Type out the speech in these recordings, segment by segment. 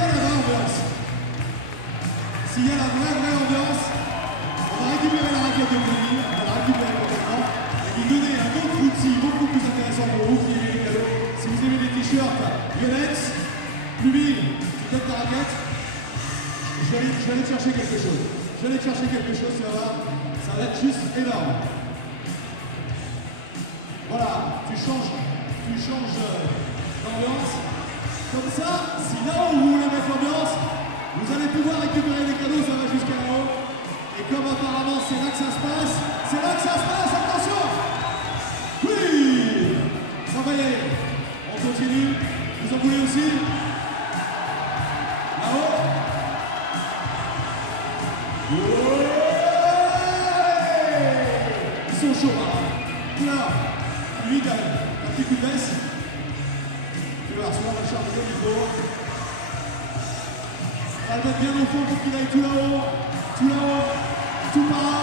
y a la vraie ambiance, s'il y a la vraie ambiance, on va récupérer la raquette de Marin, on va la récupérer complètement, et lui donner un autre outil beaucoup plus intéressant pour vous, qui est les cadeaux. Si vous aimez les t-shirts, Yonex, Plumine, tu donnes ta raquette. Je vais aller te chercher quelque chose. Je vais aller te chercher quelque chose, tu vas voir. Ça va être juste énorme. Voilà, tu changes d'ambiance. Comme ça, si là où vous voulez mettre l'ambiance, vous allez pouvoir récupérer les cadeaux, ça va jusqu'à là-haut. Et comme apparemment c'est là que ça se passe, attention! Oui! Ça va y aller. On continue. Vous en voulez aussi? Là-haut? Ils sont chauds, hein. Oula, lui, t'as un petit coup de baisse. Tu vas recevoir la charge de micro. On va le mettre bien au fond pour qu'il aille tout là-haut, tout par là.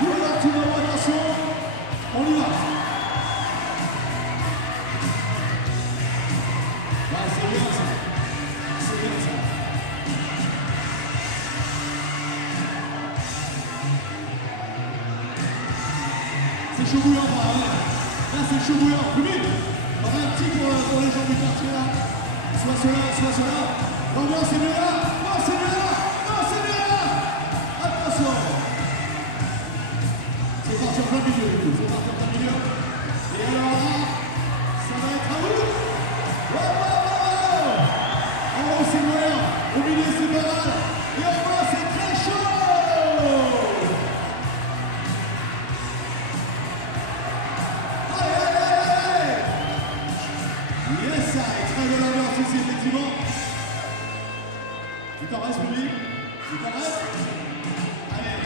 Voilà, tout là-haut, attention. On y va. Ah, c'est bien ça. C'est bien ça. C'est chaud bouillant, là c'est chaud bouillant. Plumine, on a un petit pour les gens du quartier là. Soit cela. L'ambiance est mieux là. Non, c'est mieux là. Attention. C'est parti en plein milieu, Et alors là, ça va être à vous. En haut c'est moyen, au milieu c'est pas mal. Et en bas c'est très chaud. Yes, ça extrait de l'ambiance ici, effectivement. Il t'en reste, lui? Il t'en reste? Allez.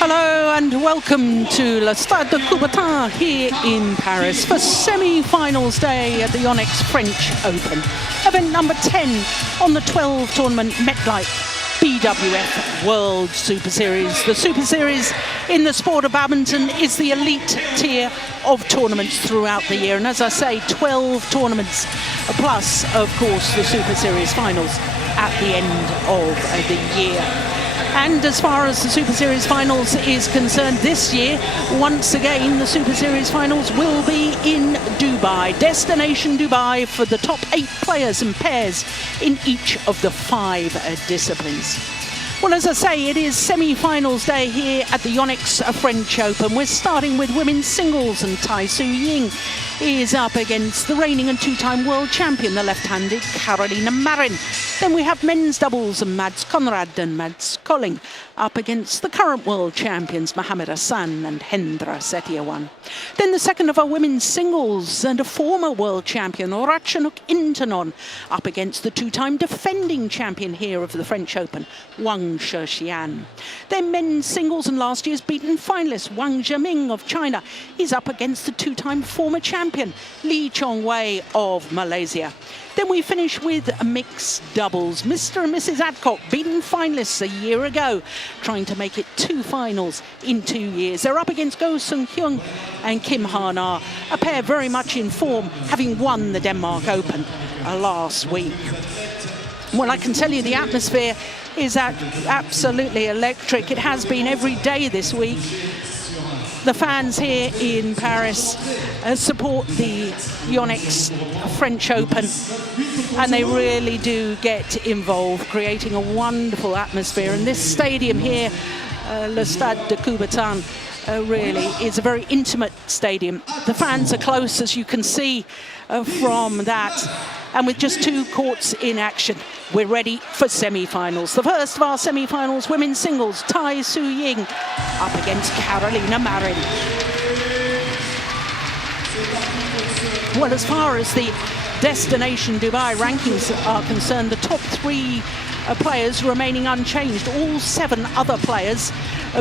Hello and welcome to Le Stade de Coubertin here in Paris for semi-finals day at the Yonex French Open. Event number 10 on the 12 tournament MetLife BWF World Superseries. The Super Series in the sport of badminton is the elite tier of tournaments throughout the year. And as I say, 12 tournaments plus, of course, the Super Series finals at the end of the year. And as far as the Super Series finals is concerned, this year, once again, the Super Series finals will be in Dubai. Destination Dubai for the top 8 players and pairs in each of the 5 disciplines. Well, as I say, it is semi-finals day here at the Yonex French Open. We're starting with women's singles, and Tai Tzu Ying is up against the reigning and 2-time world champion, the left-handed Carolina Marin. Then we have men's doubles, and Mads Conrad and Mads Colling up against the current world champions, Mohamed Hassan and Hendra Setiawan. Then the second of our women's singles, and a former world champion, Ratchanok Intanon, up against the 2-time defending champion here of the French Open, Wang Shexian. Then men's singles, and last year's beaten finalist, Wang Zhiming of China. He's up against the 2-time former champion, Chong Wei of Malaysia. Then we finish with mixed doubles. Mr. and Mrs. Adcock, beaten finalists a year ago, trying to make it 2 finals in 2 years. They're up against Go Sung-hyun and Kim Ha-na, a pair very much in form, having won the Denmark Open last week. Well, I can tell you the atmosphere is absolutely electric. It has been every day this week. The fans here in Paris support the Yonex French Open, and they really do get involved, creating a wonderful atmosphere. And this stadium here, Le Stade de Coubertin, really is a very intimate stadium. The fans are close, as you can see from that. And with just 2 courts in action, we're ready for semi-finals. The first of our semi-finals, women's singles, Tai Tzu Ying up against Carolina Marin. Well, as far as the Destination Dubai rankings are concerned, the top 3 players remaining unchanged. All 7 other players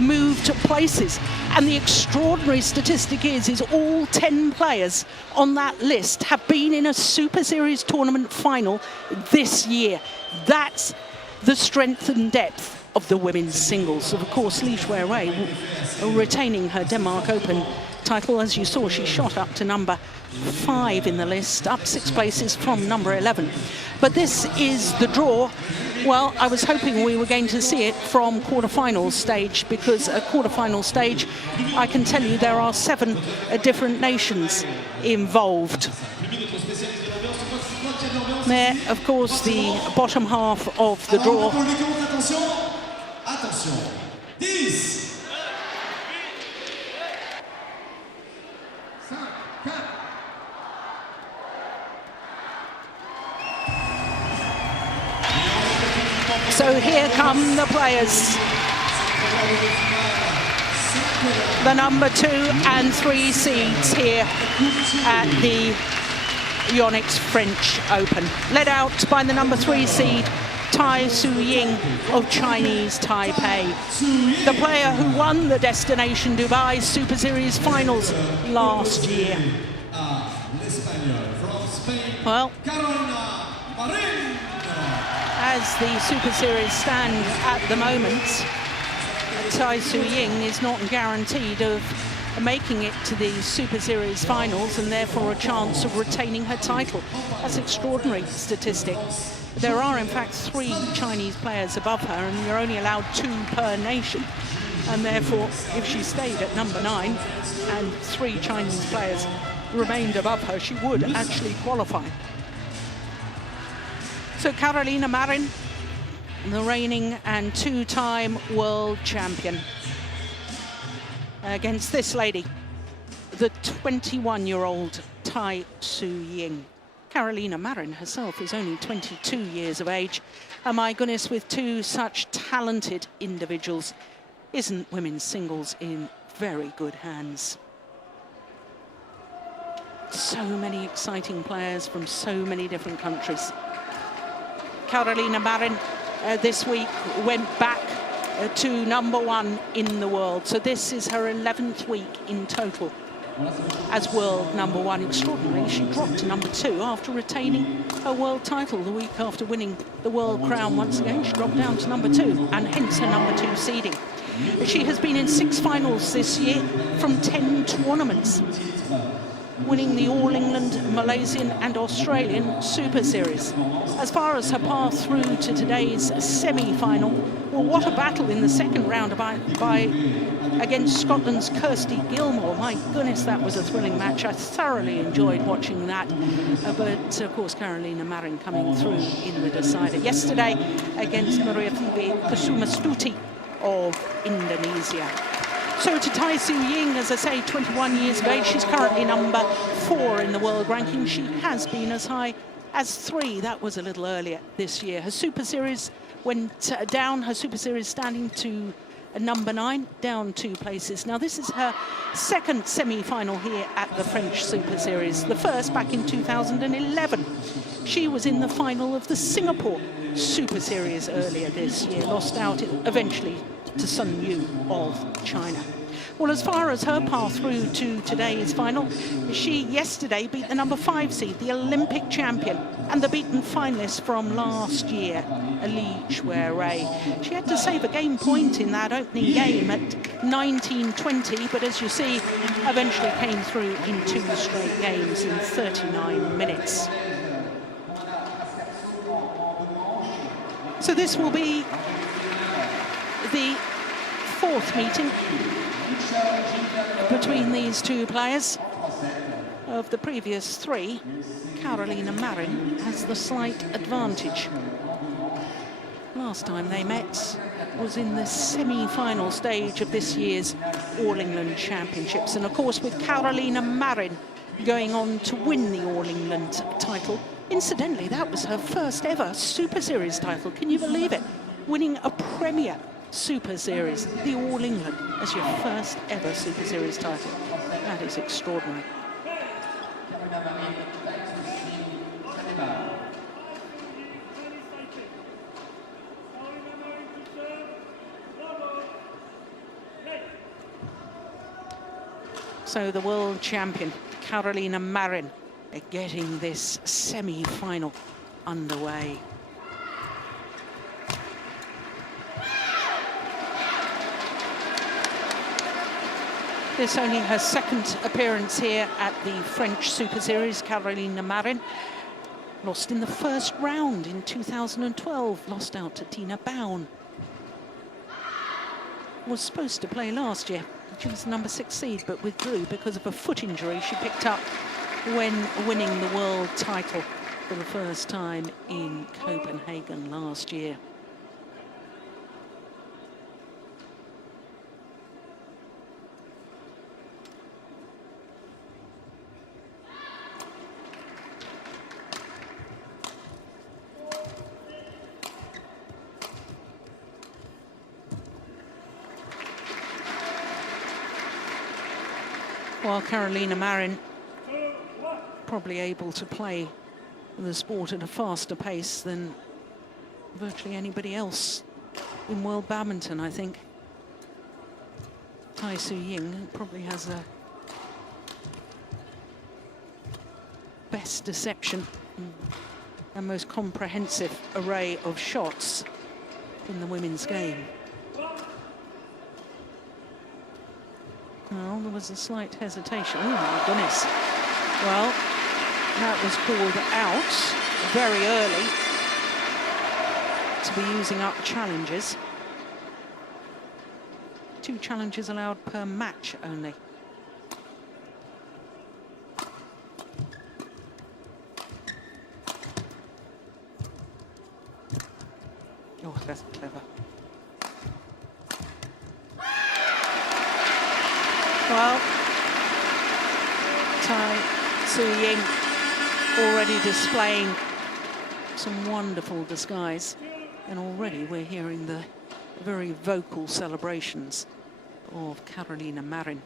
moved places. And the extraordinary statistic is all 10 players on that list have been in a Super Series tournament final this year. That's the strength and depth of the women's singles. Of course, Li Shuiwei retaining her Denmark Open title. As you saw, she shot up to number 5 in the list, up 6 places from number 11. But this is the draw. Well, I was hoping we were going to see it from quarterfinal stage, because at quarterfinal stage, I can tell you there are 7 different nations involved. There, of course, the bottom half of the draw. So here come the players. The number 2 and 3 seeds here at the Yonex French Open. Led out by the number 3 seed, Tai Tzu Ying of Chinese Taipei. The player who won the Destination Dubai Super Series finals last year. Well, as the Super Series stand at the moment, Tai Tzu Ying is not guaranteed of making it to the Super Series finals, and therefore a chance of retaining her title. That's an extraordinary statistic. There are in fact 3 Chinese players above her, and you're only allowed 2 per nation. And therefore, if she stayed at number 9 and 3 Chinese players remained above her, she would actually qualify. So Carolina Marin, the reigning and 2-time world champion, against this lady, the 21-year-old Tai Tzu Ying. Carolina Marin herself is only 22 years of age. And my goodness, with 2 such talented individuals, isn't women's singles in very good hands? So many exciting players from so many different countries. Carolina Marin this week went back to number 1 in the world. So this is her 11th week in total as world number 1. Extraordinarily, she dropped to number 2 after retaining her world title the week after winning the world crown once again. She dropped down to number 2 and hence her number 2 seeding. She has been in 6 finals this year from 10 tournaments, winning the All England, Malaysian and Australian Super Series. As far as her path through to today's semi-final, well, what a battle in the second round against Scotland's Kirsty Gilmore. My goodness, that was a thrilling match. I thoroughly enjoyed watching that. But of course, Carolina Marin coming through in the decider yesterday against Maria Kusumastuti of Indonesia. So to Tai Tzu Ying, as I say, 21 years of age, she's currently number 4 in the world ranking. She has been as high as 3. That was a little earlier this year. Her Super Series went down. Her Super Series standing to number 9, down 2 places. Now this is her second semi-final here at the French Super Series. The first back in 2011. She was in the final of the Singapore Super Series earlier this year, lost out eventually to Sun Yu of China. Well, as far as her path through to today's final, she yesterday beat the number 5 seed, the Olympic champion, and the beaten finalist from last year, Ali Chue. She had to save a game point in that opening game at 19-20, but as you see, eventually came through in 2 straight games in 39 minutes. So this will be the 4th meeting between these 2 players. Of the previous 3, Carolina Marin has the slight advantage. Last time they met was in the semi-final stage of this year's All England Championships. And of course, with Carolina Marin going on to win the All England title. Incidentally, that was her first ever Super Series title. Can you believe it? Winning a Premier Super Series, the All England, as your first ever Super Series title. That is extraordinary. So the world champion, Carolina Marin, getting this semi-final underway. This is only her second appearance here at the French Super Series. Carolina Marin lost in the first round in 2012, lost out to Tina Bown. Was supposed to play last year. She was number 6 seed, but withdrew because of a foot injury she picked up when winning the world title for the first time in Copenhagen last year. While Carolina Marin probably able to play the sport at a faster pace than virtually anybody else in world badminton, I think. Tai Tzu Ying probably has a best deception and most comprehensive array of shots in the women's game. Well, there was a slight hesitation. Oh my goodness. Well, that was called out very early to be using up challenges. 2 challenges allowed per match only. Oh, that's clever. Well, Tai Tzu Ying already displaying some wonderful disguise, and already we're hearing the very vocal celebrations of Carolina Marin.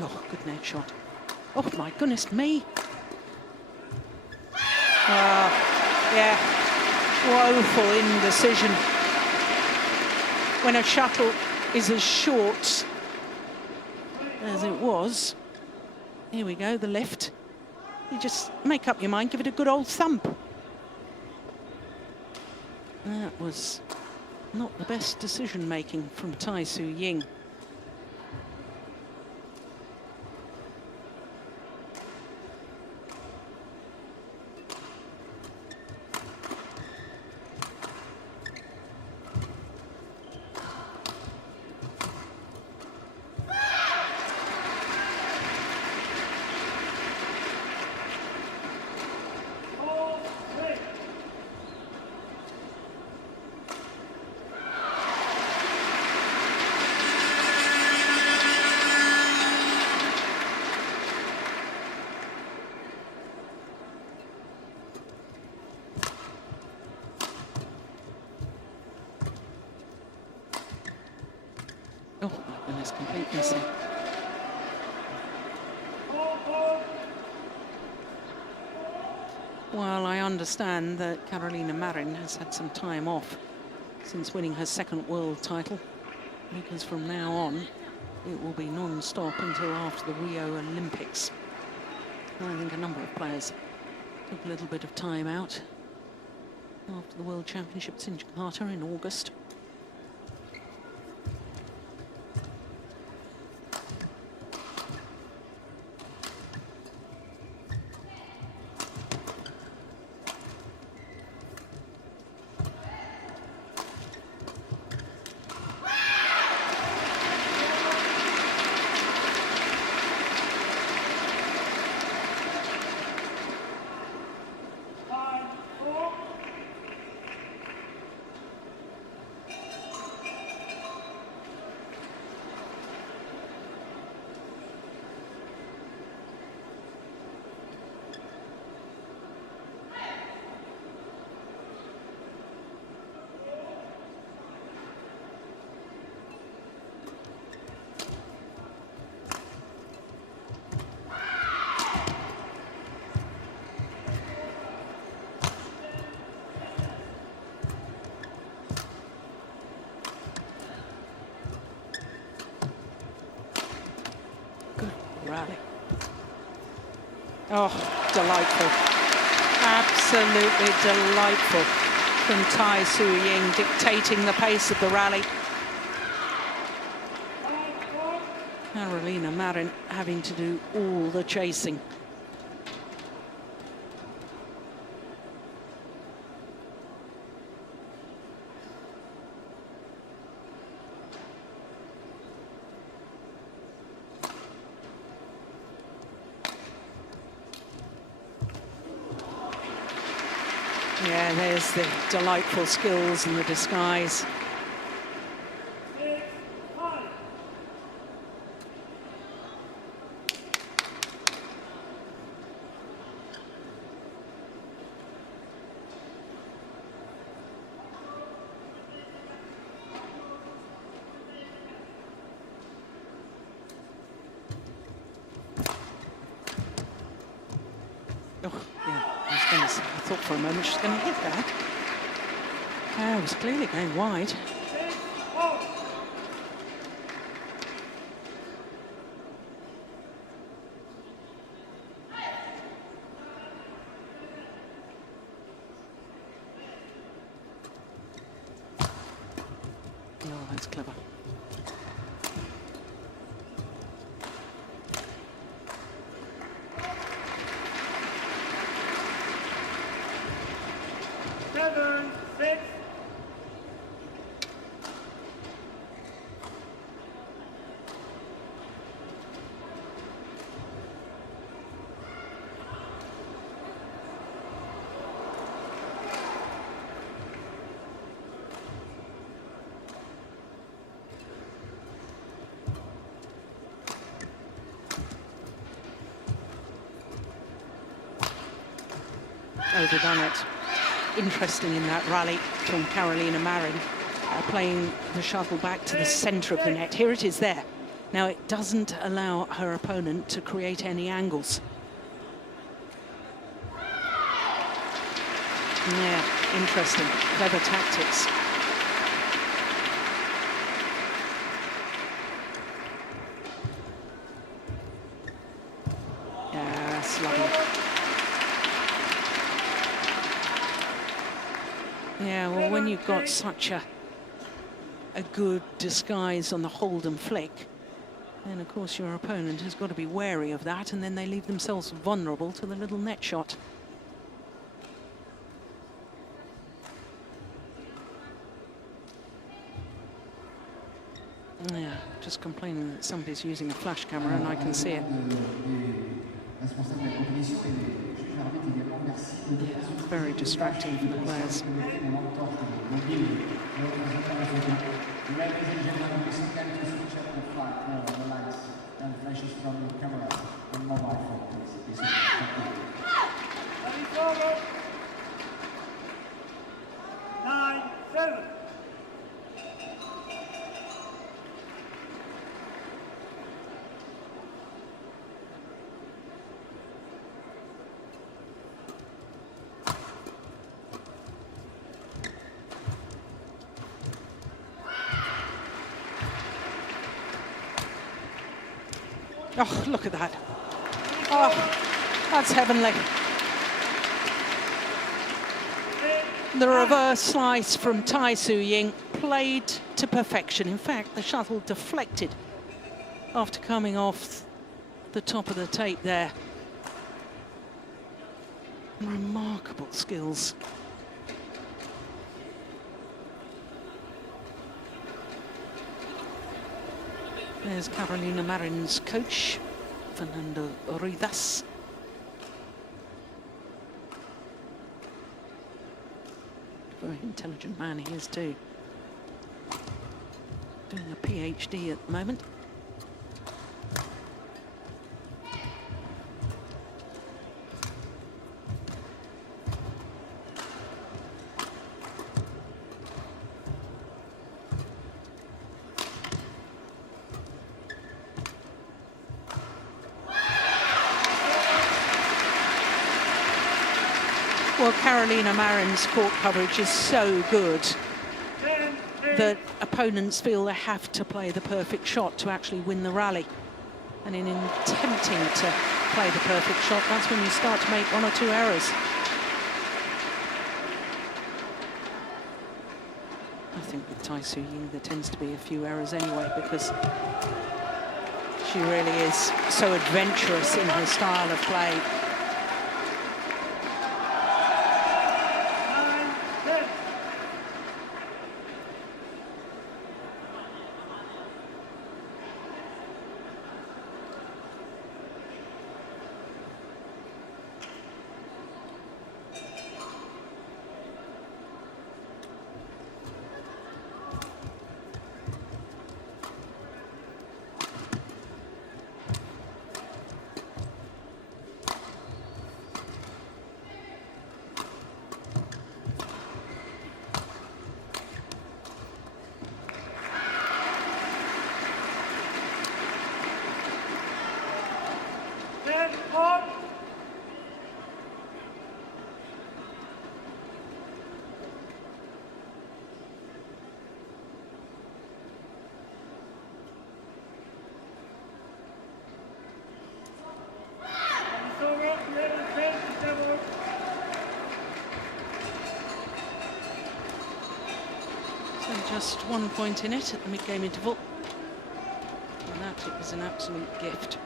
Oh, good net shot. Oh my goodness me. Yeah, woeful indecision. When a shuttle is as short as it was. Here we go, the lift. You just make up your mind, give it a good old thump. That was not the best decision making from Tai Tzu Ying. Oh my goodness, complete missing. Well, I understand that Carolina Marin has had some time off since winning her second world title, because from now on it will be non-stop until after the Rio Olympics. I think a number of players took a little bit of time out after the World Championships in Jakarta in August. Rally. Oh, delightful. Absolutely delightful from Tai Tzu Ying, dictating the pace of the rally. Carolina Marin having to do all the chasing. Yeah, there's the delightful skills and the disguise. Oh, yeah, I thought for a moment she's going to hit that. It was clearly going wide. Oh, that's clever. Overdone it. Interesting in that rally from Carolina Marin, playing the shuttle back to the centre of the net. Here it is there. Now, it doesn't allow her opponent to create any angles. Yeah, interesting. Clever tactics. Yeah, that's lovely. Yeah, well, when you've got such a good disguise on the hold and flick, then of course your opponent has got to be wary of that, and then they leave themselves vulnerable to the little net shot. Yeah, just complaining that somebody's using a flash camera and I can see it. Yeah, very distracting for the players. Oh, look at that. Oh, that's heavenly. The reverse slice from Tai Tzu Ying played to perfection. In fact, the shuttle deflected after coming off the top of the tape there. Remarkable skills. There's Carolina Marin's coach, Fernando Rivas. Very intelligent man he is too. Doing a PhD at the moment. Well, Carolina Marin's court coverage is so good that opponents feel they have to play the perfect shot to actually win the rally. And in attempting to play the perfect shot, that's when you start to make one or two errors. I think with Tai Tzu Ying there tends to be a few errors anyway, because she really is so adventurous in her style of play. Just 1 point in it at the mid-game interval. And that it was an absolute gift.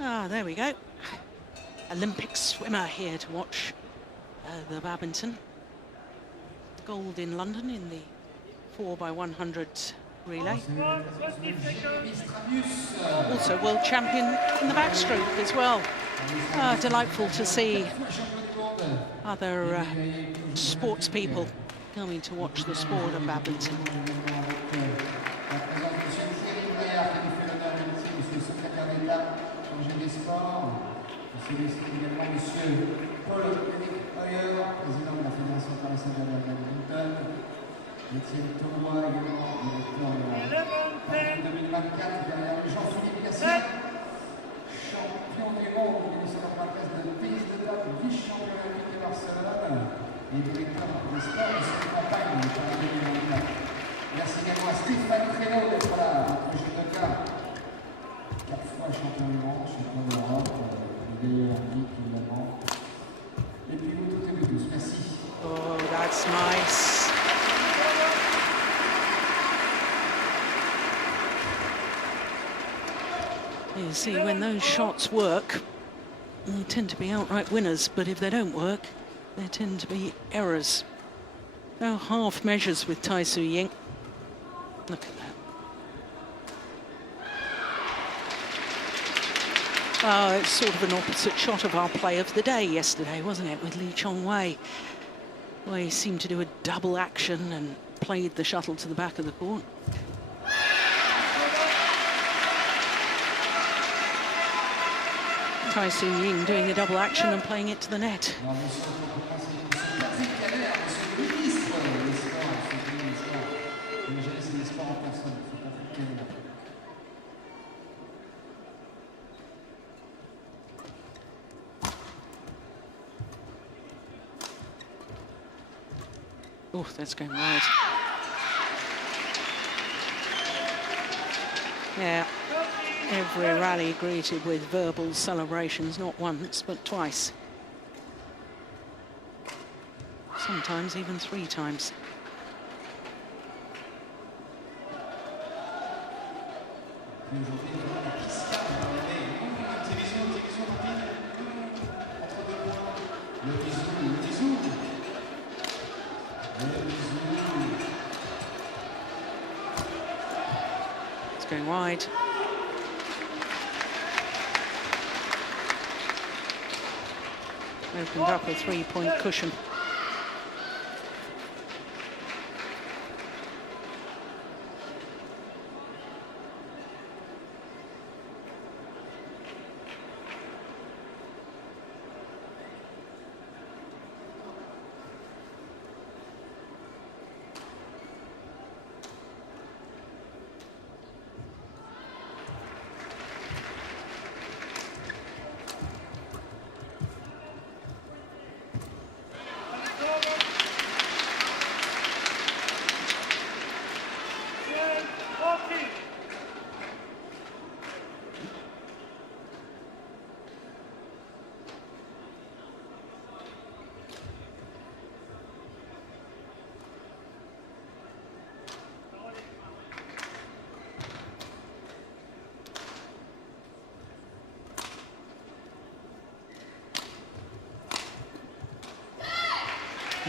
Ah, there we go. Olympic swimmer here to watch the badminton. Gold in London in the 4x100 relay. Also world champion in the backstroke as well. Delightful to see other sports people coming to watch the sport of badminton. Félicite également Monsieur Paul-Éric Hoyer, président de la Fédération internationale de badminton. Étienne Tournois également, directeur de la Paris 2024, derrière Jean-Philippe Cassien, champion du monde 1993 de tennis de table, vice-champion olympique de Barcelone et directeur des sports de cette campagne de Paris 2024. Merci également à Stéphane Créneau d'être là, notre judoka, 4 fois champion du monde, champion d'Europe, médaille olympique évidemment. Et puis vous toutes et vous tous, merci. Oh, that's nice. You see, when those shots work, they tend to be outright winners, but if they don't work, there tend to be errors. No half measures with Tai Tzu Ying. Look at that. Oh, it's sort of an opposite shot of our play of the day yesterday, wasn't it, with Chong Wei, where he seemed to do a double action and played the shuttle to the back of the court. Tai Tzu Ying doing a double action and playing it to the net. Oh, that's going wide. Yeah. Every rally greeted with verbal celebrations, not once, but twice. Sometimes even 3 times. It's going wide. Opened up a 3-point cushion.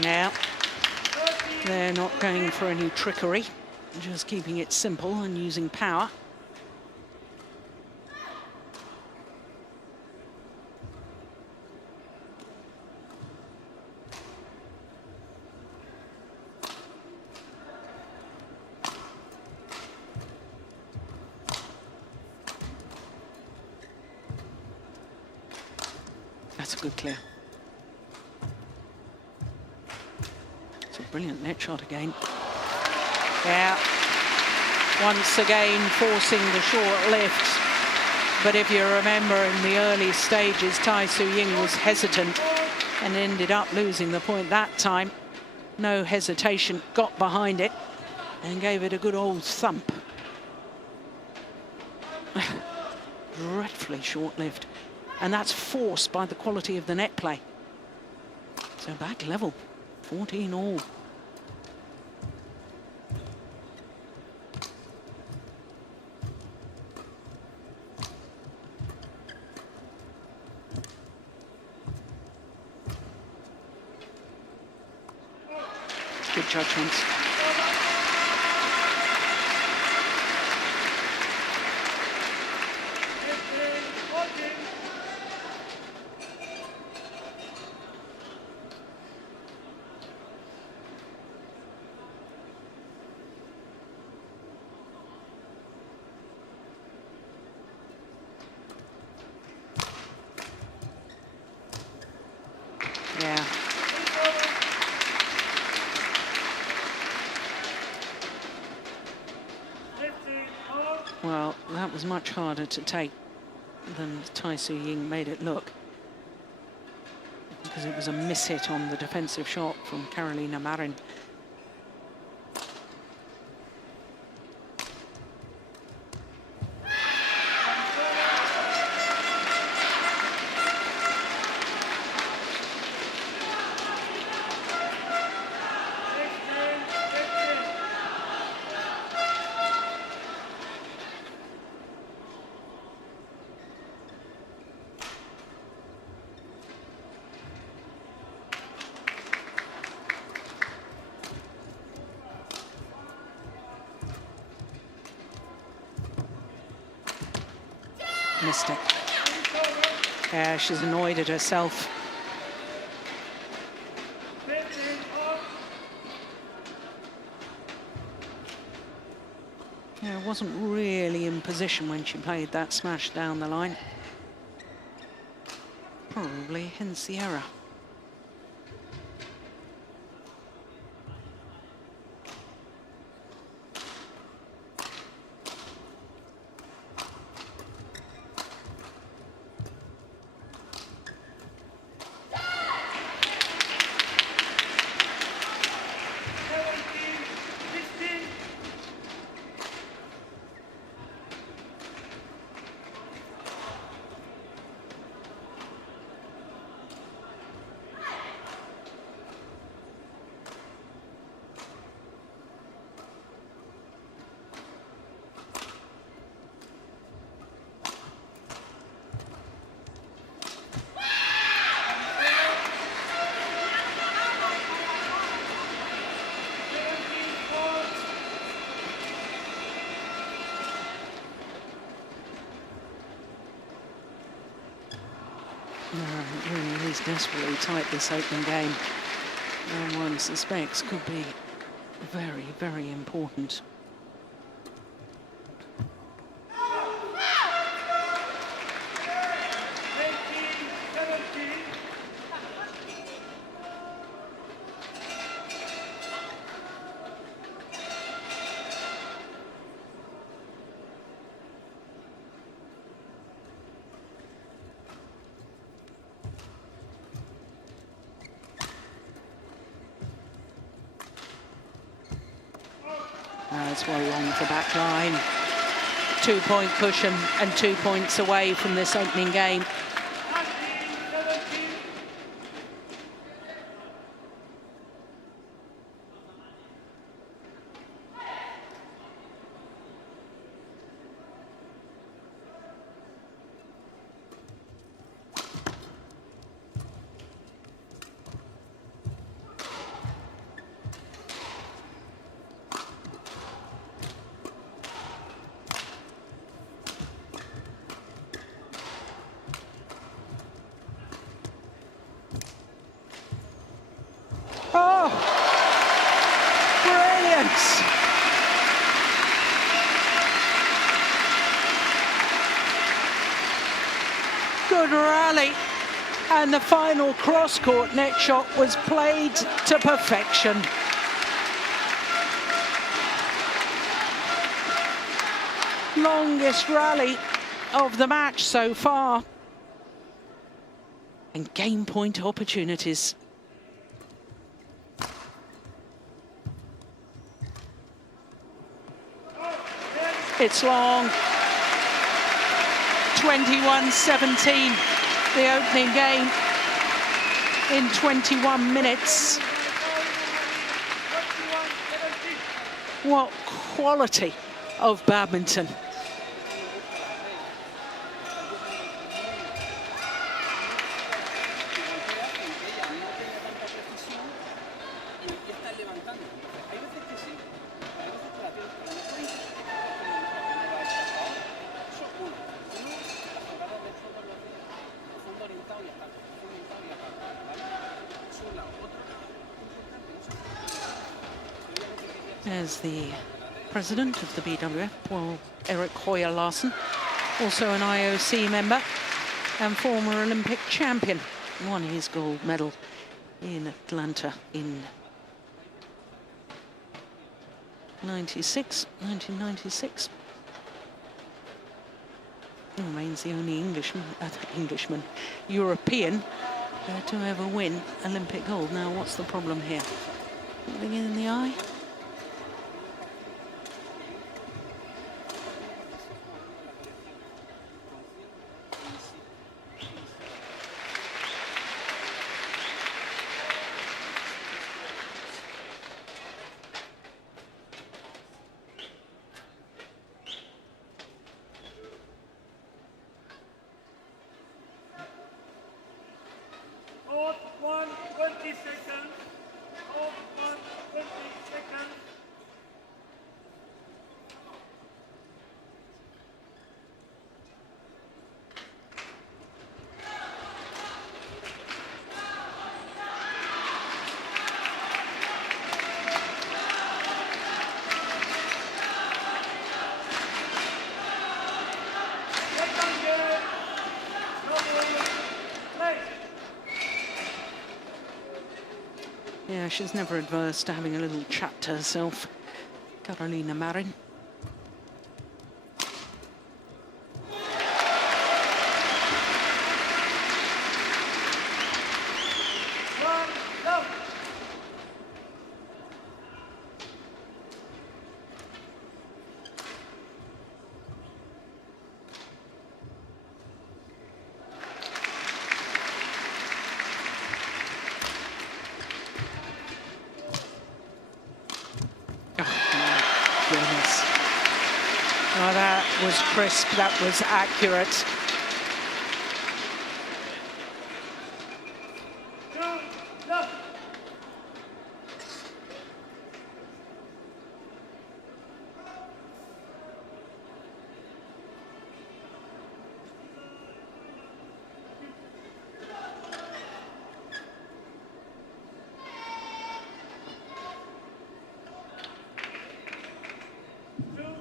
Now, they're not going for any trickery, just keeping it simple and using power. That's a good clear. Brilliant net shot again. Yeah, once again forcing the short lift. But if you remember in the early stages, Tai Tzu Ying was hesitant and ended up losing the point that time. No hesitation, got behind it and gave it a good old thump. Dreadfully short-lived. And that's forced by the quality of the net play. So back level, 14 all. Good judgments. was much harder to take than Tai Su Ying made it look, because it was a miss hit on the defensive shot from Carolina Marin. Missed it. Yeah, she's annoyed at herself. Yeah, wasn't really in position when she played that smash down the line. Probably hence the error. It really is desperately tight, this opening game. And one suspects could be very, very important. It's well along the back line. 2-point cushion and 2 points away from this opening game. Oh, brilliant. Good rally. And the final cross-court net shot was played to perfection. Longest rally of the match so far. And game point opportunities. It's long. 21-17, the opening game in 21 minutes. What quality of badminton. There's the president of the BWF, Paul Eric Hoyer Larsen, also an IOC member and former Olympic champion. Won his gold medal in Atlanta in 1996. Remains the only Englishman, European to ever win Olympic gold. Now, what's the problem here? Something in the eye? Hold 120 seconds. Hold 120 seconds. Second game. Play. Yeah, she's never adverse to having a little chat to herself, Carolina Marin. One, go. Goodness. Oh, that was crisp, that was accurate. Two, go. Two, love.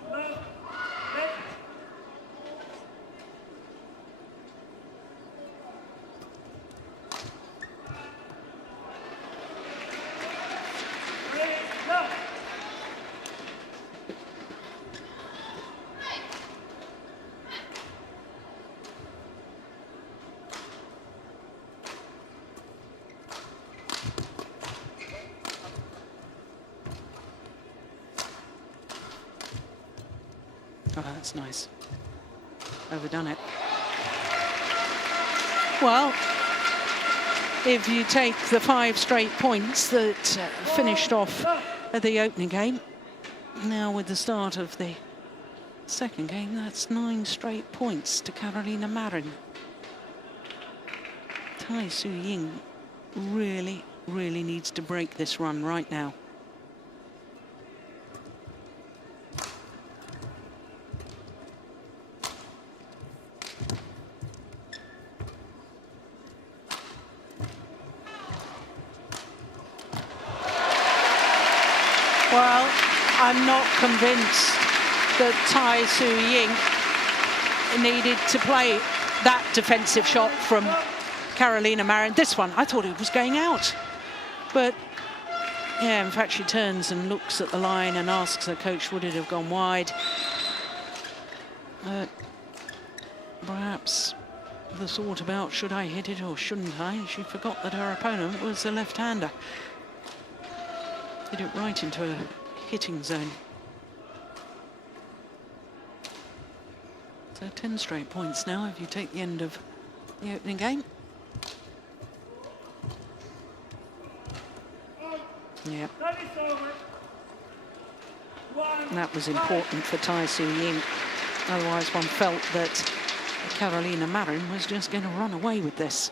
Play. Ready, go. Oh, that's nice. Overdone it. Well, if you take the 5 straight points that finished off at the opening game, now with the start of the second game, that's 9 straight points to Carolina Marin. Tai Tzu Ying really, really needs to break this run right now. Well, I'm not convinced that Tai Tzu Ying needed to play that defensive shot from Carolina Marin. This one, I thought it was going out. But, yeah, in fact, she turns and looks at the line and asks her coach, would it have gone wide? Perhaps the thought about, should I hit it or shouldn't I? She forgot that her opponent was a left-hander. Hit it right into a hitting zone. So 10 straight points now if you take the end of the opening game. Yeah. And that was important for Tai Tzu Ying. Otherwise one felt that Carolina Marin was just going to run away with this.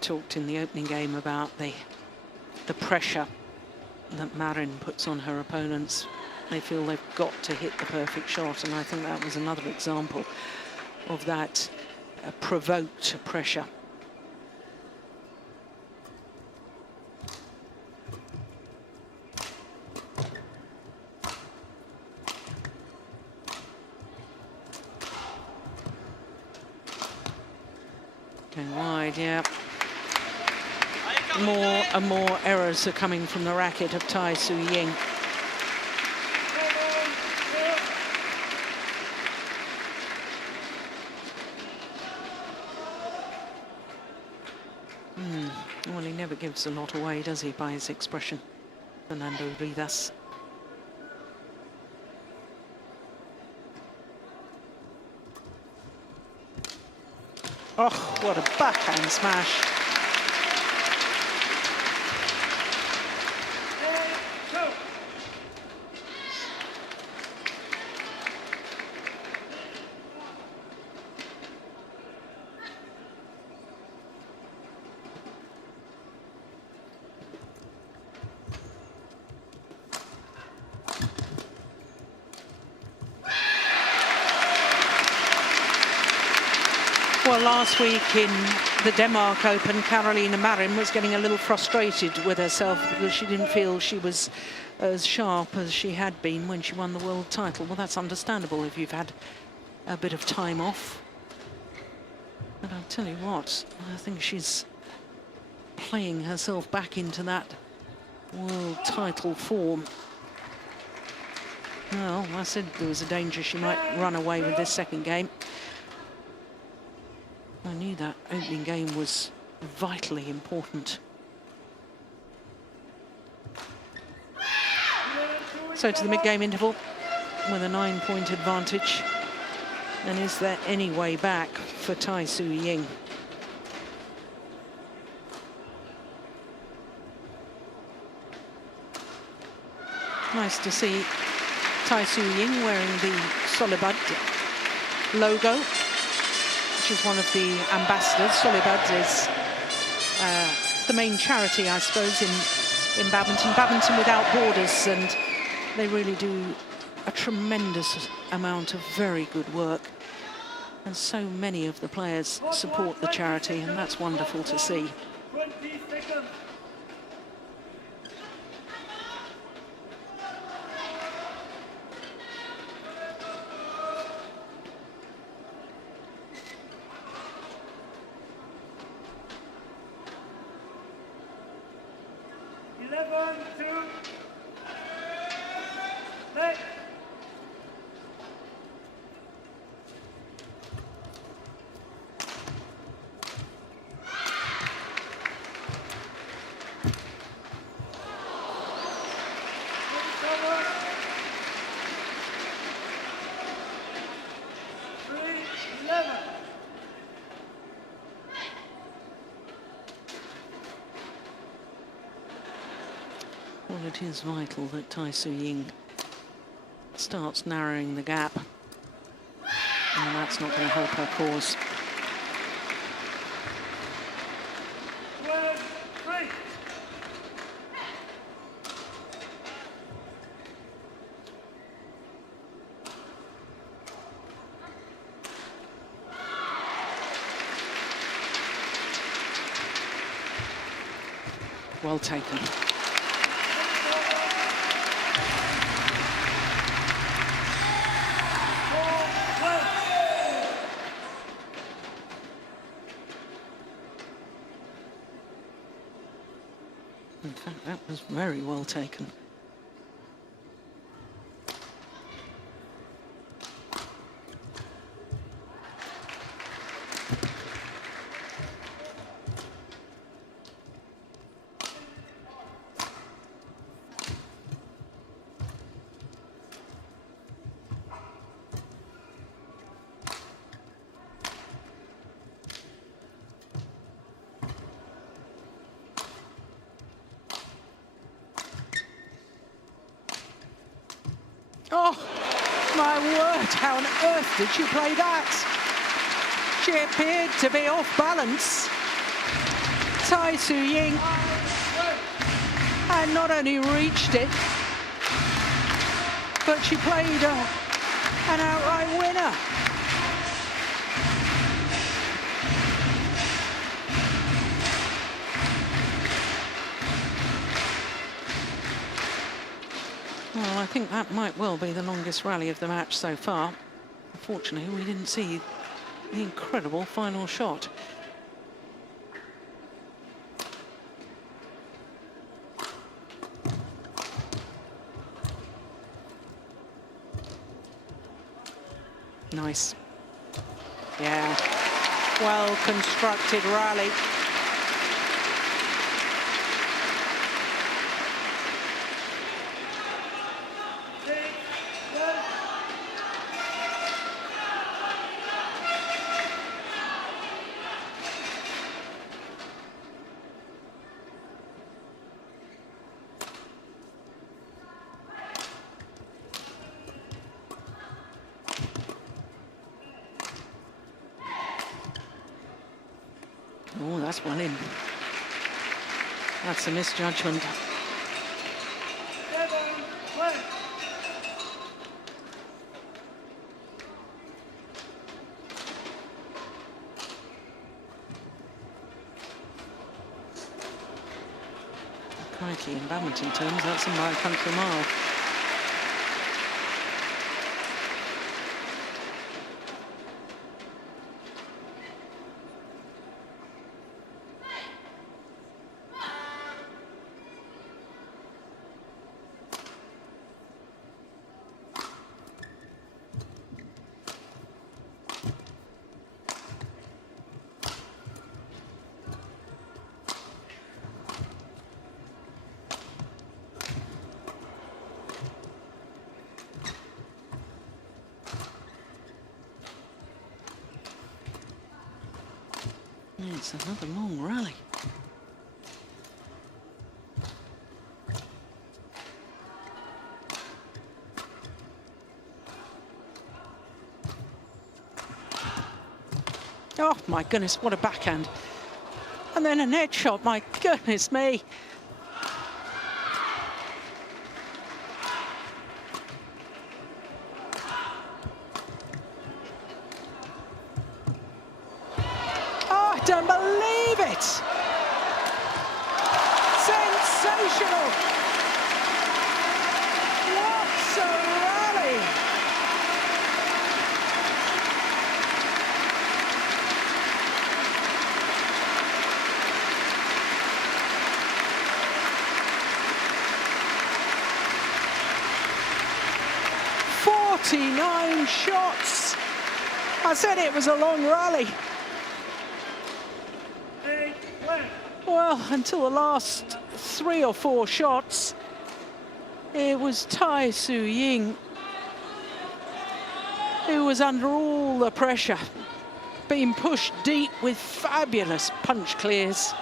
talked in the opening game about the pressure that Marin puts on her opponents. They feel they've got to hit the perfect shot, and I think that was another example of that provoked pressure. Going wide, yeah. More and more errors are coming from the racket of Tai Tzu Ying. Well, he never gives a lot away, does he, by his expression, Fernando Rivas. Oh, what a backhand smash. Well, last week in the Denmark Open, Carolina Marin was getting a little frustrated with herself because she didn't feel she was as sharp as she had been when she won the world title. Well, that's understandable if you've had a bit of time off. But I'll tell you what, I think she's playing herself back into that world title form. Well, I said there was a danger she might run away with this second game. I knew that opening game was vitally important. So to the mid-game interval with a 9-point advantage. And is there any way back for Tai Tzu Ying? Nice to see Tai Tzu Ying wearing the Solibad logo, which is one of the ambassadors. Solibad is the main charity, I suppose, in badminton. Badminton Without Borders, and they really do a tremendous amount of very good work. And so many of the players support the charity, and that's wonderful to see. 20 seconds. Well, it is vital that Tai Tzu Ying starts narrowing the gap, and that's not going to help her cause. Well taken. In fact, that was very well taken. Oh, my word, how on earth did she play that? She appeared to be off balance. Tai Su Ying, and not only reached it, but she played an outright winner. Well, I think that might well be the longest rally of the match so far. Unfortunately, we didn't see the incredible final shot. Nice. Yeah, well-constructed rally. Oh, that's one in. That's a misjudgment. Crikey, in badminton terms, that's in by a country mile. It's another long rally. Oh my goodness, what a backhand. And then a net shot, my goodness me. Don't believe it! Sensational! What a rally! "49 shots." I said it was a long rally. Well, until the last 3 or 4 shots, it was Tai Su Ying who was under all the pressure, being pushed deep with fabulous punch clears.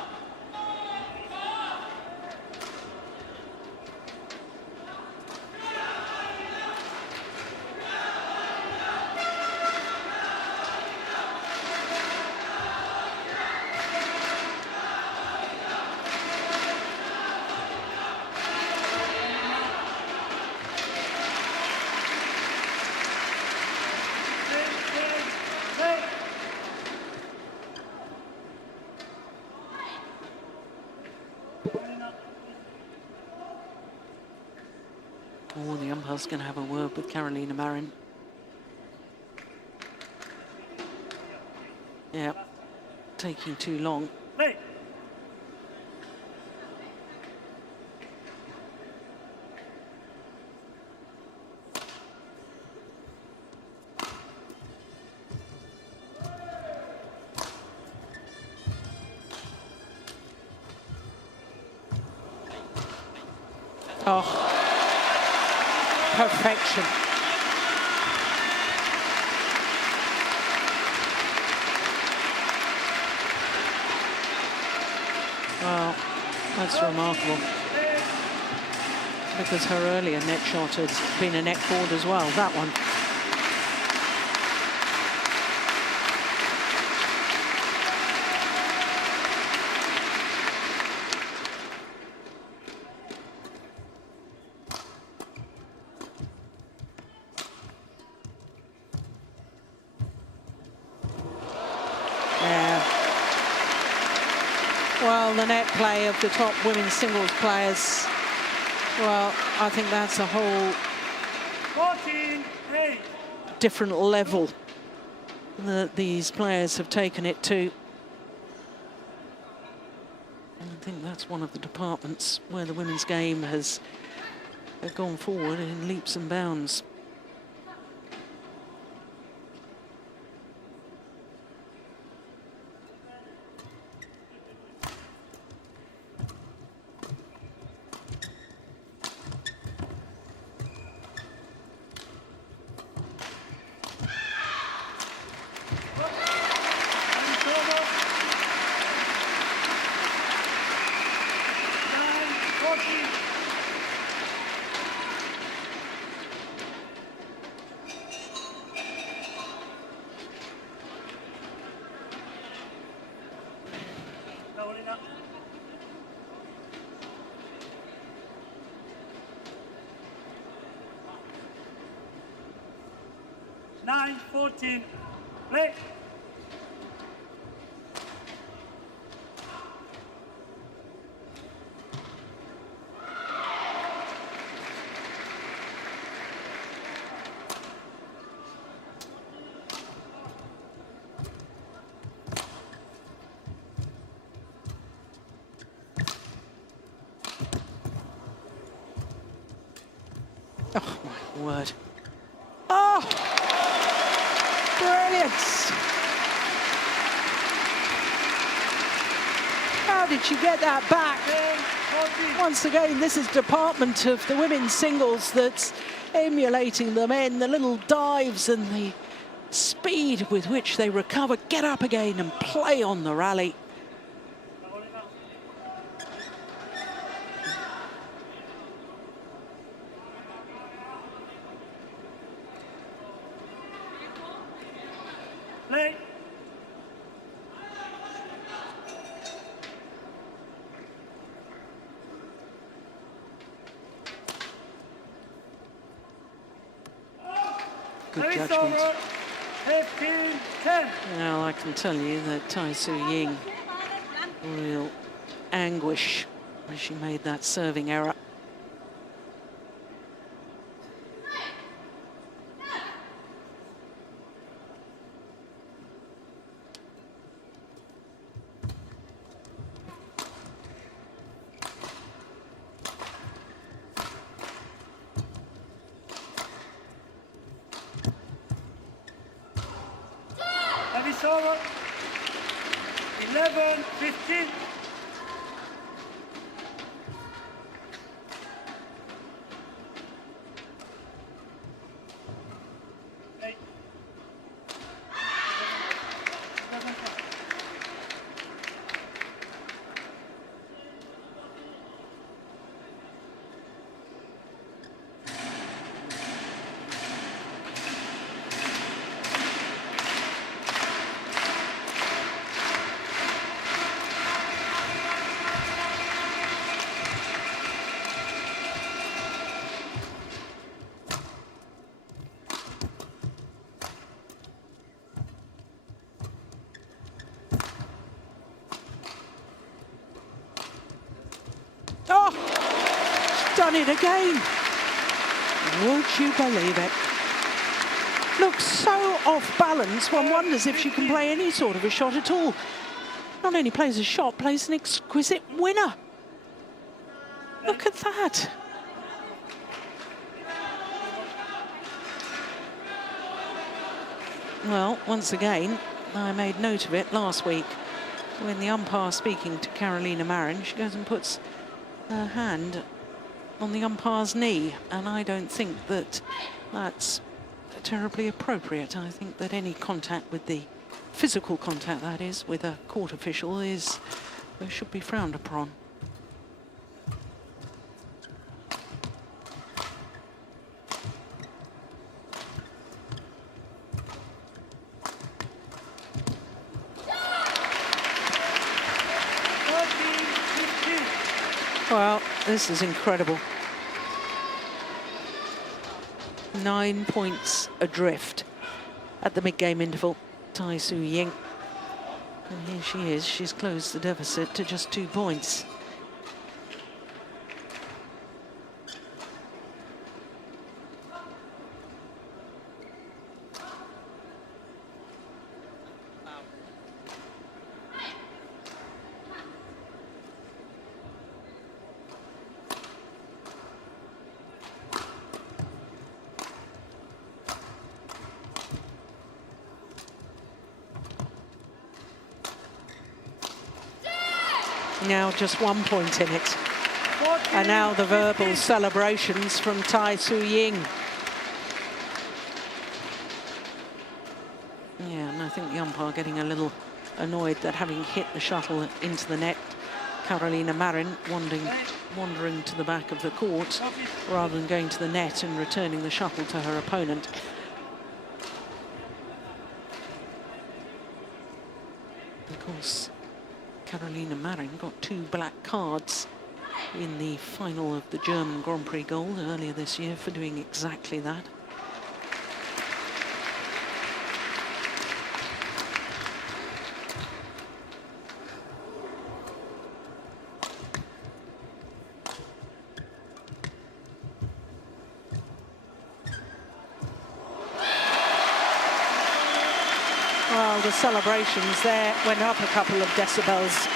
Oh, the umpire's going to have a word with Carolina Marin. Yeah, taking too long. Play. Oh. Perfection. Well, that's remarkable. Because her earlier net shot had been a net board as well, that one. Well, the net play of the top women's singles players, well, I think that's a whole 14-8. different level that these players have taken it to. And I think that's one of the departments where the women's game has gone forward in leaps and bounds. Doubling up. 9-14. Play. Oh, my word. Oh! Brilliant! How did she get that back? 10-14. Once again, this is department of the women's singles that's emulating the men, the little dives and the speed with which they recover, get up again and play on the rally. Doubling up. Play. Good Service judgment. over. 15-10. Now I can tell you that Tai Su Ying, real anguish when she made that serving error. Service over. 11-15. Play. Oh, she's done it again. Would you believe it? Looks so off balance, one wonders if she can play any sort of a shot at all. Not only plays a shot, plays an exquisite winner. Look at that. Well, once again, I made note of it last week when the umpire speaking to Carolina Marin, she goes and puts her hand on the umpire's knee, and I don't think that that's terribly appropriate. I think that any contact with the physical contact, that is, with a court official should be frowned upon. Well, this is incredible. 9 points adrift at the mid-game interval. Tai Su Ying. And here she is. She's closed the deficit to just 2 points. Now just 1 point in it. And now the verbal celebrations from Tai Su Ying. Yeah, and I think the umpire getting a little annoyed that having hit the shuttle into the net, Carolina Marin wandering to the back of the court rather than going to the net and returning the shuttle to her opponent. Of course, Carolina Marin got 2 black cards in the final of the German Grand Prix Gold earlier this year for doing exactly that. Well, the celebrations there went up a couple of decibels.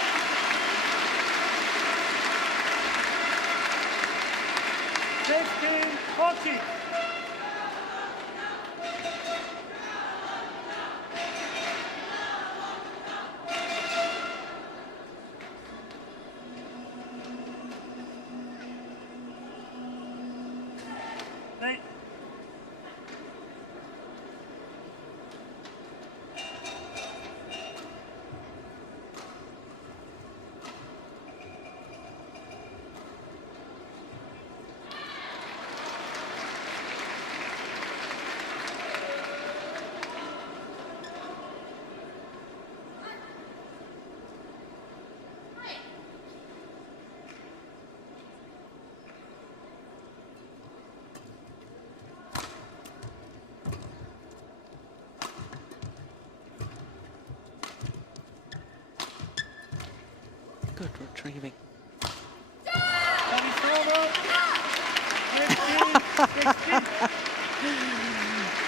Good retrieving.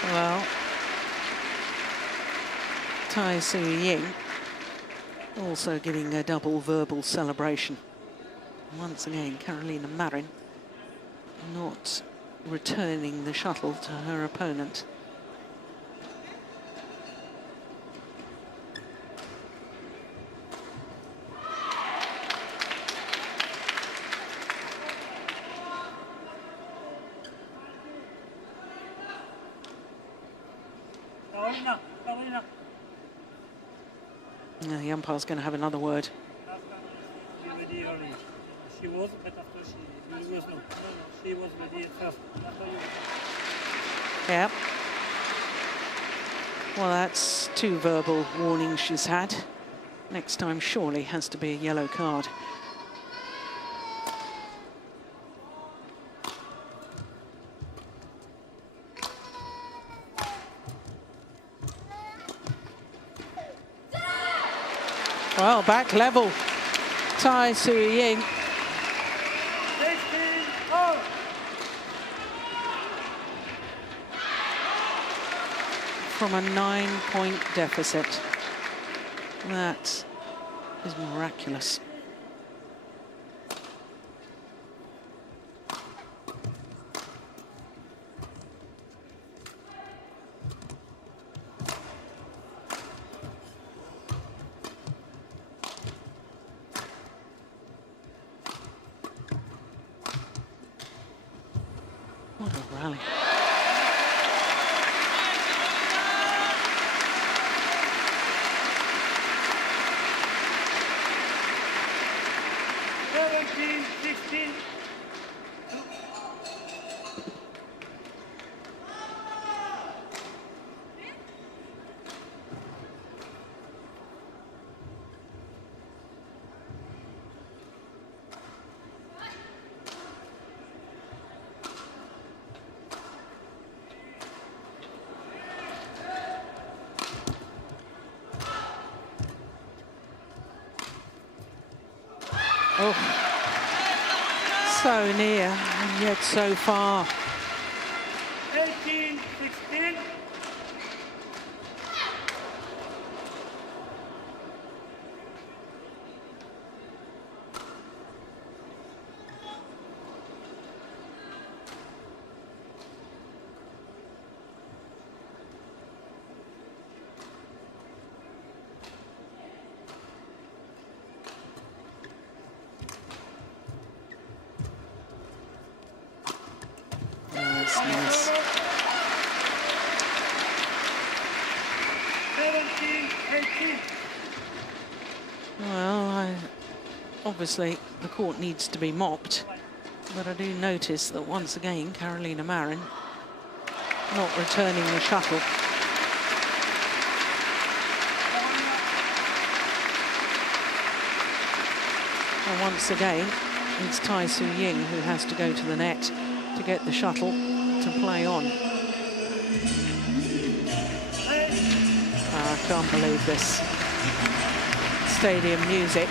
Well, Tai Su Ying also giving a double verbal celebration. Once again, Carolina Marin not returning the shuttle to her opponent. The umpire's going to have another word. She was, but after she was ready first. Yeah. Well, that's 2 verbal warnings she's had. Next time surely has to be a yellow card. Well, back level. Tai Su Ying. From a 9-point deficit. That is miraculous. What a rally. Oh, so near and yet so far. 18-16. Nice, nice. 17-18. Well, obviously the court needs to be mopped, but I do notice that once again Carolina Marin not returning the shuttle. And once again, it's Tai Su Ying who has to go to the net to get the shuttle to play on. I can't believe this. Stadium music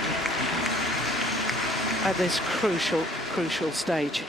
at this crucial stage.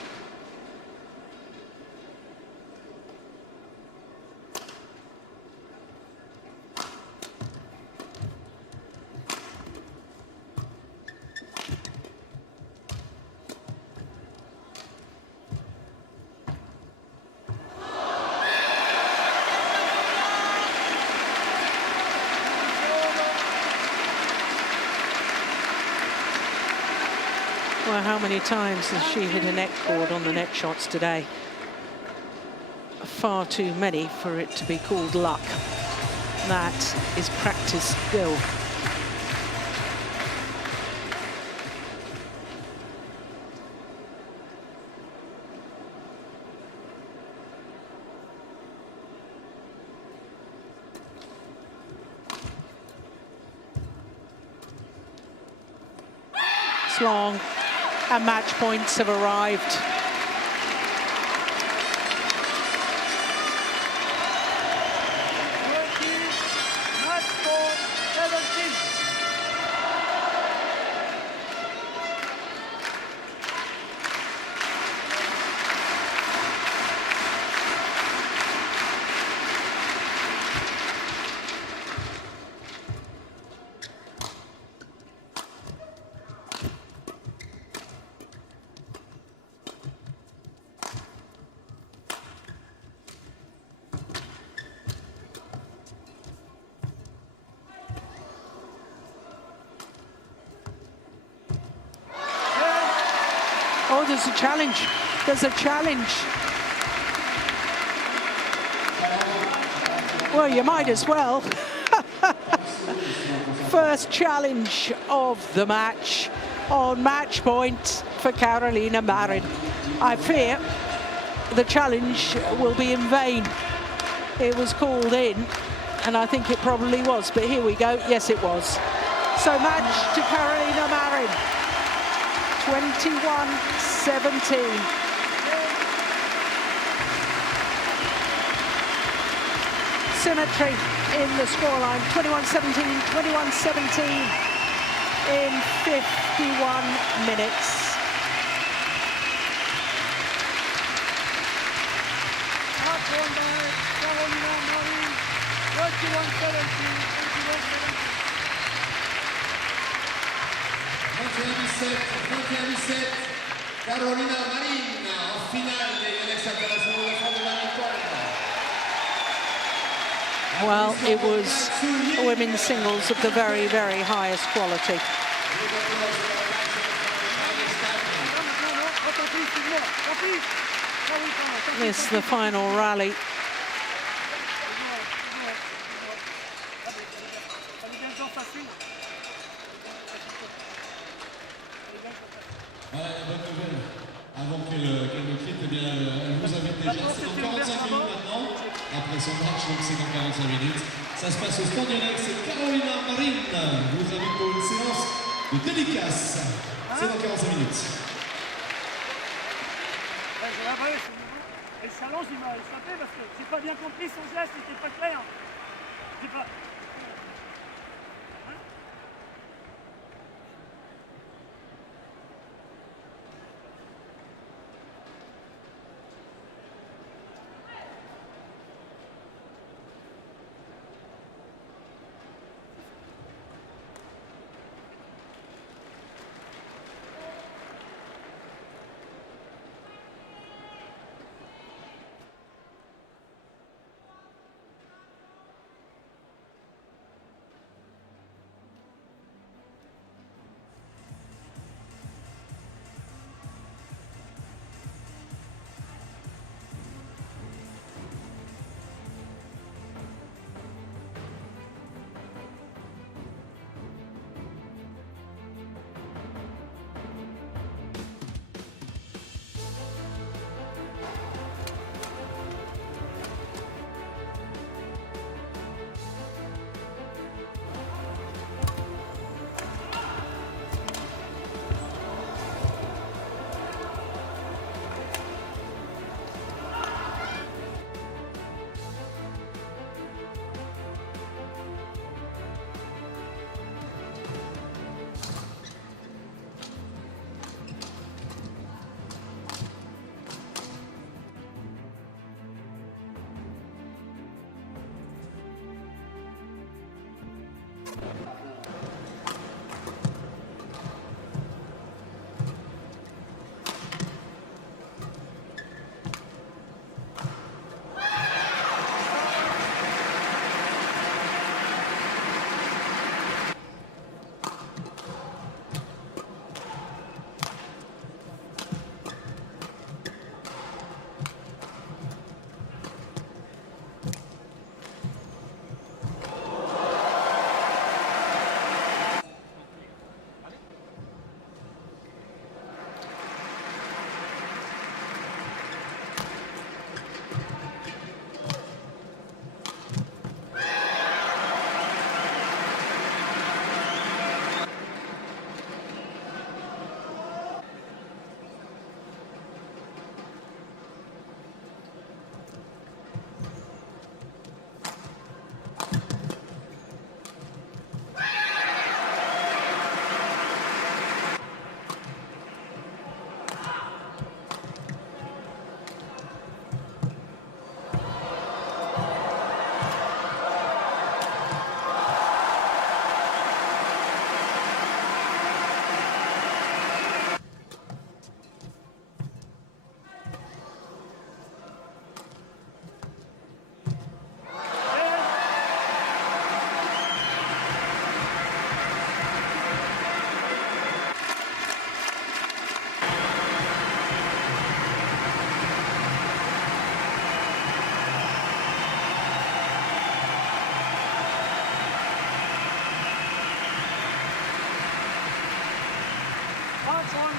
Well, how many times has she hit a net cord on the net shots today? Far too many for it to be called luck. That is practice skill. It's long. And match points have arrived. Match point 17. Oh, there's a challenge. There's a challenge. Well, you might as well. First challenge of the match on match point for Carolina Marin. I fear the challenge will be in vain. It was called in, and I think it probably was, but here we go. Yes, it was. So match to Carolina Marin. 21-17. Symmetry in the scoreline. 21-17, 21-17 in 51 minutes. Match won by Carolina Marin. 21-17. 21-17, Carolina Marin en finale des Yonex International World Federation. Well, it was women's singles of the very, very highest quality. This is the final rally. Voilà la bonne nouvelle. Avant qu'elle me quitte, eh bien, elle vous invite déjà. C'est dans 45 minutes maintenant. Après son match, donc c'est dans 45 minutes. Ça se passe au Stade Yonex. Carolina Marin vous invite pour une séance de dédicace. C'est dans 45 minutes. Et le challenge, il m'a échappé parce que j'ai pas bien compris son geste, il était pas clair. J'ai pas...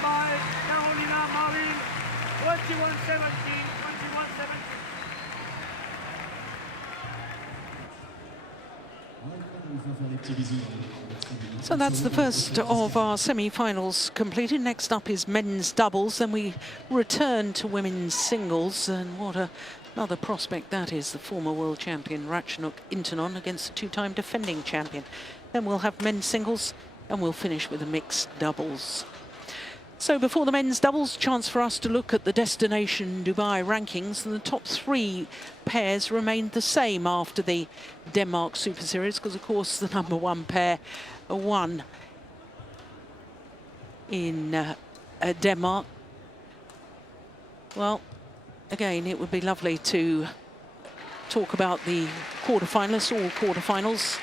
by Carolina Marin, 21-17, 21-17. So that's the first of our semi-finals completed. Next up is men's doubles. Then we return to women's singles. And what another prospect that is, the former world champion Ratchanok Intanon against the two-time defending champion. Then we'll have men's singles and we'll finish with the mixed doubles. So before the men's doubles, chance for us to look at the Destination Dubai rankings, and the top three pairs remained the same after the Denmark Super Series, because of course the number one pair won in Denmark. Well, again, it would be lovely to talk about the quarterfinalists, all quarterfinals.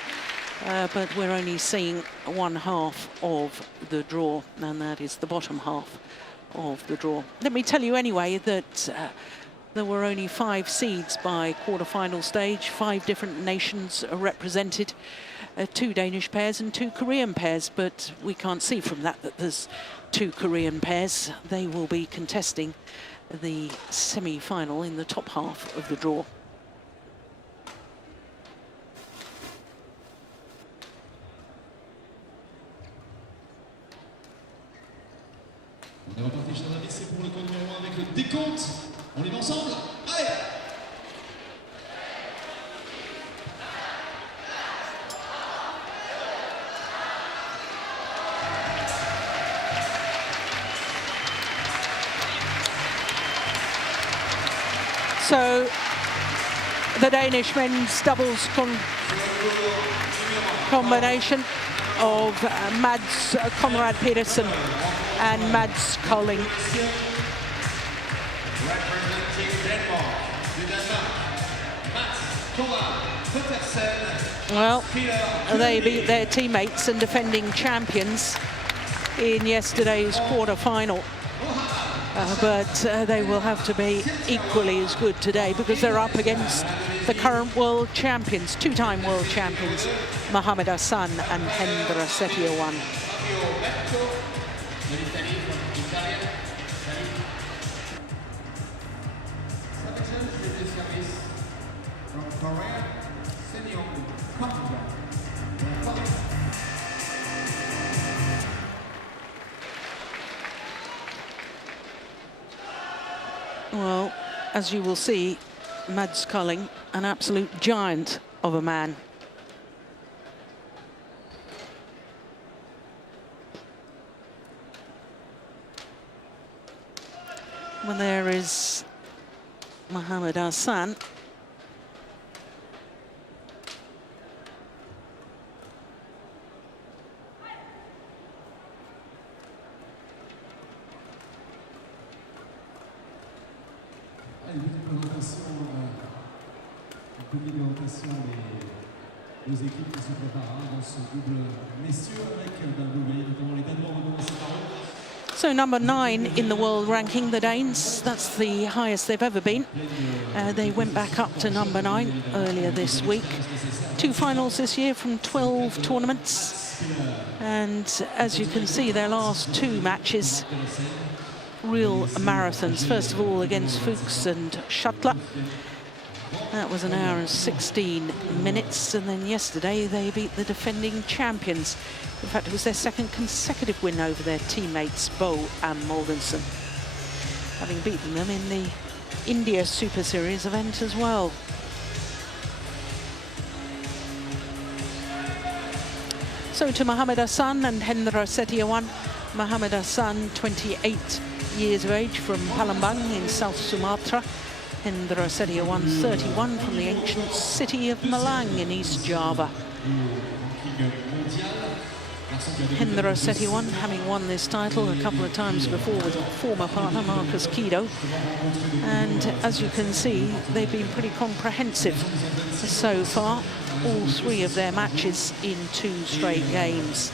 But we're only seeing one half of the draw, and that is the bottom half of the draw. Let me tell you anyway that there were only 5 seeds by quarterfinal stage. 5 different nations are represented, 2 Danish pairs and 2 Korean pairs, but we can't see from that that there's 2 Korean pairs. They will be contesting the semi-final in the top half of the draw. On est reparti, chers amis, c'est pour le compte numéro 1 avec le décompte. On y va ensemble. Allez! So the Danish men's doubles combination of Mads Conrad Petersen and Mads Kolding. Well, they beat their teammates and defending champions in yesterday's quarter-final. But they will have to be equally as good today, because they're up against the current world champions, 2-time world champions, Mohamed Hassan and Hendra Setiawan. Well, as you will see, Mads Kolding, an absolute giant of a man. Well, there is Mohamed Hassan. Les équipes qui se préparent dans ce double messieurs avec, vous voyez notamment les Danois recommencer par eux. So number 9 in the world ranking, the Danes. That's the highest they've ever been. They went back up to number 9 earlier this week. 2 finals this year from 12 tournaments. And as you can see, their last 2 matches, real marathons. First of all against Fuchs and Shuttler. That was an hour and 16 minutes. And then yesterday they beat the defending champions. In fact, it was their second consecutive win over their teammates, Bo and Morgensen, having beaten them in the India Super Series event as well. So to Mohamed Hassan and Hendra Setiawan. Mohamed Hassan, 28 years of age, from Palembang in South Sumatra. Hendra Setiawan, 31, from the ancient city of Malang in East Java. Hendra Setiawan, having won this title a couple of times before with former partner Marcus Kido. And as you can see, they've been pretty comprehensive so far. All 3 of their matches in 2 straight games.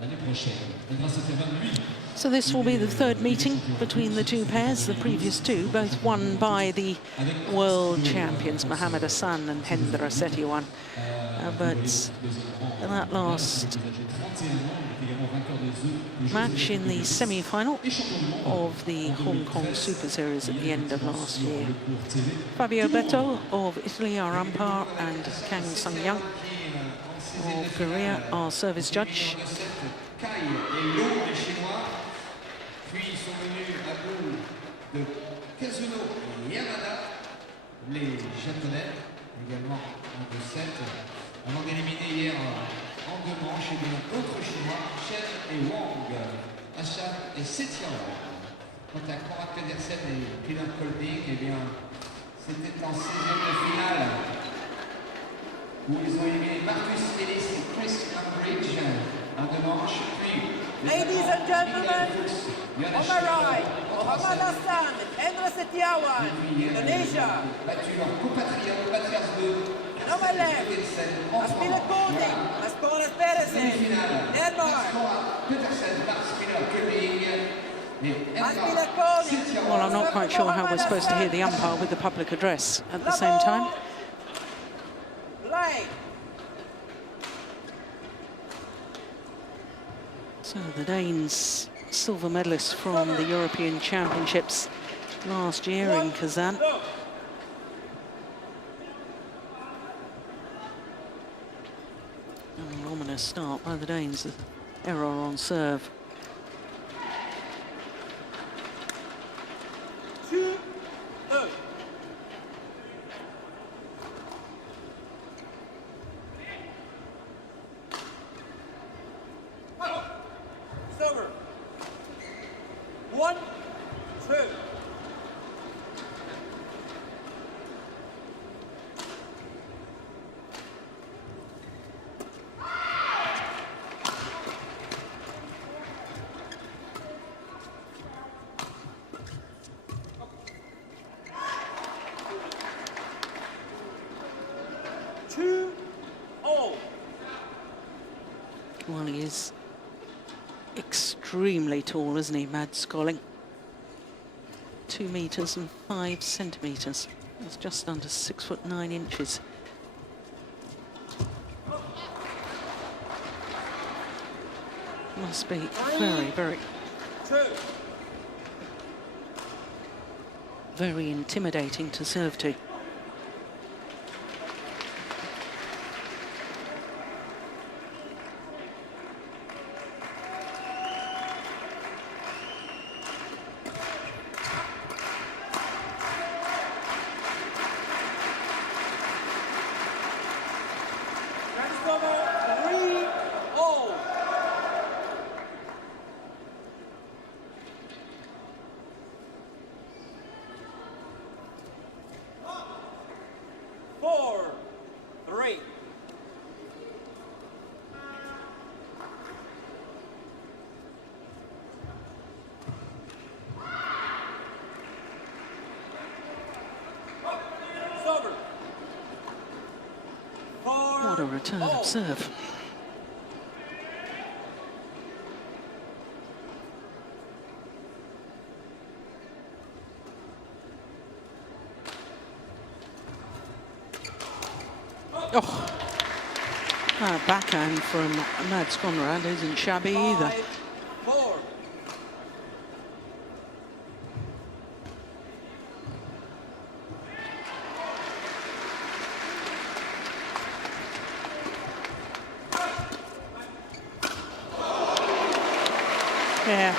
l'année prochaine. Et grâce au terrain de lui. So this will be the third meeting between the two pairs. The previous two, both won by the world champions, Mohamed Hassan and Hendra Setiawan. But that last match in the semi-final of the Hong Kong Super Series at the end of last year. Fabio Beto of Italy, our umpire, and Kang Sung-young of Korea, our service judge. Puis ils sont venus à bout de Kazuno et Yamada, les japonais, également en 2-7, avant d'éliminer hier en 2 manches d'autres chinois, Chen et Wang, Achan et Setiawan. Quant à Konrad Pedersen et Peter Kolping, eh bien, c'était en 16e de finale où ils ont éliminé Marcus Ellis et Chris Umbridge en 2 manches, puis Ladies and gentlemen, on my right, Mohamed Hassan, Hendra Setiawan, Indonesia. And on my left, Aspila Kolding, Asconas Pedersen, Denmark. Aspila Kolding. Well, I'm not quite sure how we're supposed to hear the umpire with the public address at the same time. Black. So the Danes, silver medalists from the European Championships last year in Kazan. An ominous start by the Danes, error on serve. 2-0. Over. 1-2. Well, he is extremely tall, isn't he, Mads Skolling? 2 meters and 5 centimeters. That's just under 6'9". Must be very intimidating to serve to. What a return of serve. Oh, backhand from Mads Conrad isn't shabby either. 5-4. Yeah.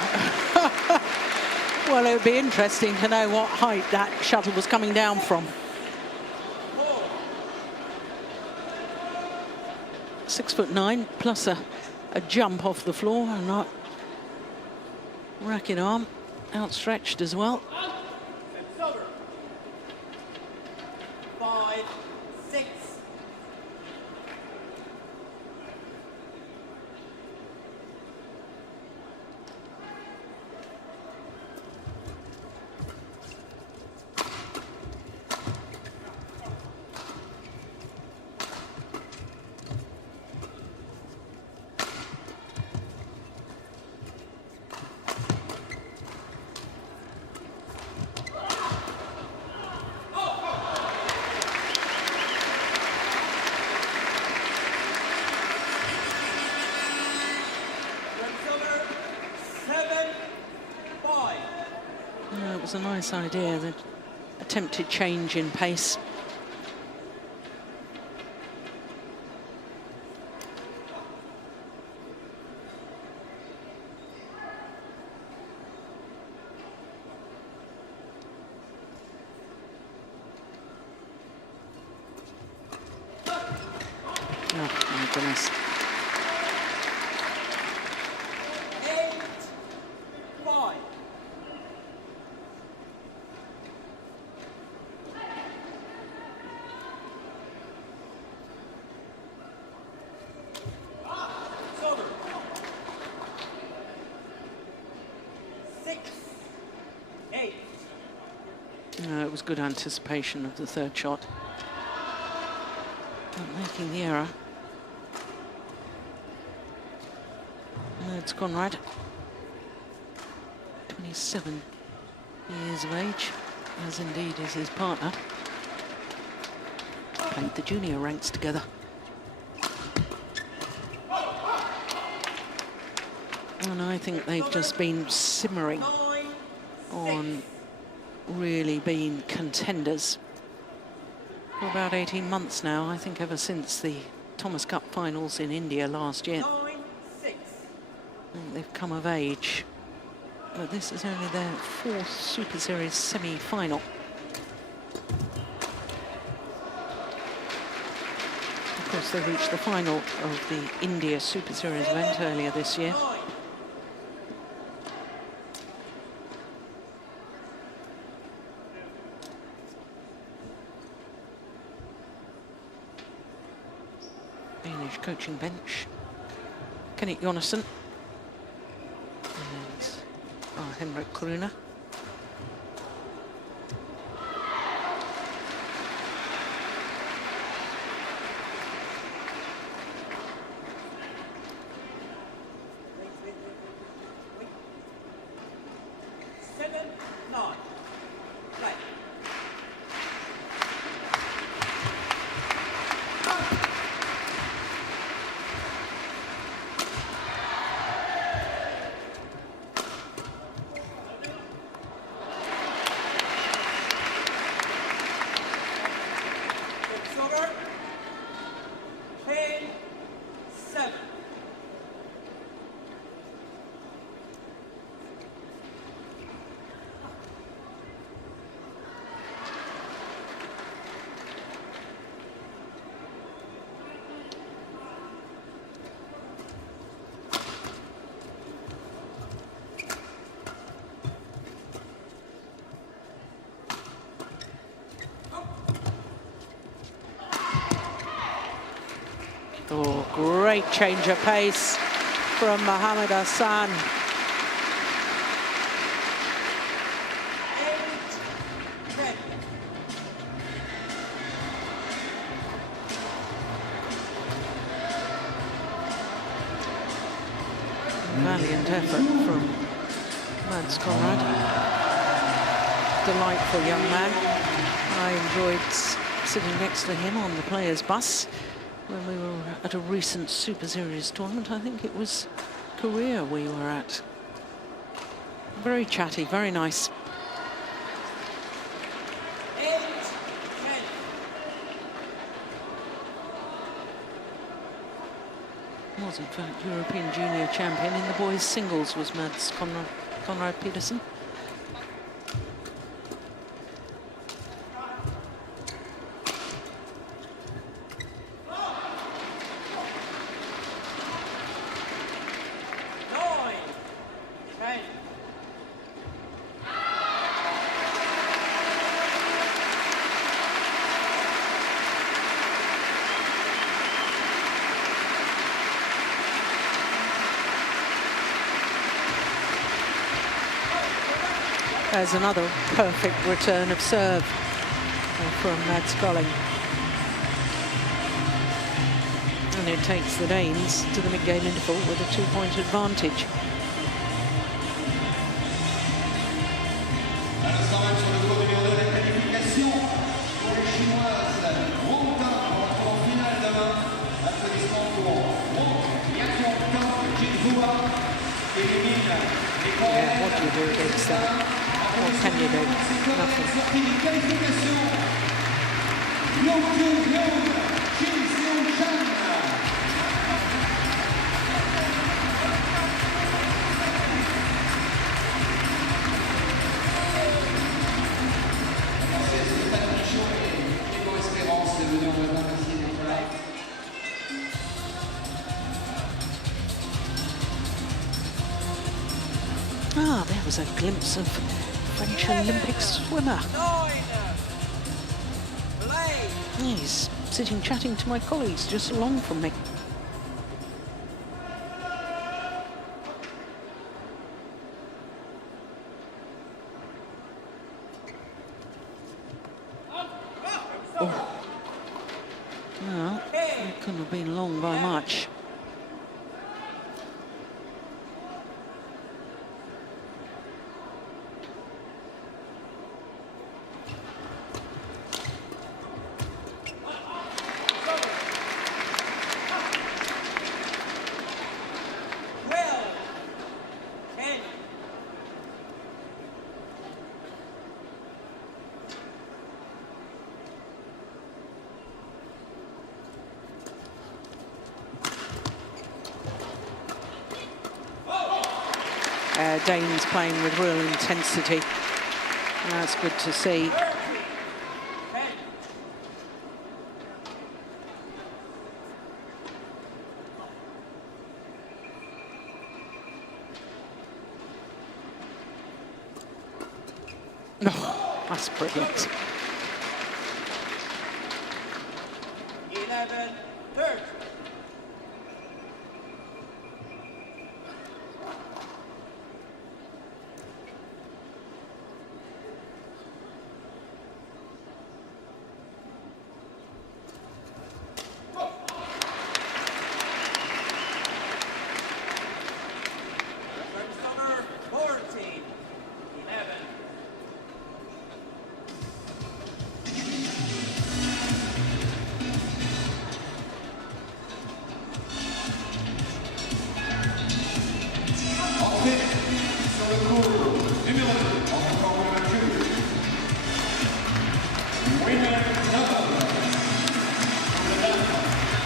Well, it would be interesting to know what height that shuttle was coming down from. 6'9", plus a jump off the floor, and not racket arm outstretched as well. It's over. 5-6. Yeah, it was a nice idea, the attempted change in pace. Oh, my goodness. 8-5. It's over. 6-8. It was good anticipation of the third shot. Not making the error. No, it's gone right. 27 years of age, as indeed is his partner. Played the junior ranks together. And I think they've just been simmering on really being contenders for about 18 months now. I think ever since the Thomas Cup finals in India last year. 9-6. I think they've come of age. But this is only their 4th Super Series semi-final. Of course, they reached the final of the India Super Series event earlier this year. 9. Danish coaching bench. Kenneth Jonassen and Henrik Kruna. Wait. 7-9. Play. It's over. 10-7. Oh, great change of pace from Mohammad Hassan. 8-10. Valiant effort from Mads Conrad. Delightful young man. I enjoyed sitting next to him on the players' bus when we were at a recent Super Series tournament. I think it was Korea we were at. Very chatty, very nice. 8-10. Was in fact European junior champion in the boys' singles was Mads Conrad Petersen. There's another perfect return of serve from Mads Colling. And it takes the Danes to the mid-game interval with a 2-point advantage. À l'instant même sur le tour numéro 2 des qualifications pour les Chinoises. Wang Tang pour le tour final demain. Applaudissements pour Wang Yakyong Tang, Jinhua, élimine les Coréens. Yeah, what do you do against that? What can you do? Nothing. Ah, there was a glimpse of French Olympic swimmer. 9. Play. He's sitting chatting to my colleagues just along from me. Oh. Well, it couldn't have been long by much. Danes playing with real intensity. That's good to see. Oh, that's brilliant. 11-30.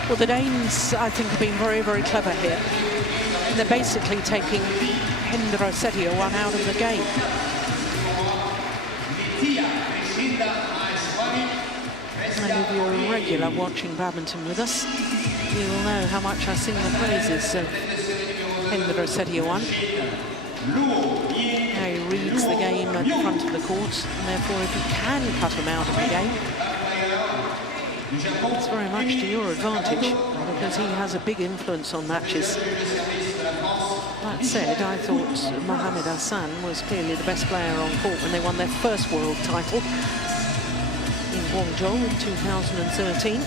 Well, the Danes, I think, have been very, very clever here. They're basically taking Hendra Setio-1 out of the game. And if you're a regular watching badminton with us, you will know how much I sing the praises of Hendra Setio-1. How he reads the game at the front of the court, and therefore if you can cut him out of the game, it's very much to your advantage, because he has a big influence on matches. That said, I thought Mohamed Hassan was clearly the best player on court when they won their first world title in Guangzhou in 2013.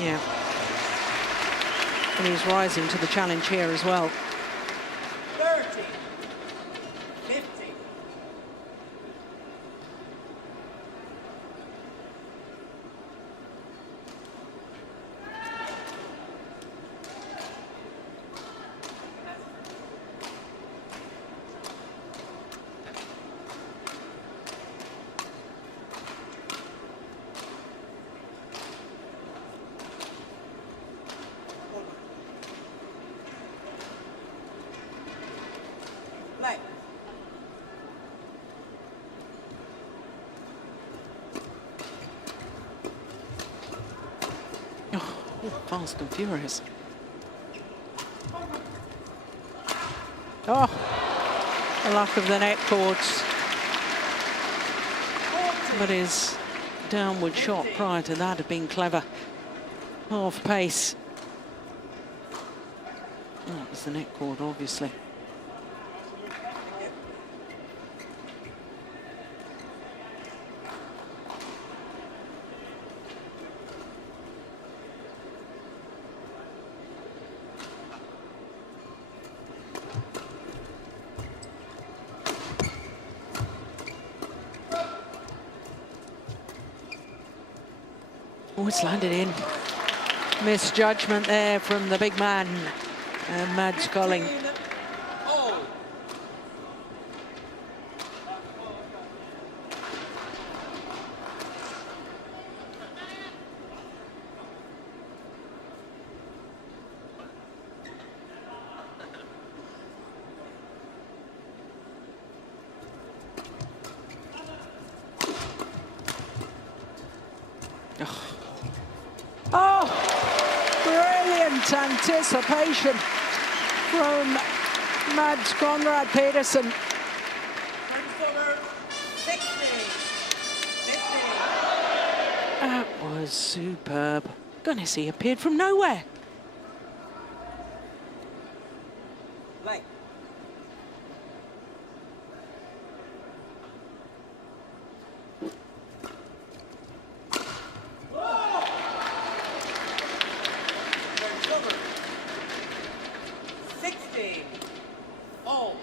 Yeah. And he's rising to the challenge here as well. 30, 50. Play. Oh, fast and furious. Oh, the luck of the net cords. But his downward shot prior to that had been clever. Half pace. That was the net cord, obviously. Oh, it's landed in. Misjudgment there from the big man, Mads Colling. Oh. Oh, brilliant anticipation from Mads Conrad Pedersen. Over 60. 50. That was superb. Goodness, he appeared from nowhere. Like. Over 60. Oh.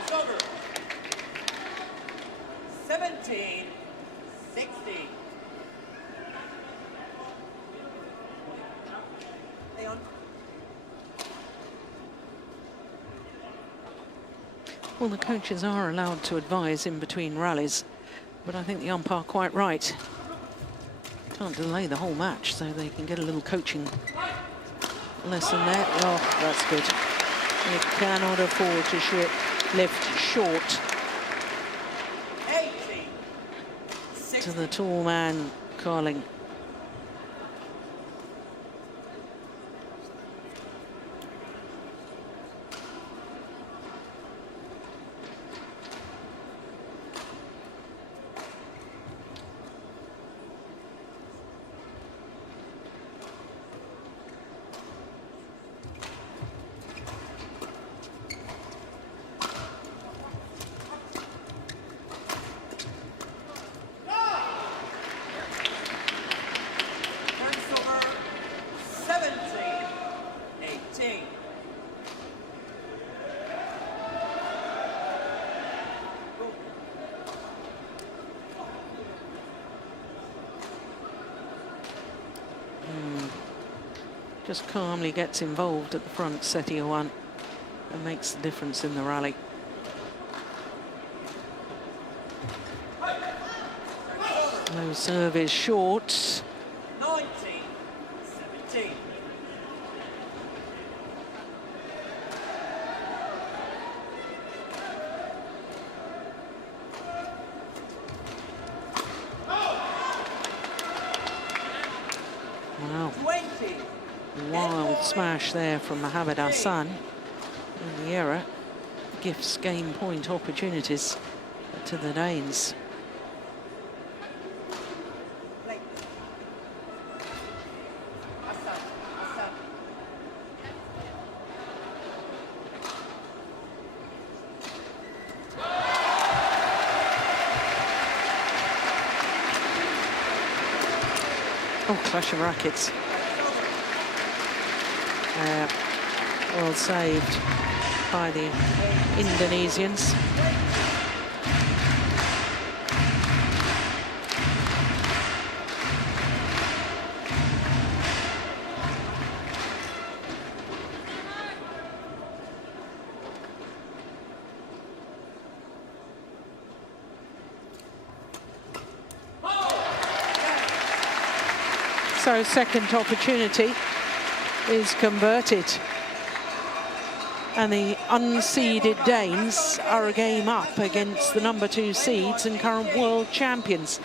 It's over. 17. 60. Leon. Well, the coaches are allowed to advise in between rallies, but I think the umpire quite right. Can't delay the whole match, so they can get a little coaching lesson there. Oh, that's good. You cannot afford to lift short 80. to 60. the tall man, Carling. Points over 17. 18. Just calmly gets involved at the front, Setio 1, and makes the difference in the rally. Low serve is short. 19. 17. Wow, 20. wild smash there from Mohamed Hassan in the error. Gifts game point opportunities to the Danes. Play. Hassan. Hassan. Oh, clash of rackets. Well saved by the Indonesians. So second opportunity is converted. And the unseeded Danes are a game up against the #2 seeds and current world champions.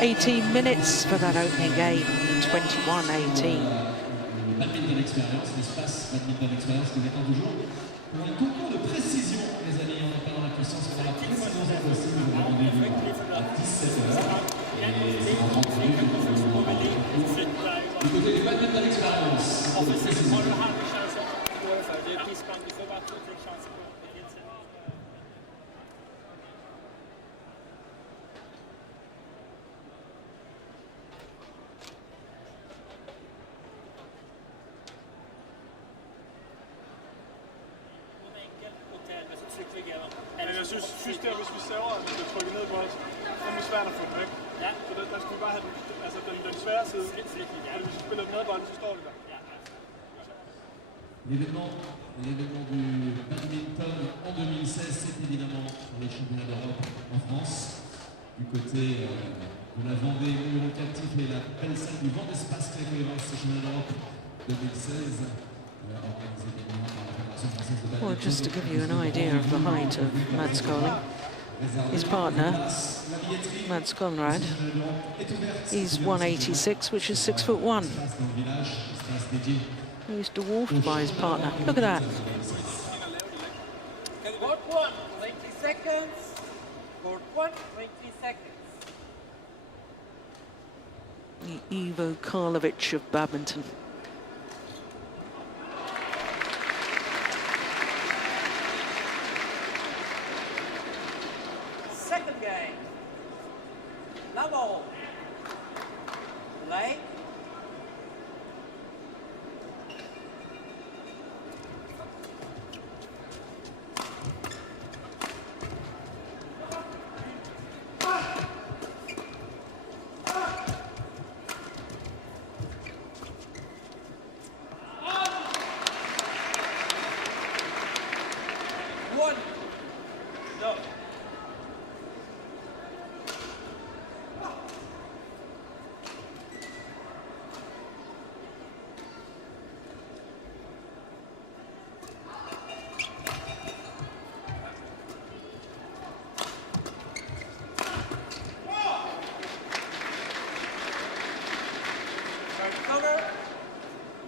18 minutes for that opening game, 21-18. Le badminton expérience, l'espace badminton expérience qui vous attend toujours pour un concours de précision, les amis. On est pas dans la puissance pour la précision cette fois-ci. Vous avez rendez-vous à 17h. Et c'est en 30 minutes que nous allons remporter le concours. Du côté du badminton expérience, de précision. synes der, hvis vi server, at vi bliver trykket ned på os, så er det svært at få den væk. Ja. Så der skal vi bare have den svære side. Og hvis vi spiller medbold, så står vi der. L'événement du badminton en 2016, c'est évidemment les championnats d'Europe en France. Du côté de la Vendée, numéro captif et la belle salle du Vendée Espace qui accueillera ces championnats d'Europe 2016. Well, just to give you an idea of the height of Mads Koling, his partner, Mads Conrad, he's 186, which is 6'1". He's dwarfed by his partner. Look at that. Court 1, 20 seconds. Court 1, 20 seconds. The Ivo Karlovic of badminton. Second game. Level. Play. One. No. Cover.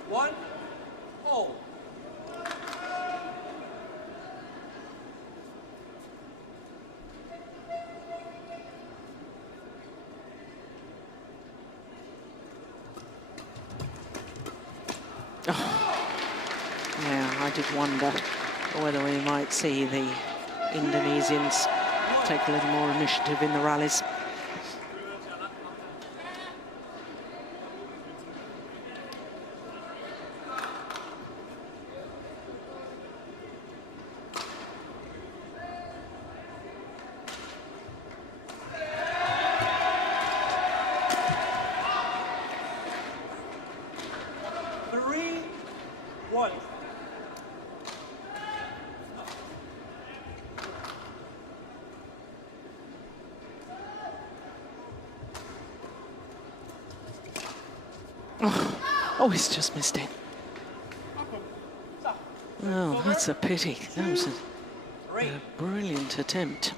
One. Hold. Yeah, I did wonder whether we might see the Indonesians take a little more initiative in the rallies. One. Oh, he's just missed it. Oh, that's a pity. That was a brilliant attempt.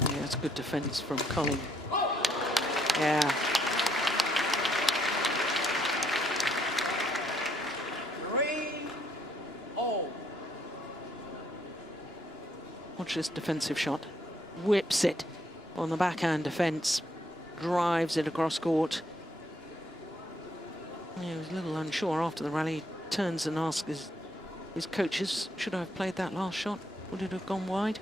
Yeah, it's good defense from Colin. Yeah. Watch this defensive shot. Whips it on the backhand defence. Drives it across court. He was a little unsure after the rally. Turns and asks his coaches, should I have played that last shot? Would it have gone wide?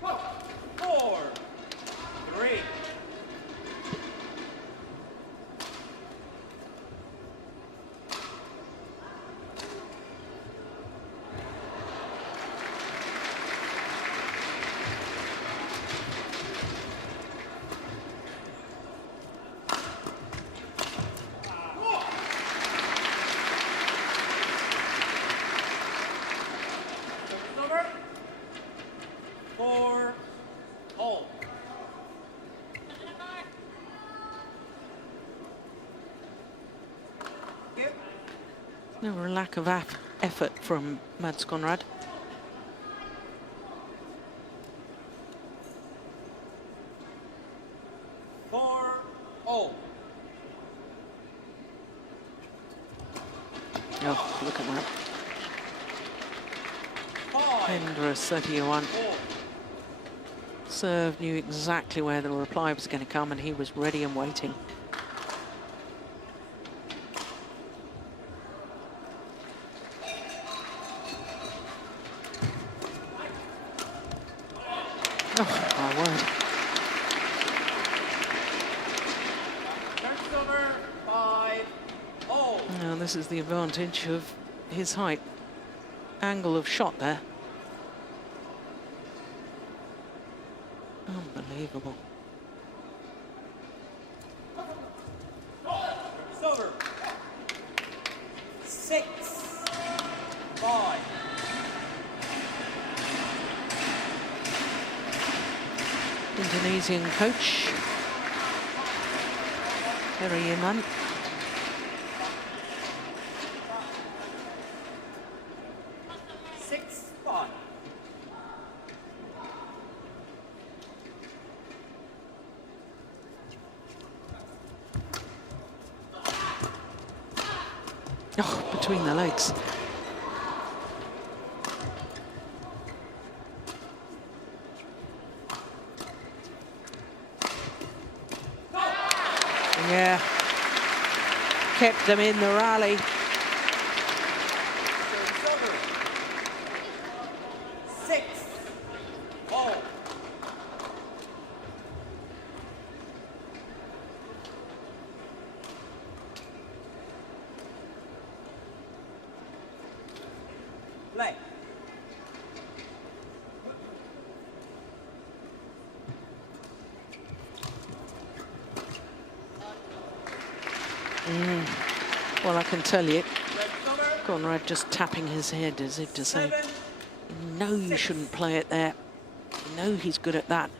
4, 3. Over. 4, hold. No lack of effort from Mads Conrad. Four, hold. Oh, look at that. 5, Endless 31. 4. Serve knew exactly where the reply was going to come, and he was ready and waiting. Oh, my word. this is the advantage of his height. Angle of shot there. Unbelievable. It's over. 6-5. Indonesian coach Marin. 6-5. Oh, between the legs. Yeah, kept them in the rally. It's over. 6-all. Play. Well, I can tell you, Conrad just tapping his head as if to say, you know you shouldn't play it there. You know he's good at that.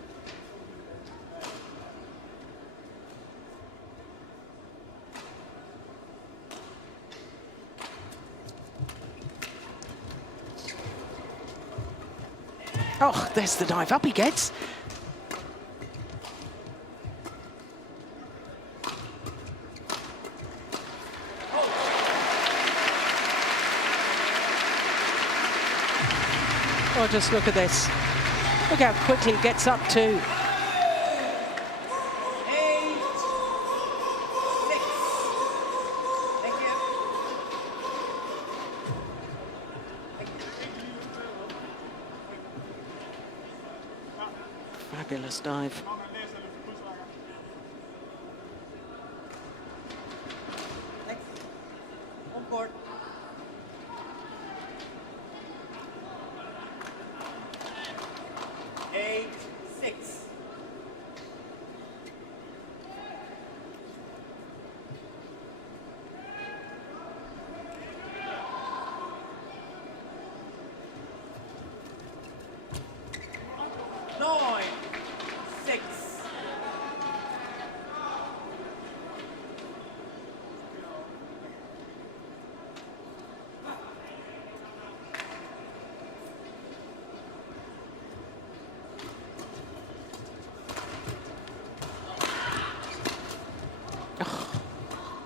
Oh, there's the dive. Up he gets. Oh, just look at this. Look how quickly it gets up to. 8-6. Thank you. Fabulous dive. Next. On court. 8-6. Nine, 6.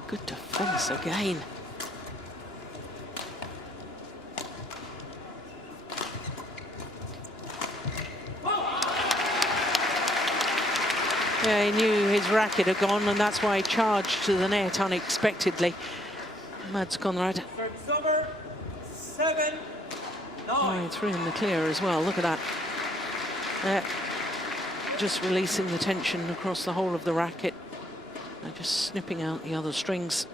Good defense again. Yeah, he knew his racket had gone, and that's why he charged to the net unexpectedly. Mads Conrad. Service over. 7-9. Oh, he threw in the clear as well. Look at that. Just releasing the tension across the whole of the racket. And just snipping out the other strings.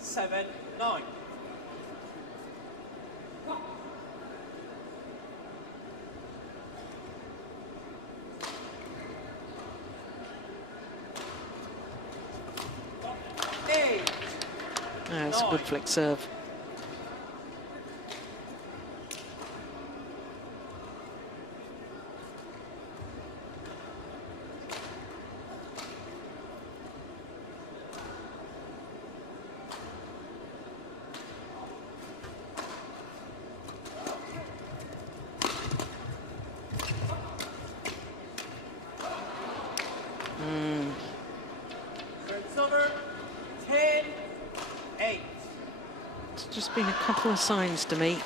Seven, 9. That's a good flick serve. It's over. 10-8. It's just been a couple of signs to me.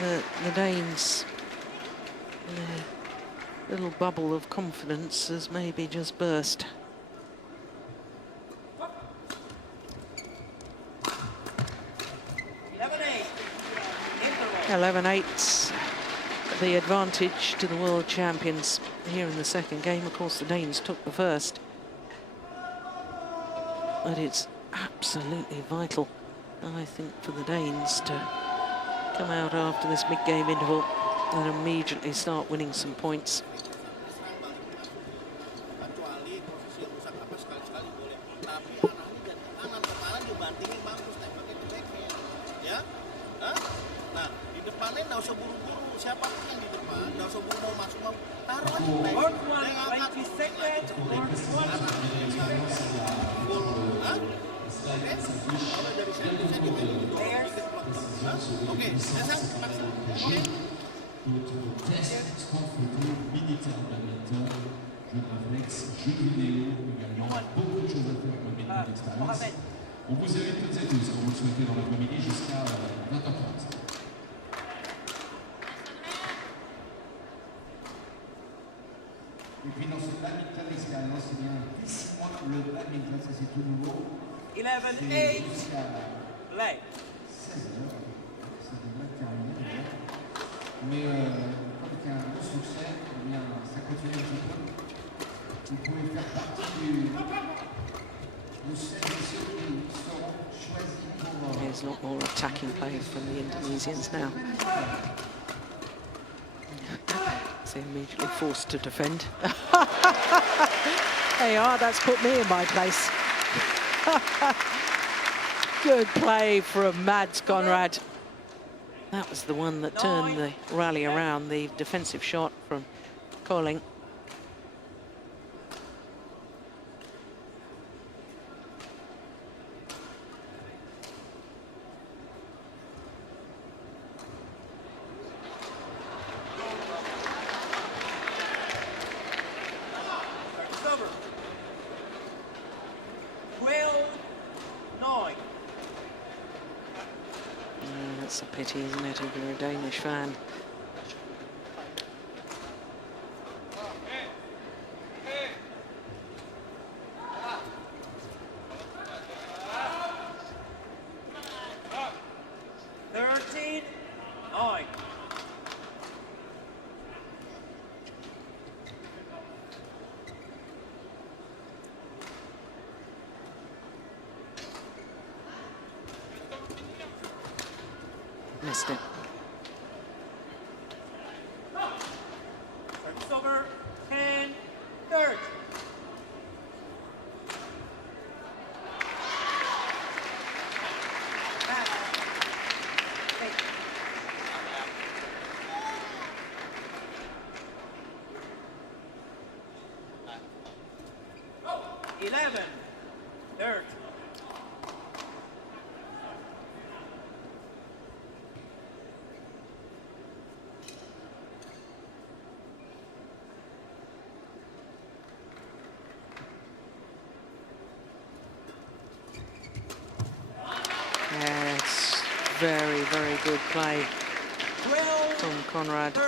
The Danes The little bubble of confidence has maybe just burst. 11-8's the advantage to the world champions here in the second game. Of course, the Danes took the first. But it's absolutely vital, I think, for the Danes to come out after this mid-game interval and immediately start winning some points. On vous invite toutes et tous, comme vous le souhaitez, dans l'après-midi jusqu'à 20h30. Et puis dans ce badminton expérience, il y a 10 mois, le badminton, ça c'est tout nouveau. 11-8, play. 16 heures, ça devrait terminer déjà. Mais comme il y a un gros succès, eh bien, ça continue un petit peu. Vous pouvez faire partie de celles et ceux qui seront choisis pour... There's a lot more attacking play from the Indonesians now. They're immediately forced to defend. There you are, that's put me in my place. Good play from Mads Conrad. That was the one that turned the rally around, the defensive shot from Colling. That's a pity, isn't it, if you're a Danish fan? Missed it. Service over, 10-30. Back. 11-30. Yes, very, very good play from Conrad.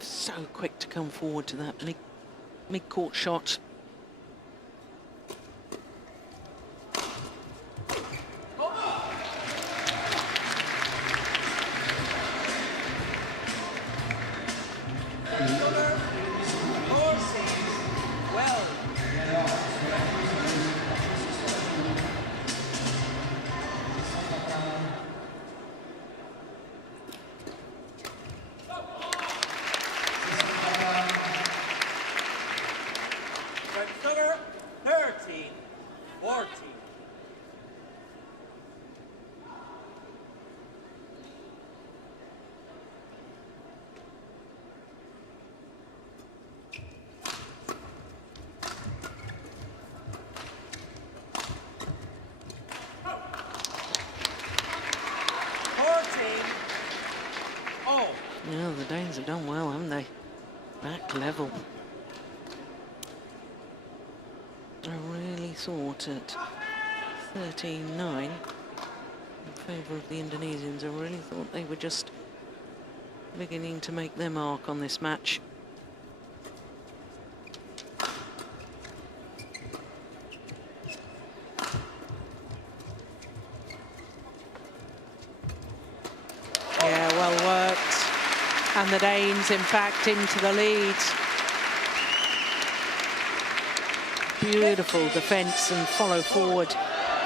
So quick to come forward to that mid-court shot. Yeah, the Danes have done well, haven't they? Back level. I really thought at 13-9 in favour of the Indonesians. I really thought they were just beginning to make their mark on this match. Yeah, well worked. And the Danes, in fact, into the lead. Beautiful defence and follow forward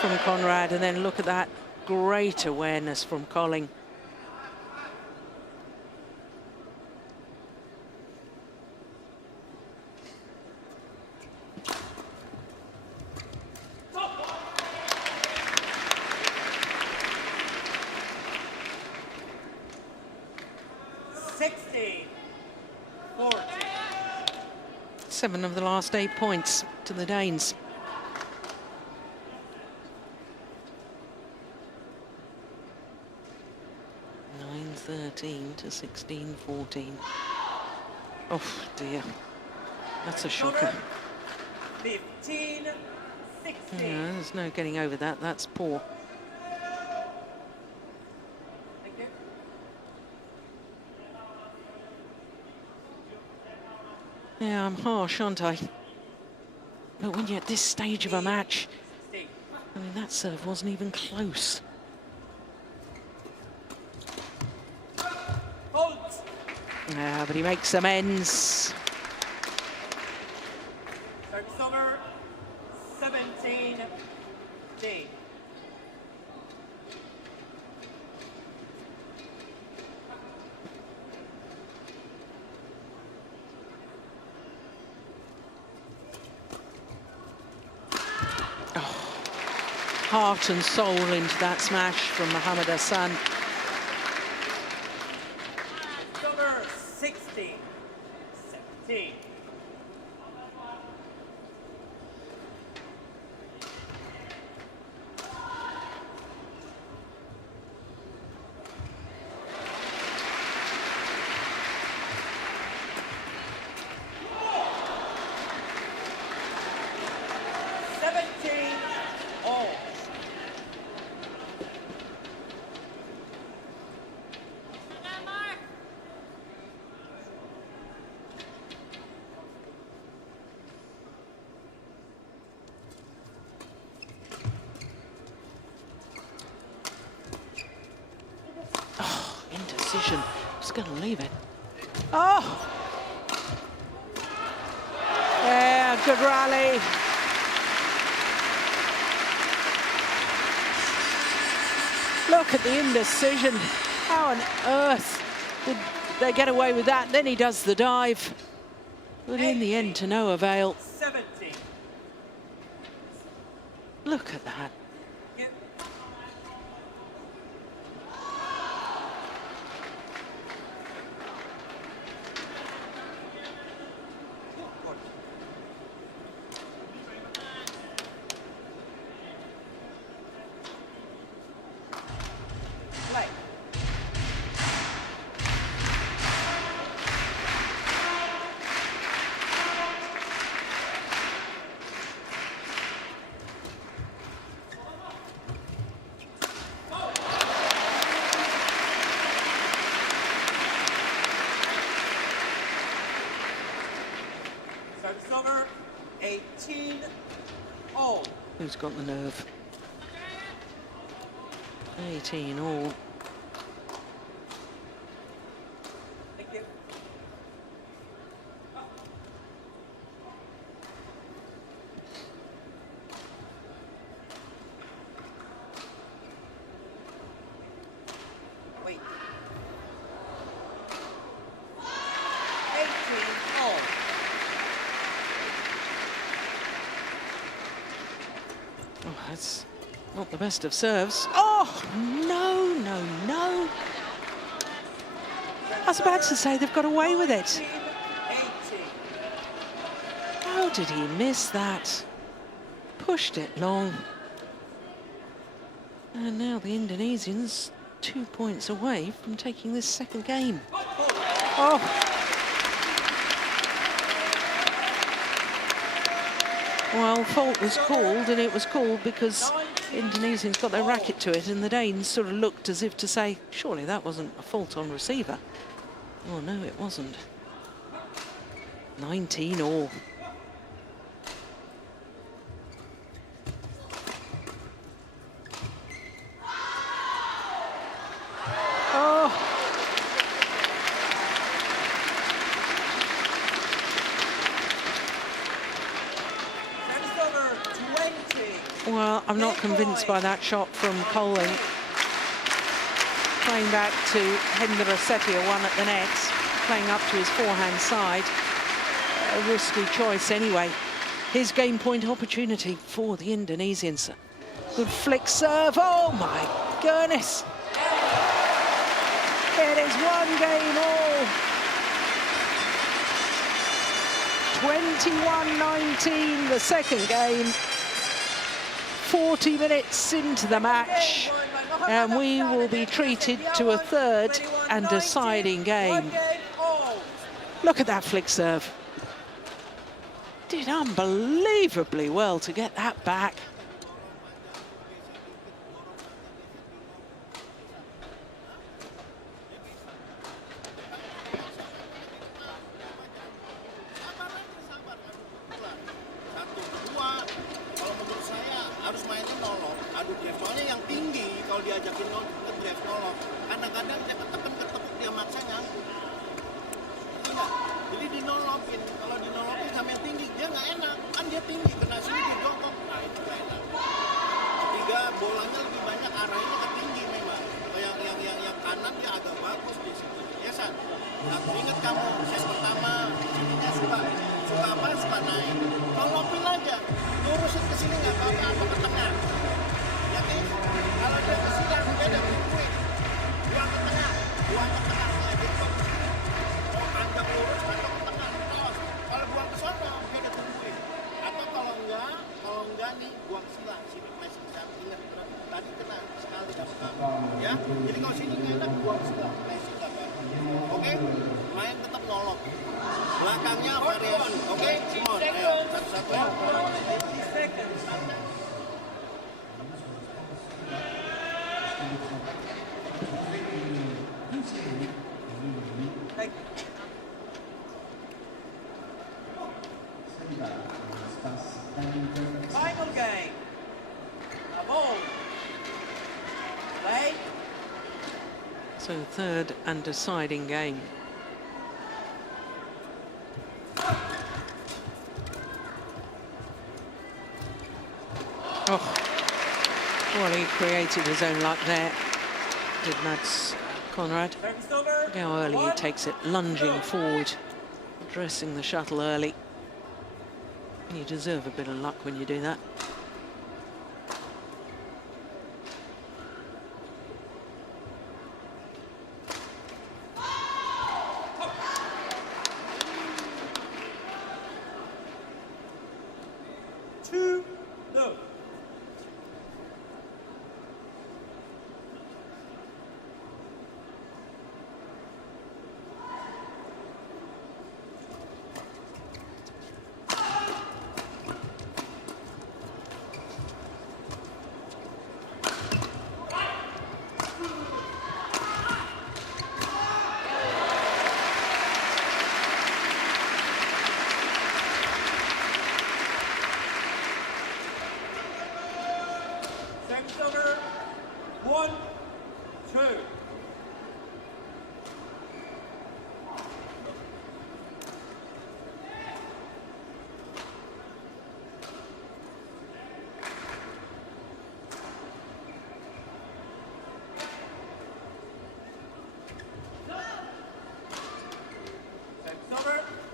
from Conrad, and then look at that great awareness from Colling. Seven of the last 8 points to the Danes. (9-13) to 16-14. Oh dear, that's a shocker. 15-16. Yeah, there's no getting over that. That's poor. Thank you. Yeah, I'm harsh, aren't I? But when you're at this stage of a match, I mean, that serve wasn't even close. Hold. Yeah, but he makes amends. Service over. 17-15. Heart and soul into that smash from Mohammed Hassan. Over 16-17. Indecision. Just going to leave it. Oh! Yeah, good rally. Look at the indecision. How on earth did they get away with that? Then he does the dive. But in the end, to no avail. 17. Look at that. Service over. 18-all. Who's got the nerve? 18-all. Thank you. Wait. 18-all. Oh, that's not the best of serves. Oh, no, no, no. I was about to say they've got away with it. 18. How did he miss that? Pushed it long. And now the Indonesians 2 points away from taking this second game. Oh. Well, fault was called, and it was called because Indonesians got their racket to it, and the Danes sort of looked as if to say, surely that wasn't a fault on receiver. Oh, no, it wasn't. 19 all. Oh. Well, I'm not convinced by that shot from Colin. Playing back to Hendra Setia, one at the nets, playing up to his forehand side. A risky choice anyway. His game point opportunity for the Indonesians. Good flick serve. Oh my goodness. It is 1 game all. 21-19, the second game. 40 minutes into the match, and we will be treated to a third and deciding game. Look at that flick serve. Did unbelievably well to get that back. Final game. A ball. Play. So third and deciding game. Oh, well, he created his own luck there, did Mads Conrad. Look how early he takes it, lunging forward, addressing the shuttle early. You deserve a bit of luck when you do that.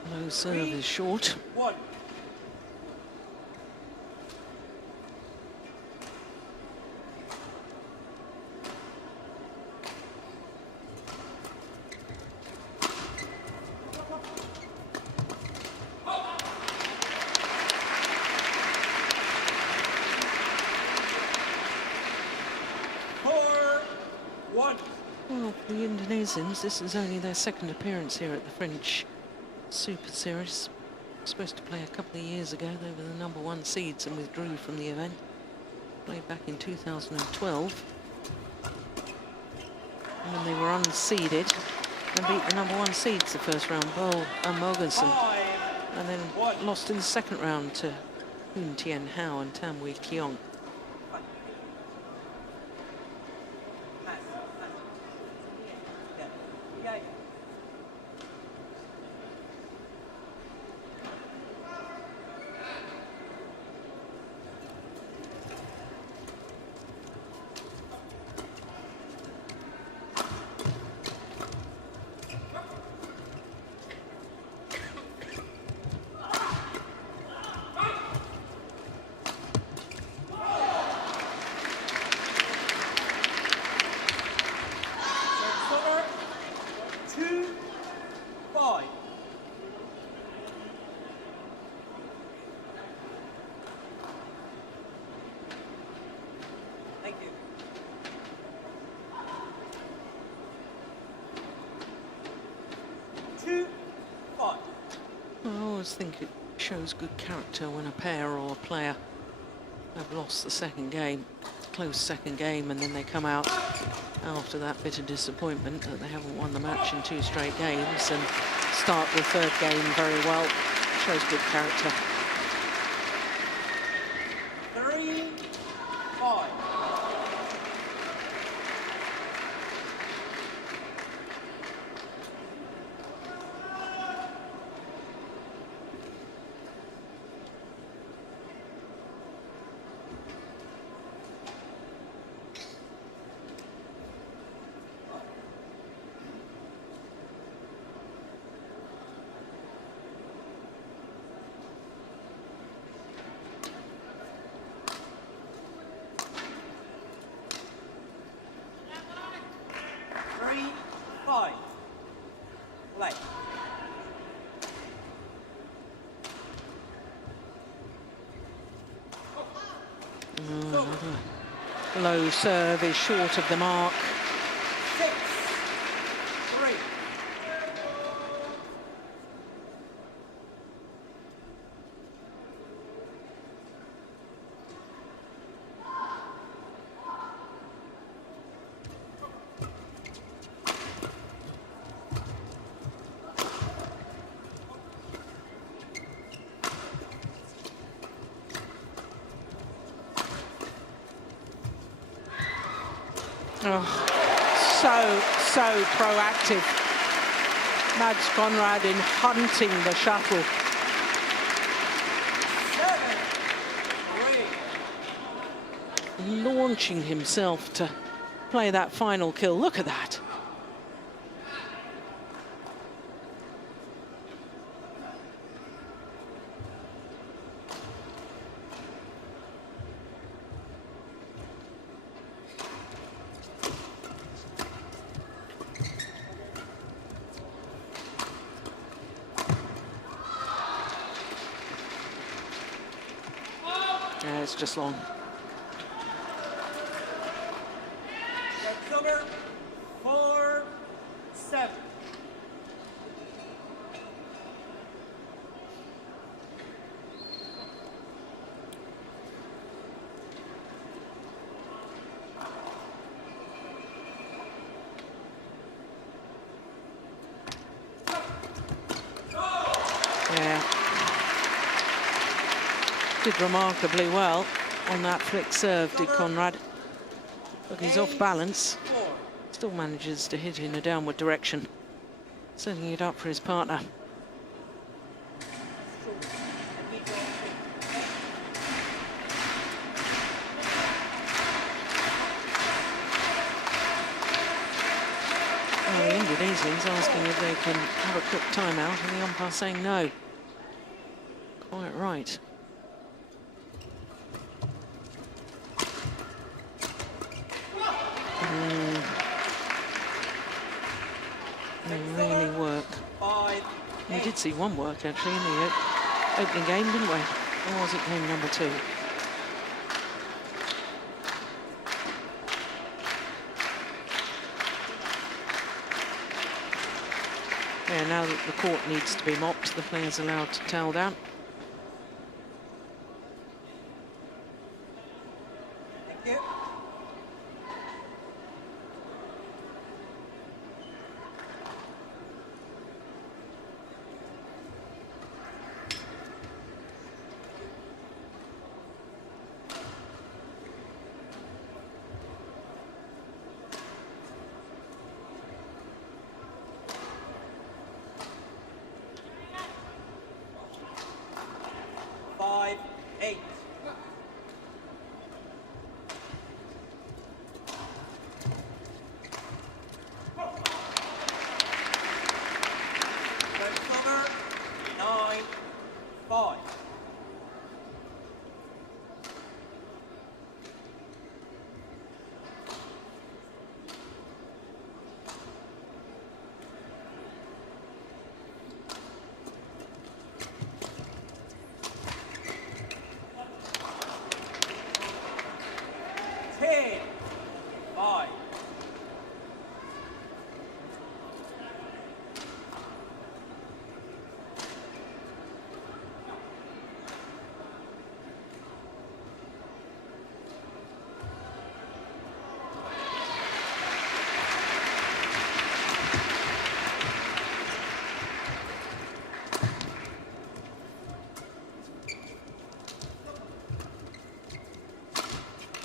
No serve is short. Well, for the Indonesians, this is only their second appearance here at the French Super Series. Supposed to play a couple of years ago. They were the #1 seeds and withdrew from the event. Played back in 2012. And then they were unseeded and beat the #1 seeds the first round, Bo and Mogensen. And then lost in the second round to Hoon Tien Hao and Tam Wee Kiong. I always think it shows good character when a pair or a player have lost the second game, close second game, and then they come out after that bit of disappointment that they haven't won the match in 2 straight games and start the third game very well. Shows good character. 3-5. Low serve is short of the mark. 6-3. Oh, so proactive. Mads Conrad in hunting the shuttle. 7-3. Launching himself to play that final kill. Look at that. Yeah, it's just long. That's over. 4-7. Yeah. Did remarkably well on that flick serve, did Conrad. Look, he's off balance. Still manages to hit in a downward direction, setting it up for his partner. Well, the Indonesians asking if they can have a quick timeout, and the umpire saying no. Quite right. They really work. We did see one work actually in the opening game, didn't we? Or was it game number 2? Yeah, now that the court needs to be mopped, the player's allowed to towel down. Thank you.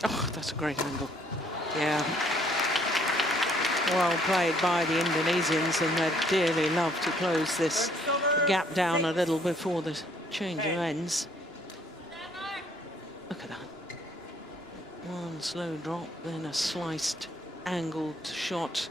Oh, that's a great angle. Yeah. Well played by the Indonesians, and they'd dearly love to close this gap down a little before the change of ends. Look at that. One slow drop, then a sliced, angled shot.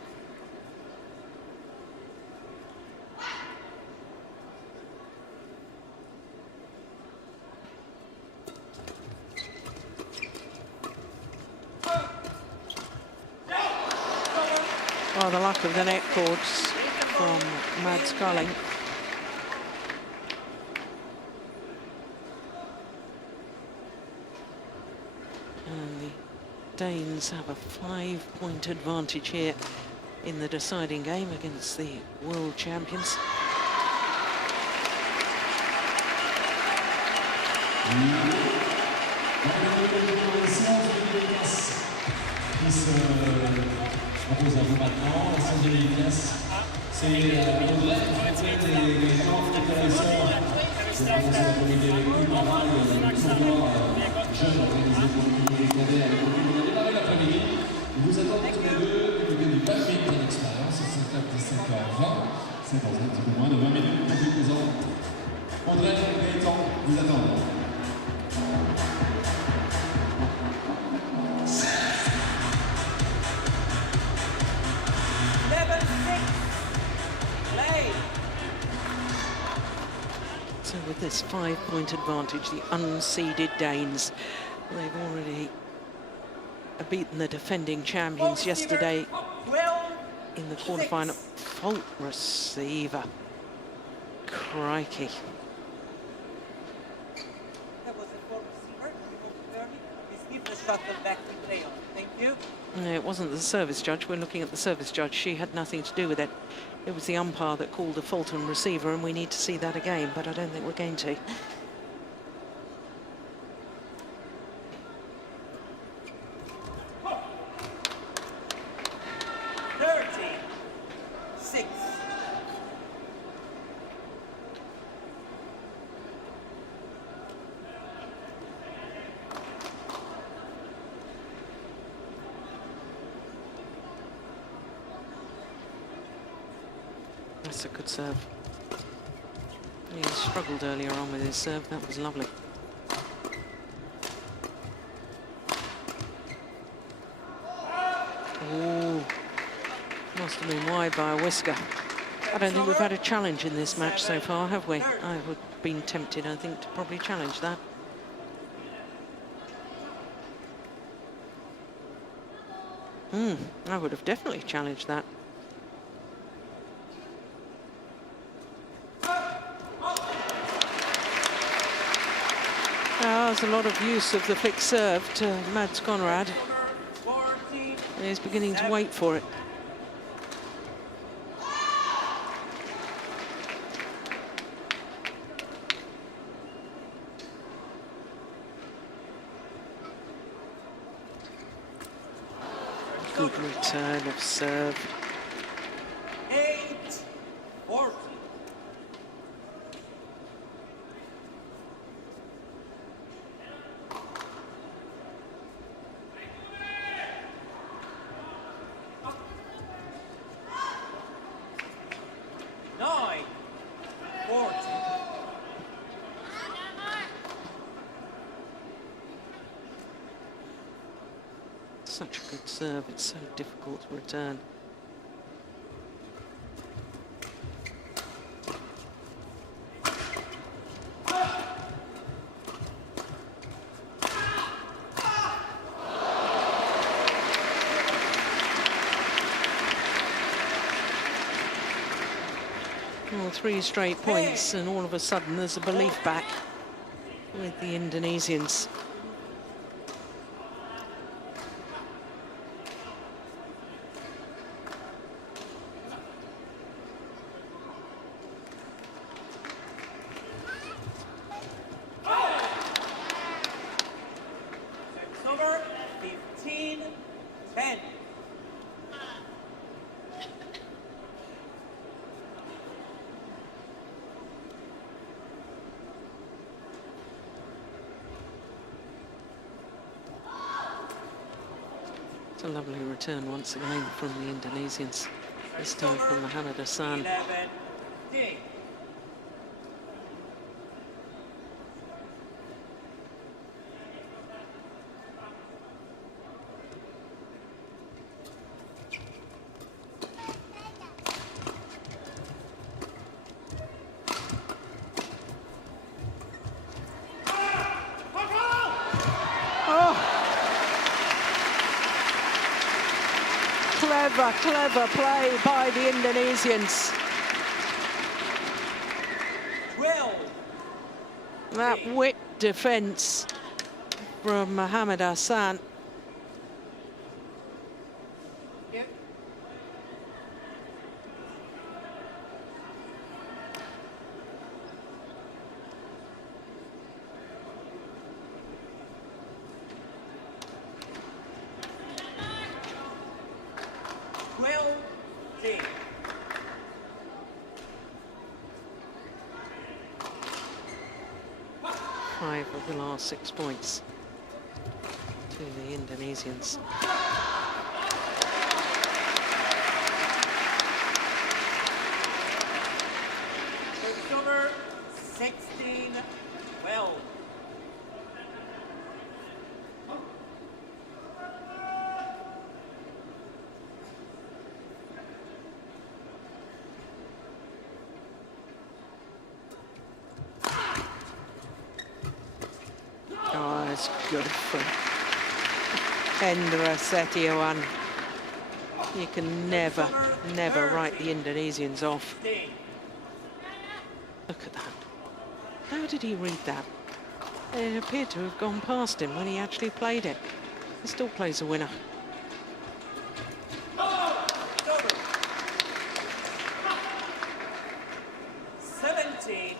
Well, the luck of the net cords from Mads Carling. And the Danes have a 5-point advantage here in the deciding game against the world champions. Je propose à vous maintenant la 5e dédicace. C'est Audrey qui fait des gens qui connaissent. C'est commencé à communiquer avec nous par là, le tournoi jeune organisé pour le public des cadets avec lequel on a démarré l'après-midi. Nous vous attendons tous les deux du côté du badminton expérience, c'est 17h20. C'est dans un petit peu moins de 20 minutes pour vous présenter. Audrey et Gaëtan vous attendent. So with this 5-point advantage, the unseeded Danes, they've already beaten the defending champions yesterday in the quarterfinal. Fault receiver. Crikey. That was a fault receiver. Please give the shuttle back to play on. Thank you. No, it wasn't the service judge. We're looking at the service judge. She had nothing to do with it. It was the umpire that called the fault on receiver, and we need to see that again, but I don't think we're going to. That's a good serve. He struggled earlier on with his serve. That was lovely. Ooh, must have been wide by a whisker. I don't think we've had a challenge in this match so far, have we? I would have been tempted, I think, to probably challenge that. I would have definitely challenged that. There's a lot of use of the flick serve to Mads Conrad. He's beginning to wait for it. good return of serve. 8-40. Such a good serve, it's so difficult to return. Well, 3 straight points, and all of a sudden there's a belief back with the Indonesians. Over 15-10. It's a lovely return once again from the Indonesians, this time from Mohamed Hassan. 11-10. Clever play by the Indonesians. 12. That whip defence from Mohamed Hassan. Yep. Five of the last 6 points to the Indonesians. It's over 16-12. Oh, it's good for Hendra Setiawan. You can never write the Indonesians off. Look at that. How did he read that? It appeared to have gone past him when he actually played it. He still plays a winner. It's over. 17-30.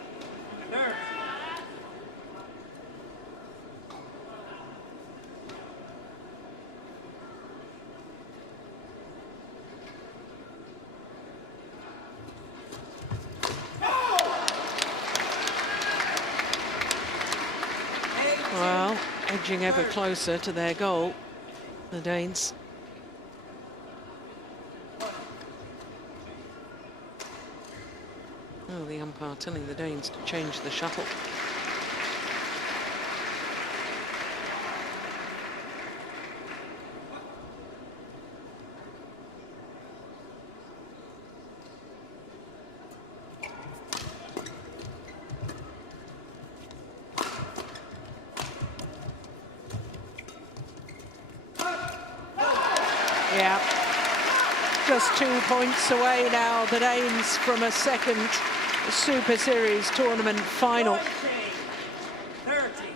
Well, edging ever closer to their goal, the Danes. Oh, the umpire telling the Danes to change the shuttle. Yeah, just 2 points away now, the Danes, from a second Super Series tournament final. 30.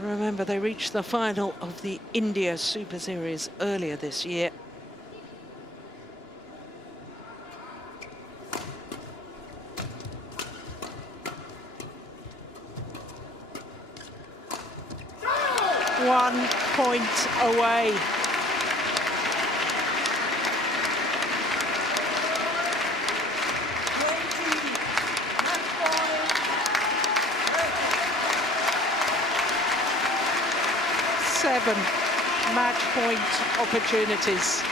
Remember, they reached the final of the India Super Series earlier this year. One point away 7 match point opportunities.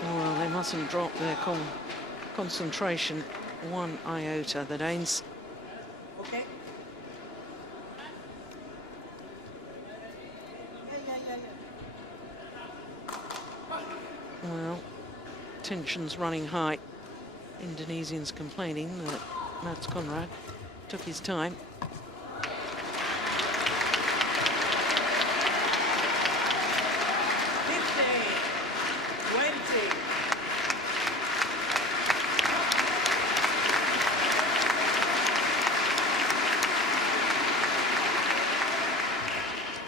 Well, they mustn't drop their concentration one iota, the Danes. Okay. Well, tensions running high. Indonesians complaining that Mats Conrad took his time.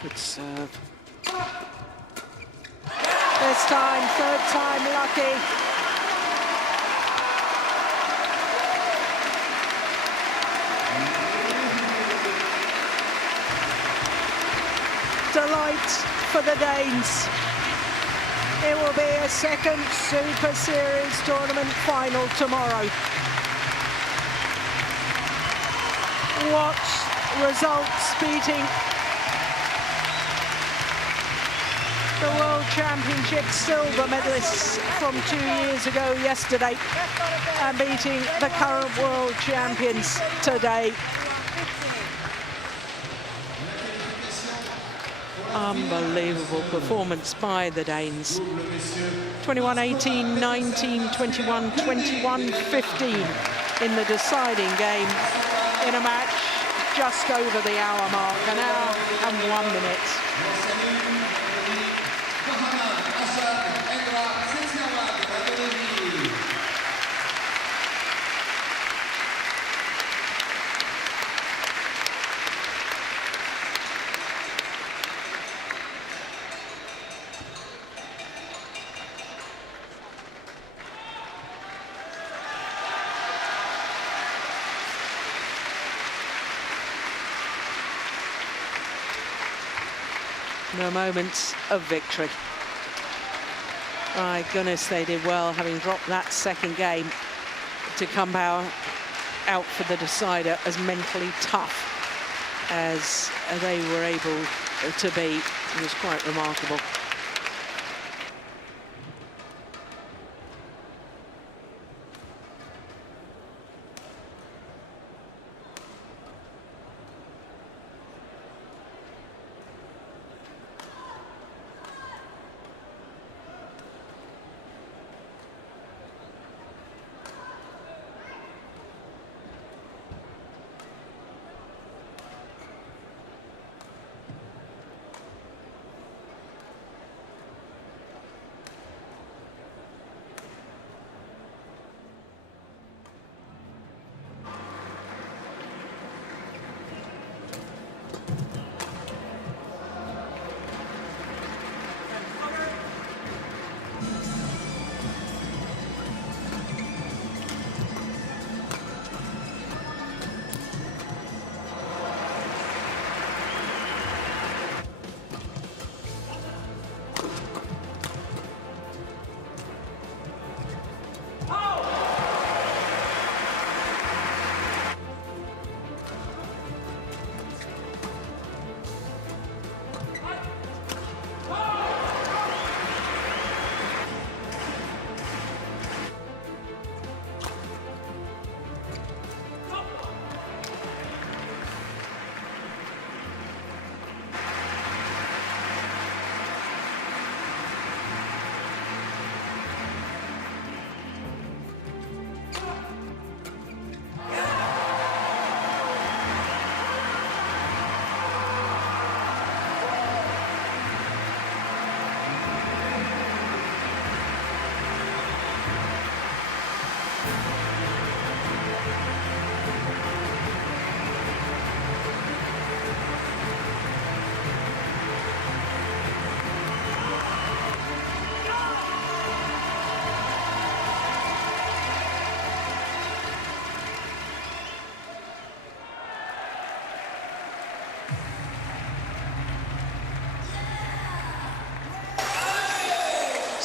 Good serve. This time, third time lucky. Delight for the Danes. It will be a second Super Series tournament final tomorrow. What results beating the World Championships silver medalists from 2 years ago yesterday and beating the current world champions today. Unbelievable performance by the Danes. 21-18, 19-21, 21-15 in the deciding game in a match just over the hour mark, an hour and 1 minute. No moments of victory. My goodness, they did well, having dropped that second game, to come out for the decider as mentally tough as they were able to be. It was quite remarkable.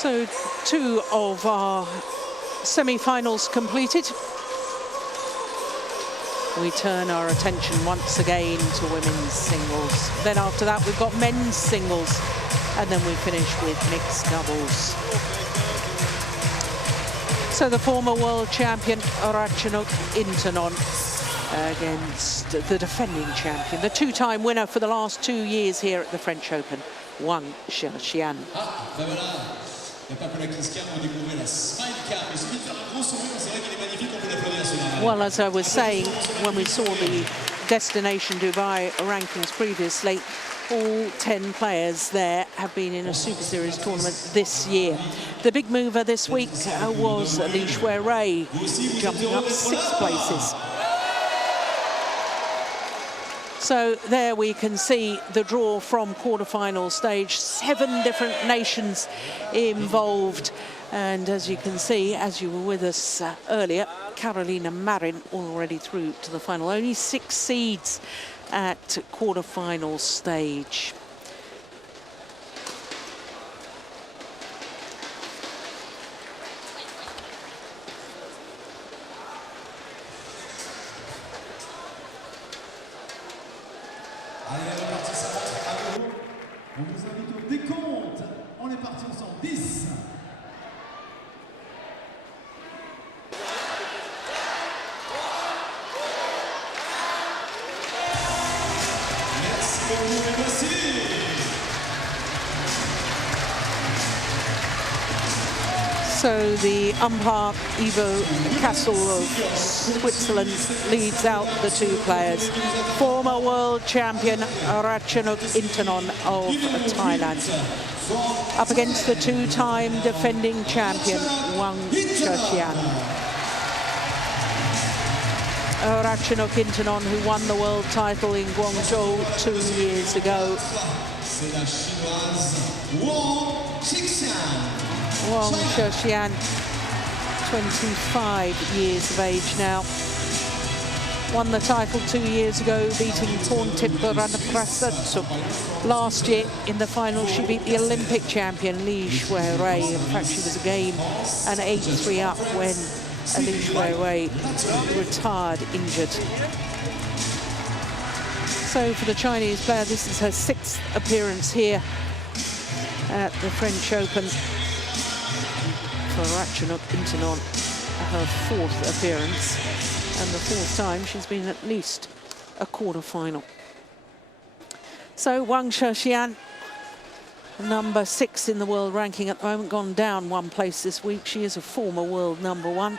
So two of our semi-finals completed, we turn our attention once again to women's singles. Then after that, we've got men's singles, and then we finish with mixed doubles. So the former world champion, Ratchanok Intanon, against the defending champion, the two-time winner for the last 2 years here at the French Open, Wang Xiaoxian. Well, as I was saying, when we saw the Destination Dubai rankings previously, all 10 players there have been in a Super Series tournament this year. The big mover this week was Li Shuai, jumping up 6 places. So there we can see the draw from quarterfinal stage, 7 different nations involved. And as you can see, as you were with us earlier, Carolina Marin already through to the final. Only 6 seeds at quarterfinal stage. On vous invite au décompte. On est parti ensemble. 10. Merci beaucoup et merci. So the umpire, Ivo Castle of Switzerland, leads out the 2 players. Former world champion Ratchanok Intanon of Thailand, up against the 2-time defending champion Wang Xiaoxian. Ratchanok Intanon, who won the world title in Guangzhou 2 years ago. C'est la chinoise Wang Xiaoxian. Wang Xiaoxian, 25 years of age now. Won the title 2 years ago, beating Porntip Ranapratsatsuk. Last year in the final, she beat the Olympic champion Li Shuai. In fact, she was a game and 8-3 up when Li Shuai retired injured. So for the Chinese player, this is her 6th appearance here at the French Open. For Ratchanok Intanon, her 4th appearance, and the 4th time she's been at least a quarter-final. So Wang Xiaoxian, number 6 in the world ranking at the moment, gone down 1 place this week. She is a former world number 1,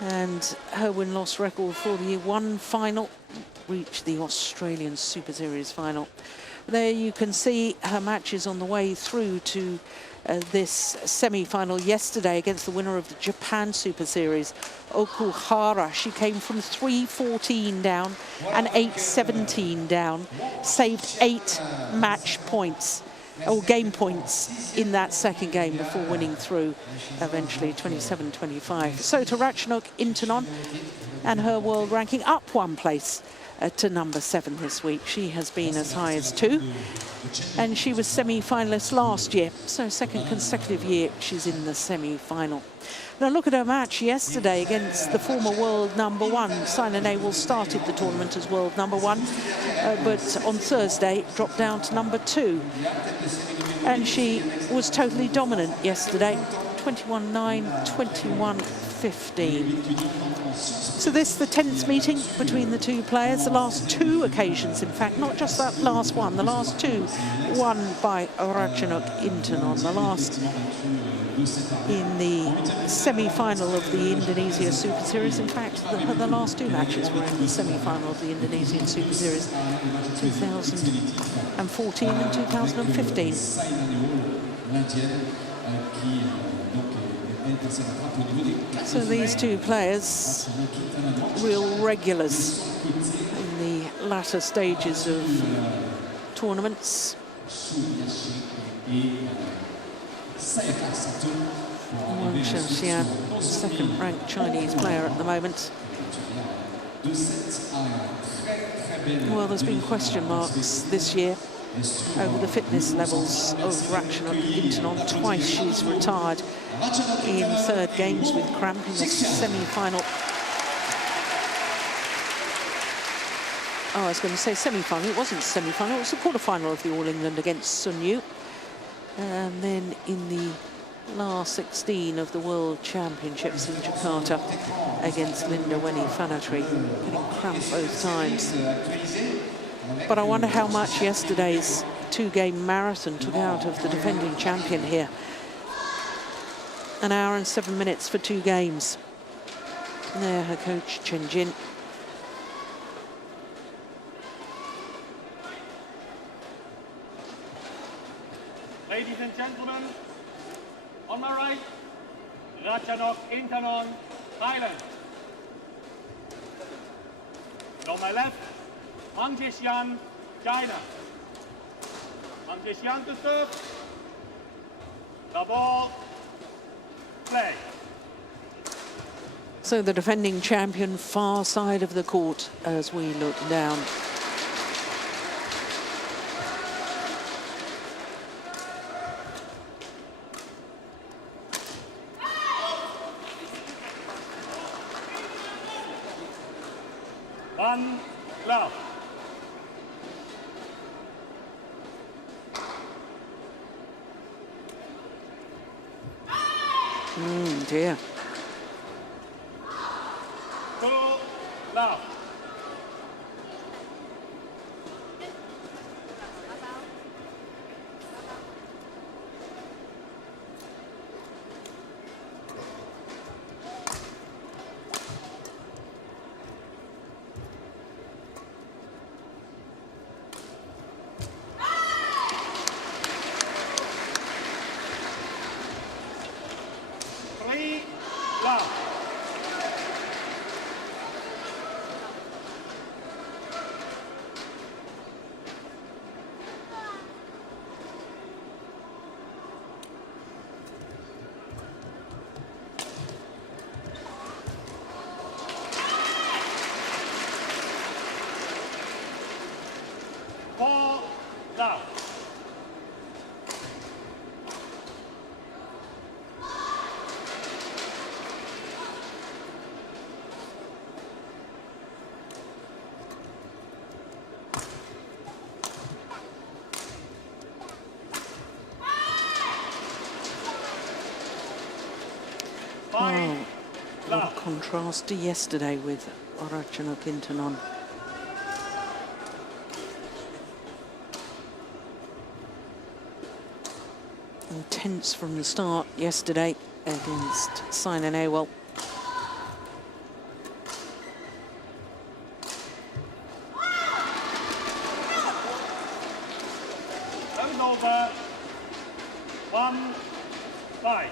and her win-loss record for the one final reached the Australian Super Series final. There you can see her matches on the way through to this semi-final yesterday against the winner of the Japan Super Series, Okuhara. She came from 3-14 down and 8-17 down, saved 8 match points, or game points in that second game before winning through eventually 27-25. So to Ratchanok Intanon, and her world ranking up 1 place to number 7 this week. She has been as high as 2, and she was semi-finalist last year, so 2nd consecutive year she's in the semi-final. Now look at her match yesterday against the former world number 1. Sina Nehwal started the tournament as world number 1, but on Thursday dropped down to number 2. And she was totally dominant yesterday, 21-9, 21-15. So this is the 10th meeting between the 2 players. The last 2 occasions, in fact, not just that last one, the last 2 won by Ratchanok Intanon. The last in the semi-final of the Indonesia Super Series. In fact, the last 2 matches were in the semi-final of the Indonesian Super Series, 2014 and 2015. So these 2 players, real regulars in the latter stages of tournaments. Wang Xiaoxian, 2nd-ranked Chinese player at the moment. Well, there's been question marks this year over the fitness levels of Ratchanok Intanon. Twice she's retired in third games with cramp in the semi-final. Oh, I was going to say semi-final. It wasn't semi-final. It was the quarter-final of the All England against Sun Yu. And then in the last 16 of the World Championships in Jakarta against Linda Weni Fanatri, getting cramp both times. But I wonder how much yesterday's two-game marathon took out of the defending champion here. 1 hour and 7 minutes for 2 games. And there, her coach, Chen Jin. Ladies and gentlemen, on my right, Ratchanok Intanon, Thailand. And on my left, Mang Jishan, China. Mang Jishan to serve. The ball, play. So the defending champion, far side of the court as we look down. One, love. Dear. 2, love. Wow, what a contrast to yesterday with Ratchanok Intanon. Intense from the start yesterday against Sainan Awal. Over. 1-5.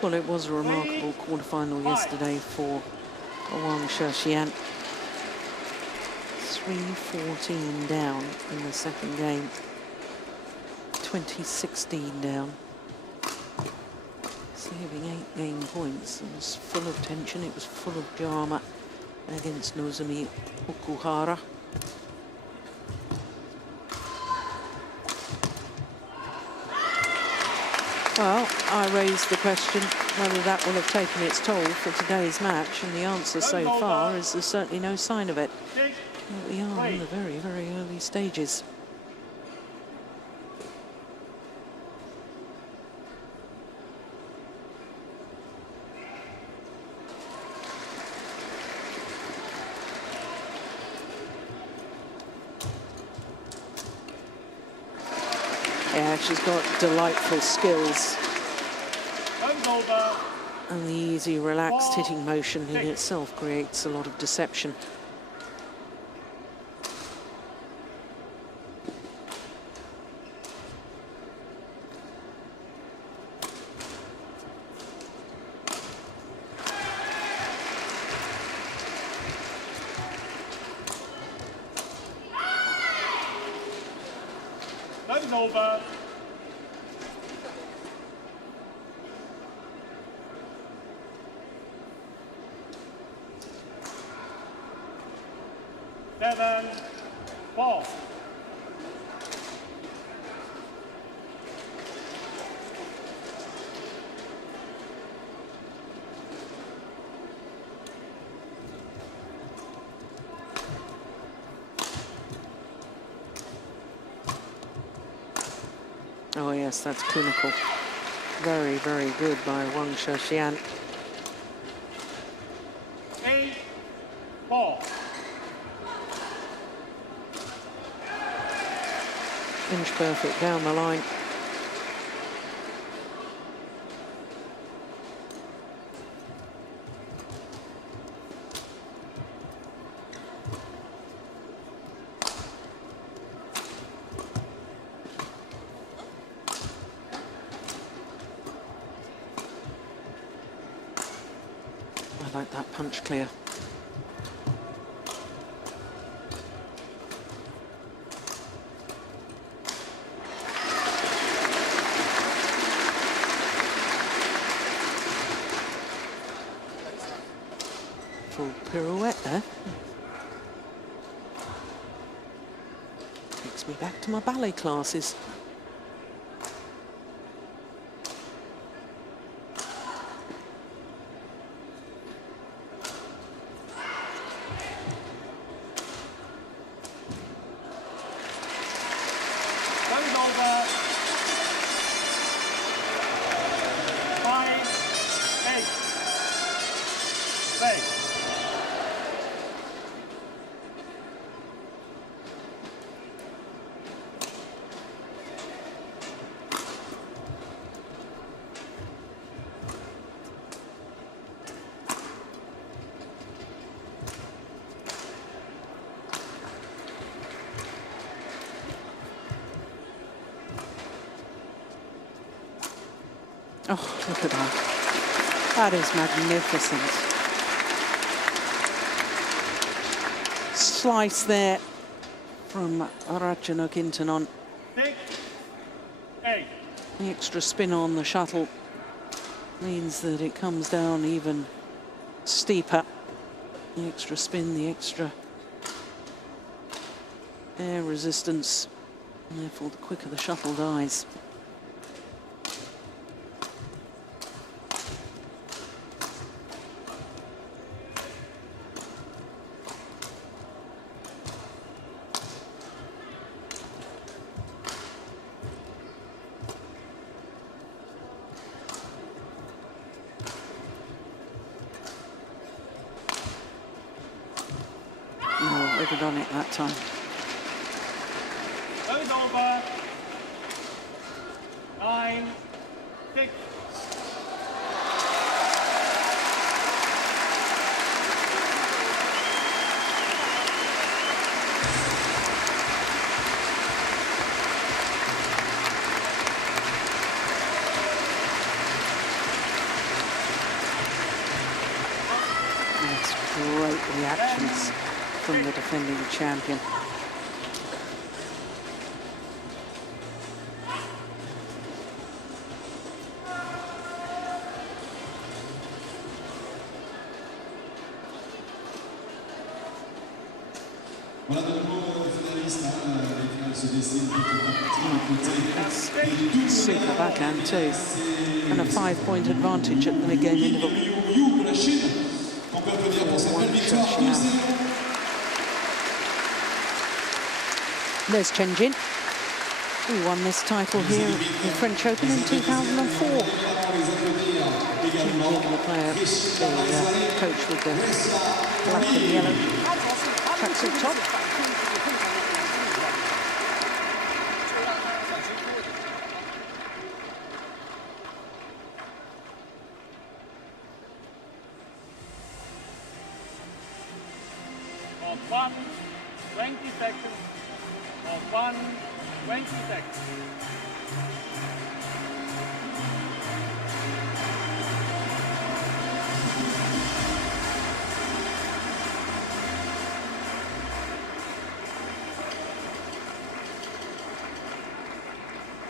Well, it was a remarkable quarterfinal yesterday for Wang Shaxian. 3-14 down in the second game. 20-16 down. Saving 8 game points. It was full of tension. It was full of drama against Nozomi Okuhara. Well, I raised the question whether that will have taken its toll for today's match, and the answer so far is there's certainly no sign of it. Here we are in the very, very early stages. Yeah, She's got delightful skills. And the easy, relaxed hitting motion in itself creates a lot of deception. Time's over. Seven, 4. Oh yes, that's clinical. Very, very good by Wang Shouxian. 8, 4. Inch perfect down the line. I like that punch clear. Full pirouette there. Takes me back to my ballet classes. Time's over. 5, 8. Play. Oh, look at that. That is magnificent. Slice there from Ratchanok Intanon. 6, 8. The extra spin on the shuttle means that it comes down even steeper. The extra spin, the extra air resistance, and therefore the quicker the shuttle dies. No, they'd have done it that time. Time's over. 9, 6. That's great reactions from the defending champion. Voilà de nouveau finaliste, les finales se dessinent petit à petit. That's super backhand too. And a 5-point advantage at the game interval. Pour la Chine, on peut applaudir pour cette belle victoire 2-0. There's Chen Jin, who won this title here at the French Open in 2004. Chen Jin, the player, the coach with the black and yellow tracksuit top. 1, 20 seconds, or 1, 20 seconds.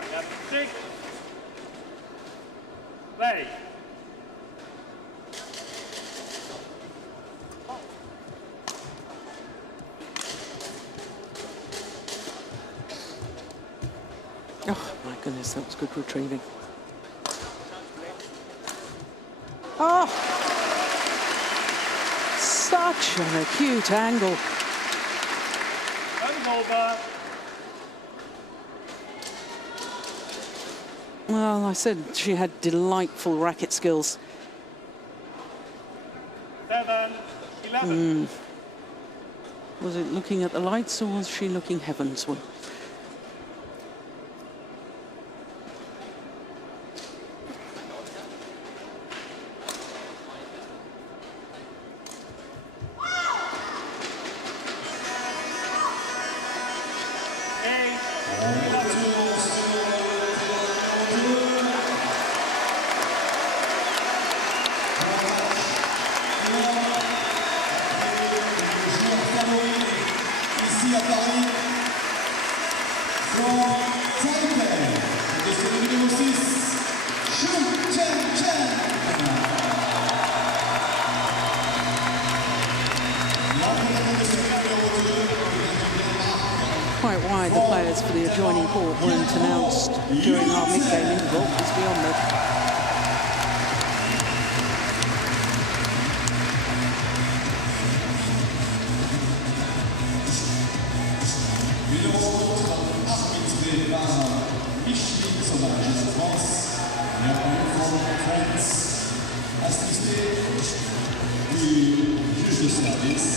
Chapter 6, play. Oh my goodness, that was good retrieving. Oh, such an acute angle. Game over. Well, I said she had delightful racket skills. 7, 11. Was it looking at the lights or was she looking heavensward? Ici à Paris, from Taipei, de série numéro 6, Chong Wei. Quite why the players for the adjoining court weren't announced during our mid-game interval is beyond me. Une rencontre arbitrée par Micheline Sauvage de France et en France, assisté du juge de service,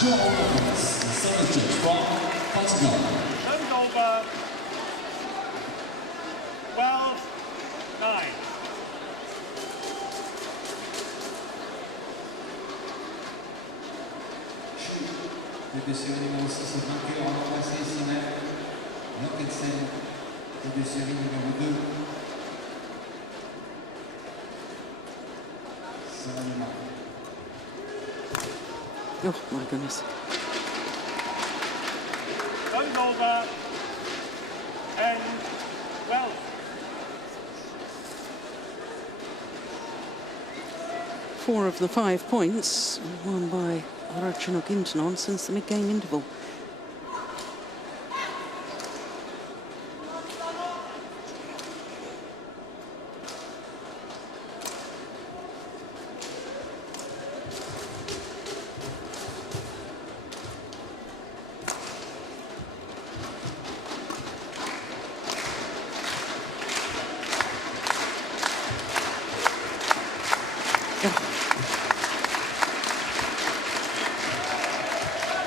Chong Wei, Sarah Judge from Portugal. Game's over. 12, 9. Le de série numéro 6 est vainqueur en embrassé, Simon Loketsen. Le de série numéro 2. Salamina. Oh my goodness. Game's over. 10, 12. Four of the 5 points won by Intanon since the mid-game interval.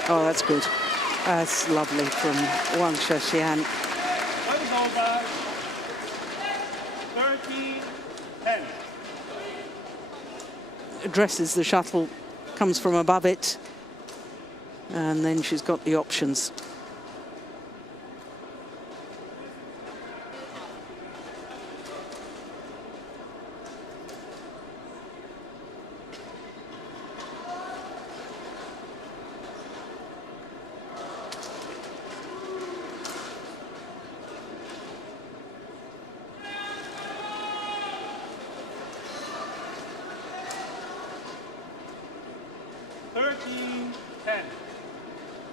Oh, that's good. That's lovely from Wang Xian. Game's over. 13, 10. Addresses the shuttle, comes from above it, and then she's got the options.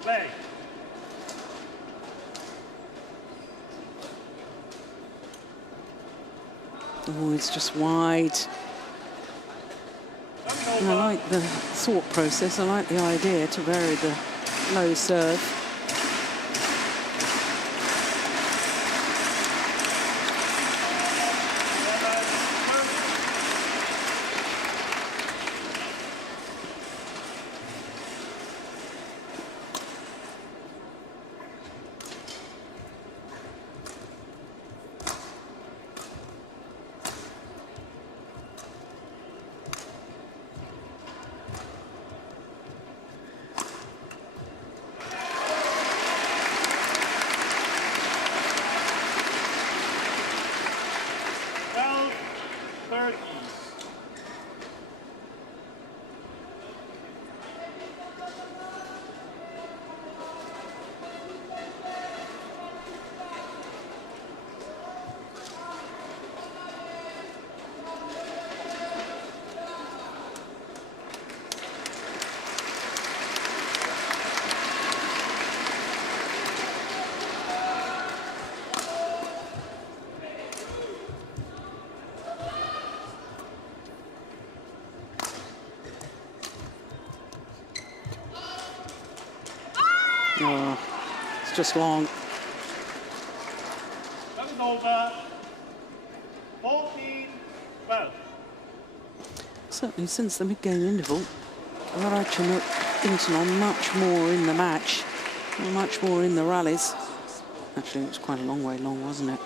Play. Oh, it's just wide. And I like the thought process. I like the idea to vary the low serve. Oh, it's just long. That was over. 14-12. Certainly since the mid-game interval, Marin and Intanon much more in the match, much more in the rallies. Actually, it was quite a long way long, wasn't it?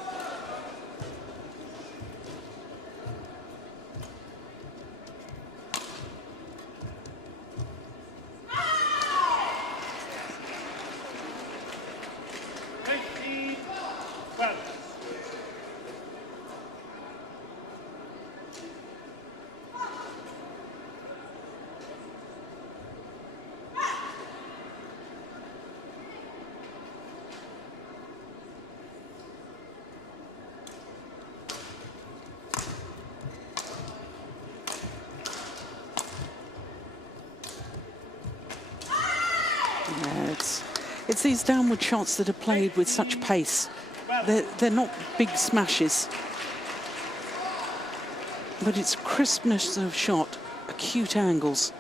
Yeah, it's these downward shots that are played with such pace. They're not big smashes, but it's crispness of shot, acute angles.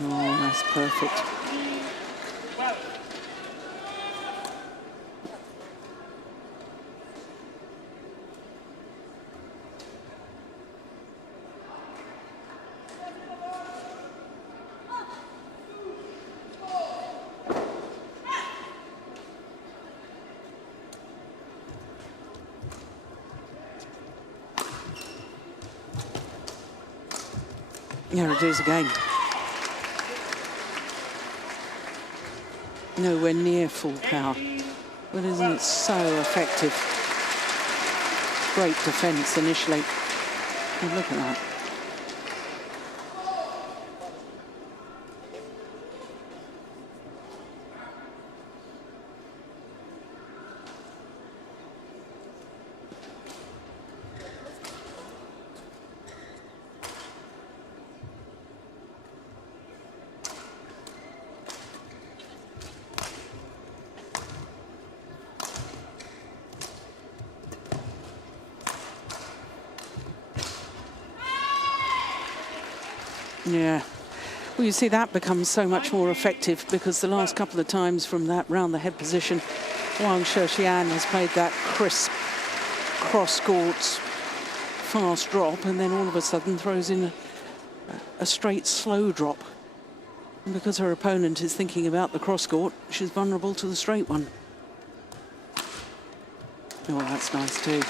Oh, that's perfect. Here it is again. Nowhere near full power, but isn't it so effective? Great defence initially. And look at that. Yeah, well, you see that becomes so much more effective because the last couple of times from that round the head position, Wang Shexian has played that crisp cross-court fast drop and then all of a sudden throws in a straight slow drop. And because her opponent is thinking about the cross-court, she's vulnerable to the straight one. Oh, that's nice too.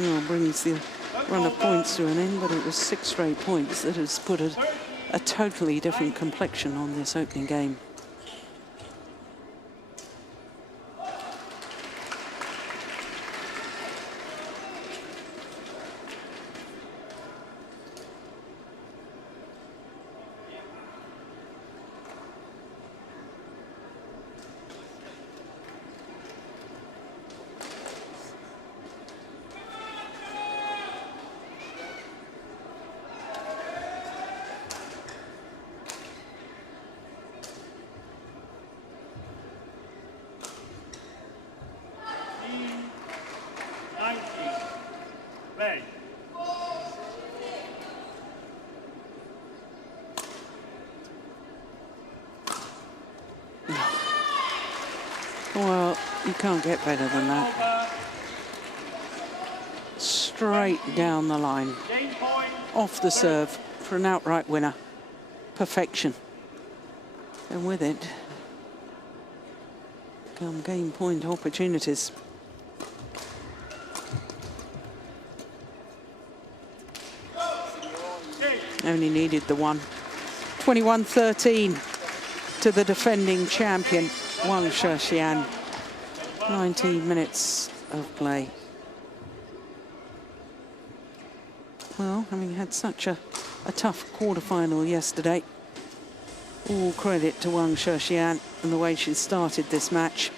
Oh, brings the run of points to an end, but it was 6 straight points that has put a totally different complexion on this opening game. Well, you can't get better than that. Straight down the line. Off the serve for an outright winner. Perfection. And with it come game point opportunities. Only needed the one. 21-13 to the defending champion, Wang Shexian. 19 minutes of play. Well, having had such a tough quarterfinal yesterday, all credit to Wang Shexian and the way she started this match.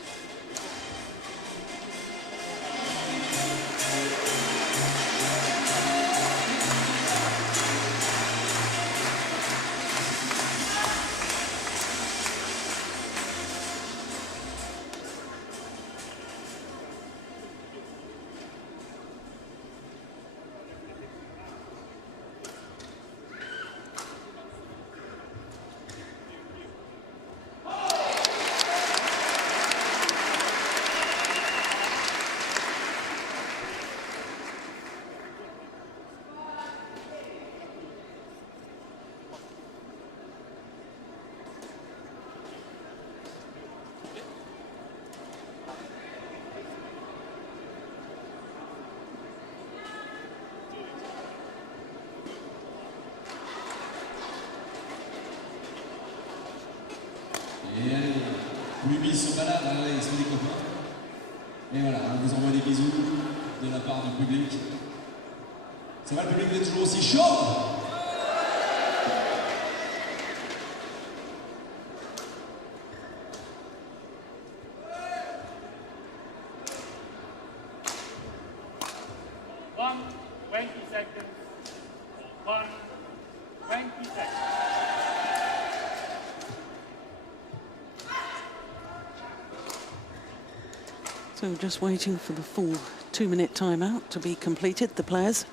ils se baladent, hein, ils sont des copains. Et voilà, on vous envoie des bisous de la part du public. Ça va, le public, vous êtes toujours aussi chaud? So just waiting for the full 2-minute timeout to be completed, the players.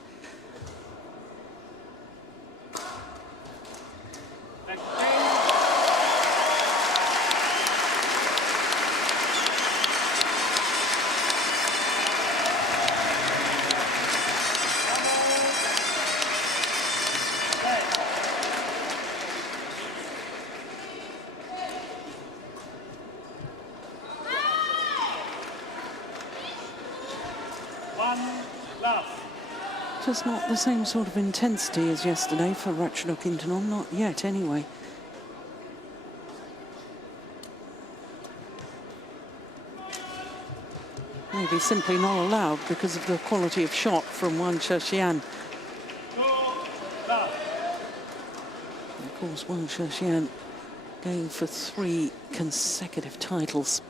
Just not the same sort of intensity as yesterday for Ratchanok Intanon, not yet anyway. Maybe simply not allowed because of the quality of shot from Wang Shexian. Of course, Wang Shexian going for 3 consecutive titles.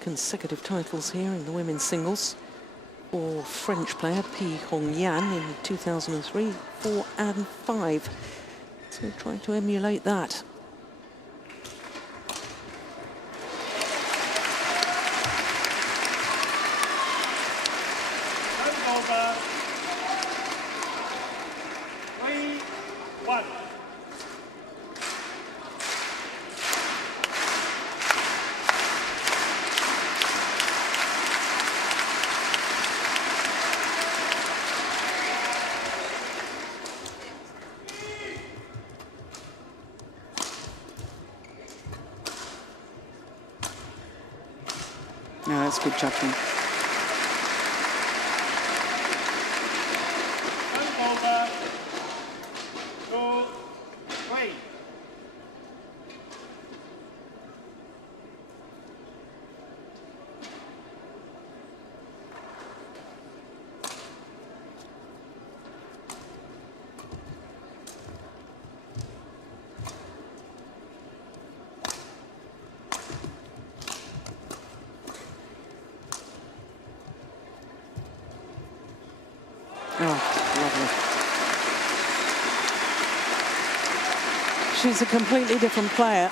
Consecutive titles here in the women's singles for French player Pi Hongyan in 2003, 4 and 5. So trying to emulate that. No, that's good judgment. She's a completely different player,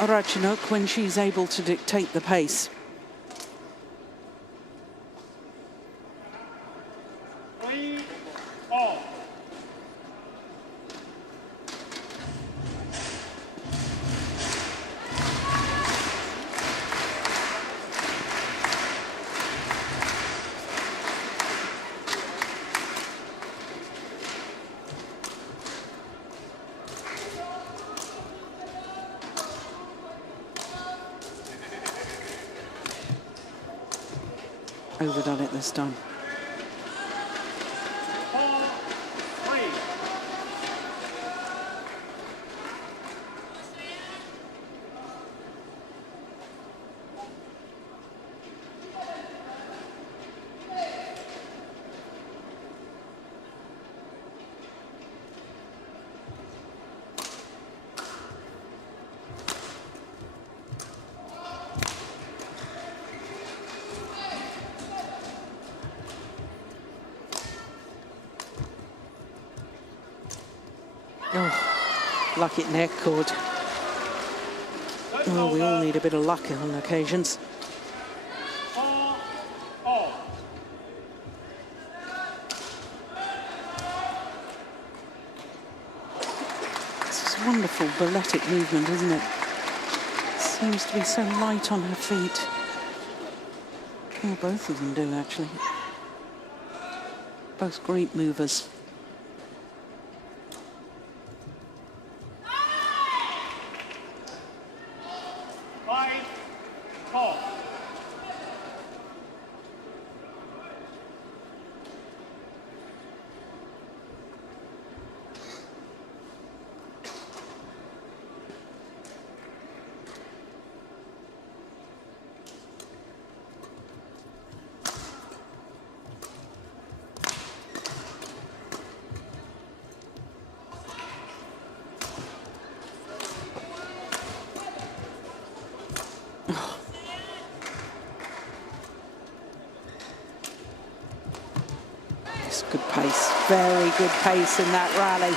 Ratchanok, when she's able to dictate the pace. Overdone it this time. Oh, lucky neck cord. Well, we all need a bit of luck on occasions. This is wonderful balletic movement, isn't it? Seems to be so light on her feet. Well, both of them do, actually. Both great movers. That's good pace, very good pace in that rally.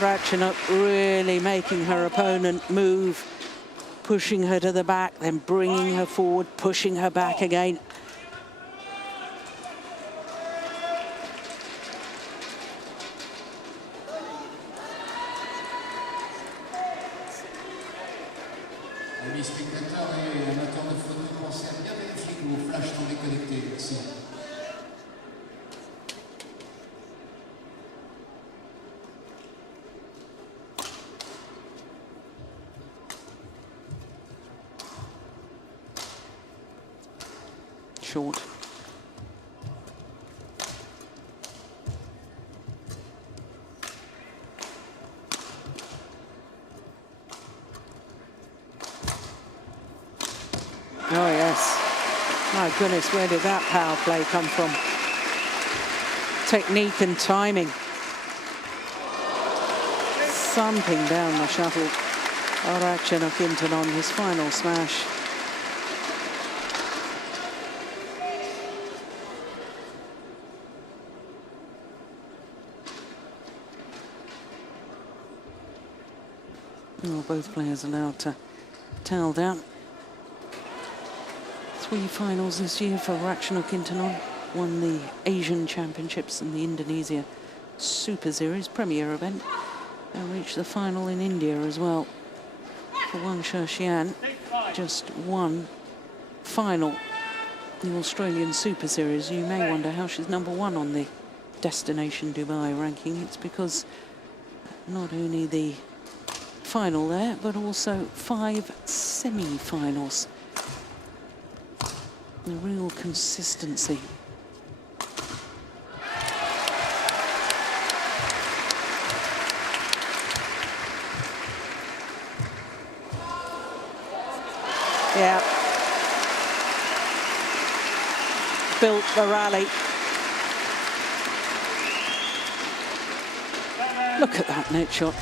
Ratchanok really making her opponent move, pushing her to the back, then bringing her forward, pushing her back again. Amis spectateurs et amateurs de photos, pensez à bien vérifier que vos flashs sont déconnectés. Merci. Short. Oh, yes. My goodness, where did that power play come from? Technique and timing. Thumping down the shuttle. Ratchanok Intanon, his final smash. Oh, both players allowed to towel down. 3 finals this year for Ratchanok Intanon. Won the Asian Championships and the Indonesia Superseries premier event. And reached the final in India as well. For Wang Shexian, just one final. The Australian Superseries. You may wonder how she's #1 on the Destination Dubai ranking. It's because not only the final there, but also 5 semi-finals. A real consistency. Yeah. Built the rally. Look at that net shot.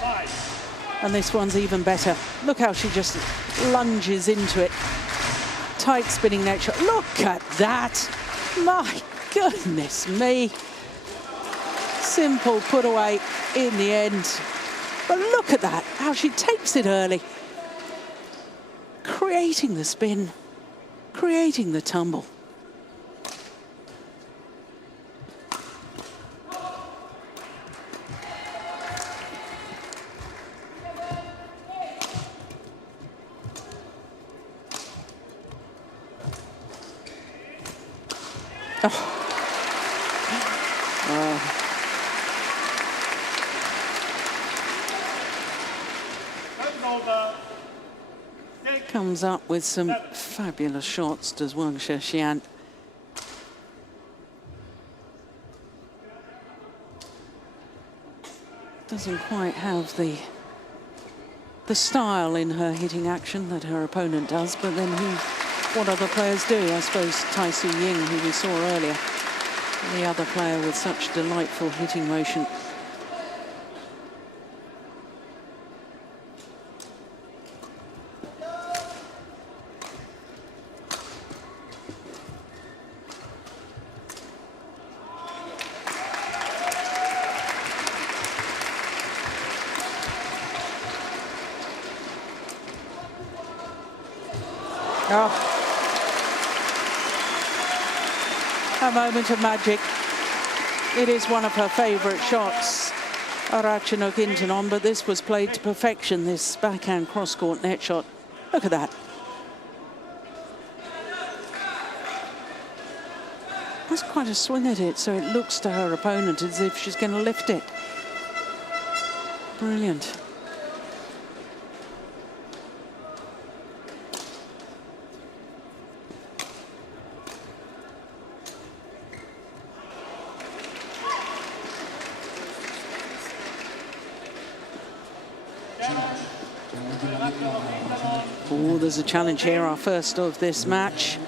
And this one's even better. Look how she just lunges into it. Tight spinning net shot. Look at that. My goodness me. Simple put away in the end. But look at that, how she takes it early. Creating the spin, creating the tumble. Comes up with some fabulous shots, does Wang Shexian. Doesn't quite have the style in her hitting action that her opponent does, but then what other players do? I suppose Tai Su Ying, who we saw earlier, the other player with such delightful hitting motion. Oh. A moment of magic. It is one of her favourite shots, Ratchanok Intanon, but this was played to perfection, this backhand cross-court net shot. Look at that. That's quite a swing at it, so it looks to her opponent as if she's going to lift it. Brilliant. Oh, there's a challenge here, our first of this match.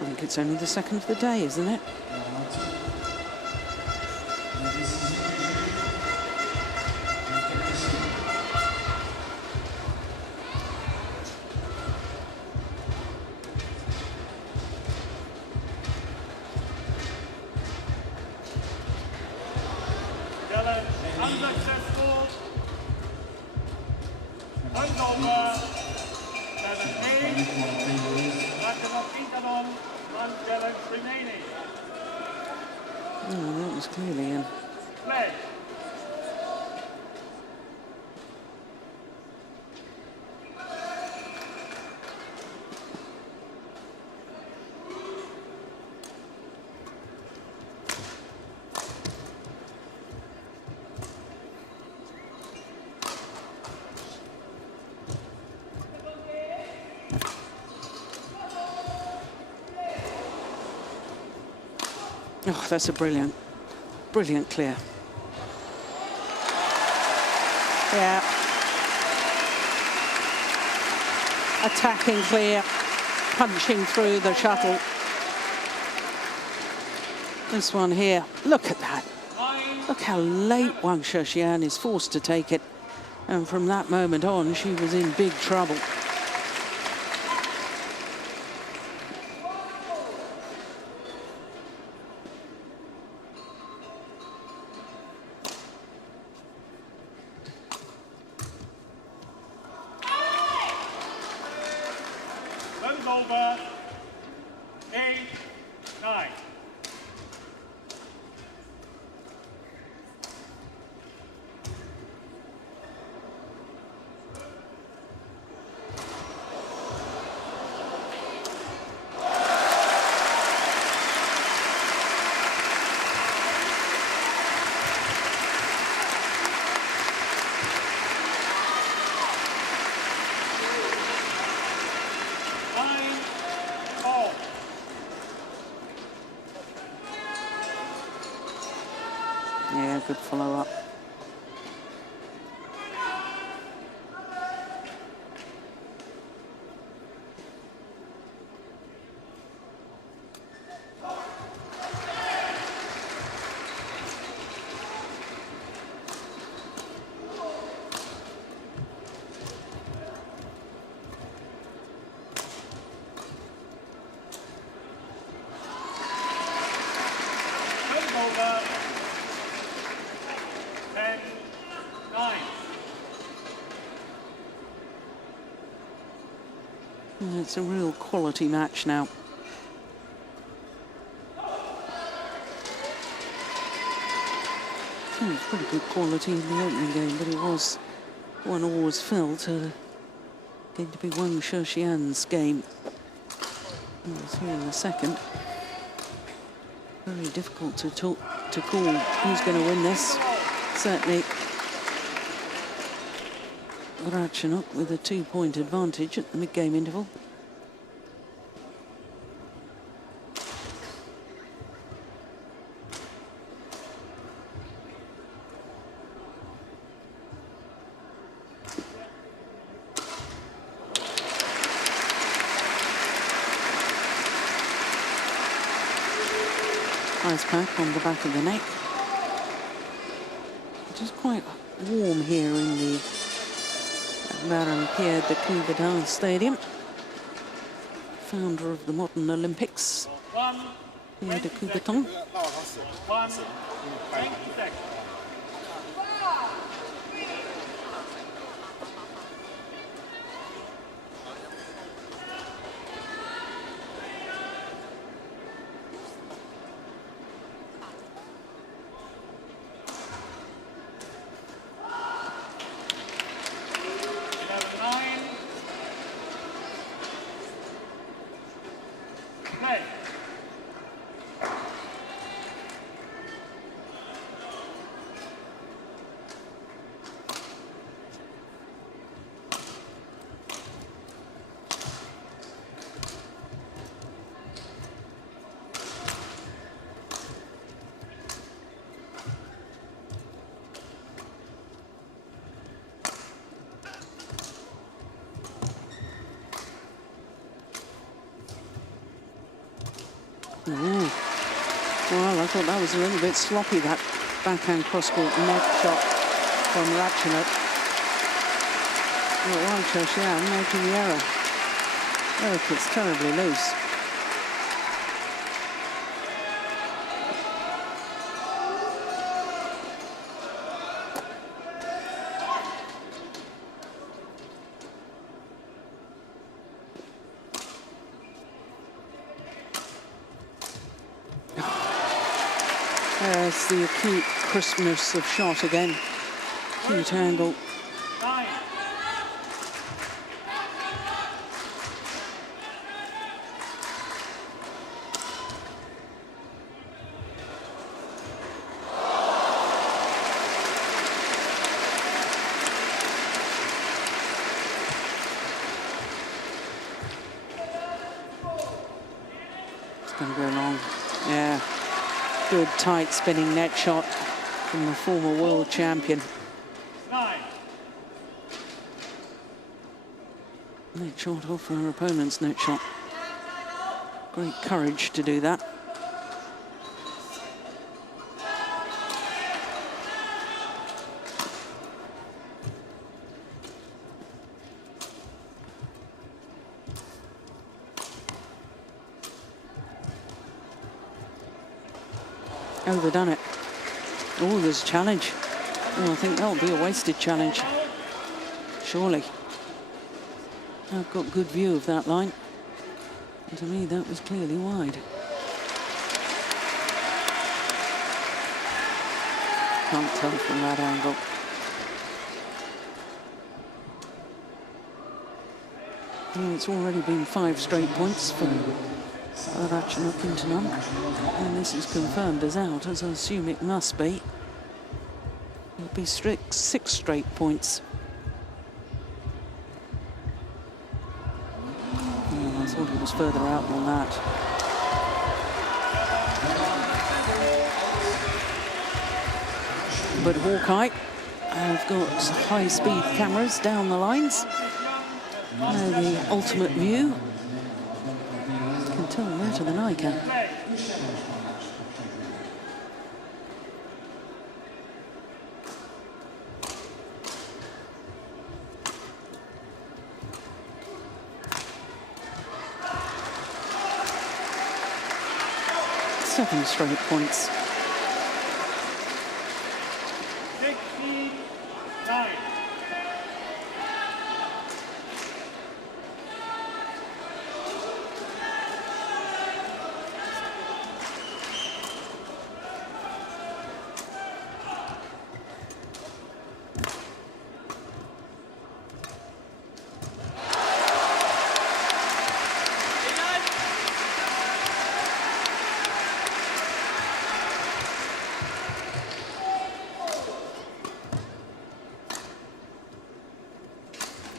I think it's only the second of the day, isn't it? Unsuccessful. Turns over. 7-8. Racket of Intanon. One challenge remaining. Oh, that was clearly in. Play. Oh, that's a brilliant clear. Yeah. Attacking clear, punching through the shuttle. This one here, look at that. Look how late Wang Sheshian is forced to take it. And from that moment on, she was in big trouble. Turns over. 8-9. Yeah, good follow-up. Turns over. 10-9. It's a real quality match now. It was pretty good quality in the opening game, but it was, one always felt, going to be Wang Sheshian's game. And it's here in the second. Very difficult to call who's going to win this. Certainly Ratchanok with a 2-point advantage at the mid-game interval. Ice pack on the back of the neck. It is quite warm here in the Marin de Coubertin Stadium. Founder of the modern Olympics, Pierre de Coubertin. 1, 20 seconds. Play. Ooh. Well, I thought that was a little bit sloppy, that backhand cross-court net shot from Ratchanok. But Wang Sheshian making the error. Oh, it's terribly loose. There's the acute crispness of shot again. Acute angle. 9. It's going to go long. Yeah. Good tight spinning net shot from the former world champion. 9. Net shot off her opponent's net shot. Great courage to do that. Overdone it. Oh, there's a challenge. Oh, I think that'll be a wasted challenge. Surely. I've got good view of that line. And to me, that was clearly wide. Can't tell from that angle. Well, it's already been 5 straight points for Intanon, and this is confirmed as out, as I assume it must be. It'll be 6 straight points. Oh, I thought it was further out than that. But Hawkeye have got high-speed cameras down the lines. The ultimate view. Can tell better than I can. Seven straight points. 69.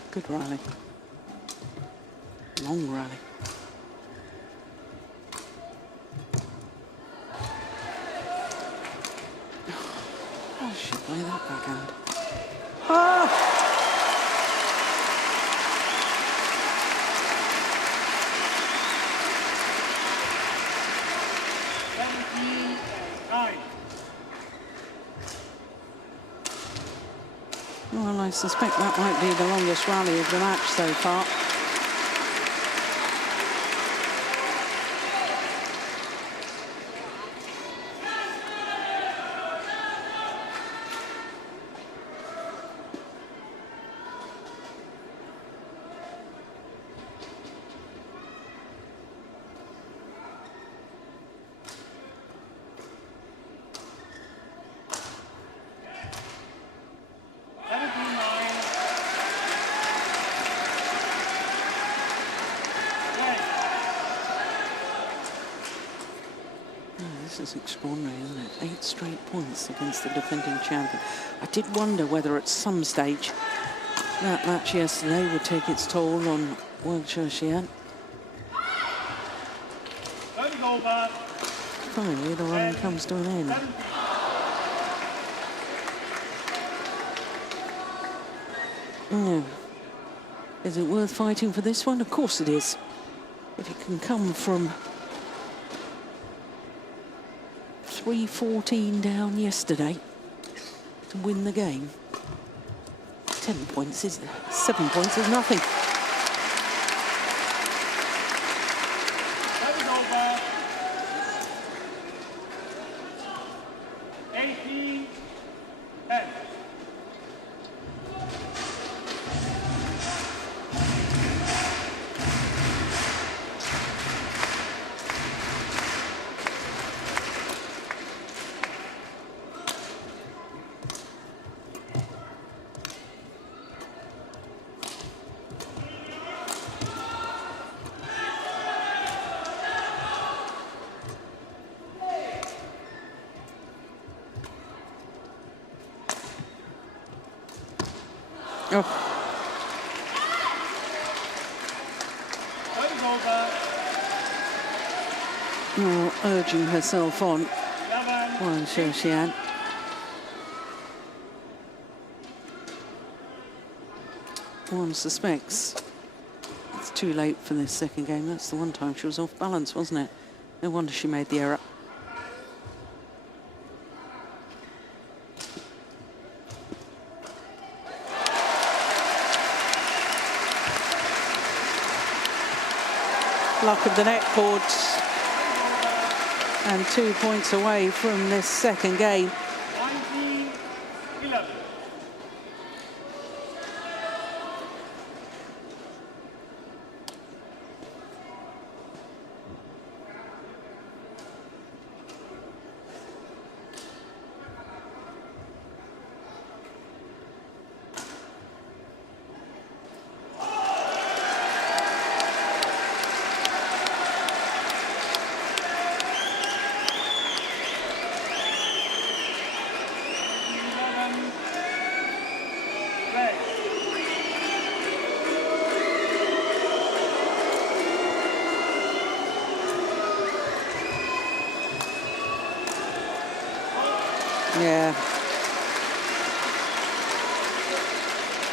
Good rally. Long rally. Oh, she play that backhand. Ah! Well, I suspect that might be the longest rally of the match so far. This is extraordinary, isn't it? 8 straight points against the defending champion. I did wonder whether at some stage that match yesterday would take its toll on World Championships. Finally, the run comes to an end. Oh. Is it worth fighting for this one? Of course it is. If it can come from 3-14 down yesterday to win the game. 7 points is nothing. That is over. 18. 10. Oh, Service over. oh, urging herself on. 11. Well, sure she had. One suspects it's too late for this second game. That's the one time she was off balance, wasn't it? No wonder she made the error. Luck of the net courts. And 2 points away from this second game. 19-11. Yeah.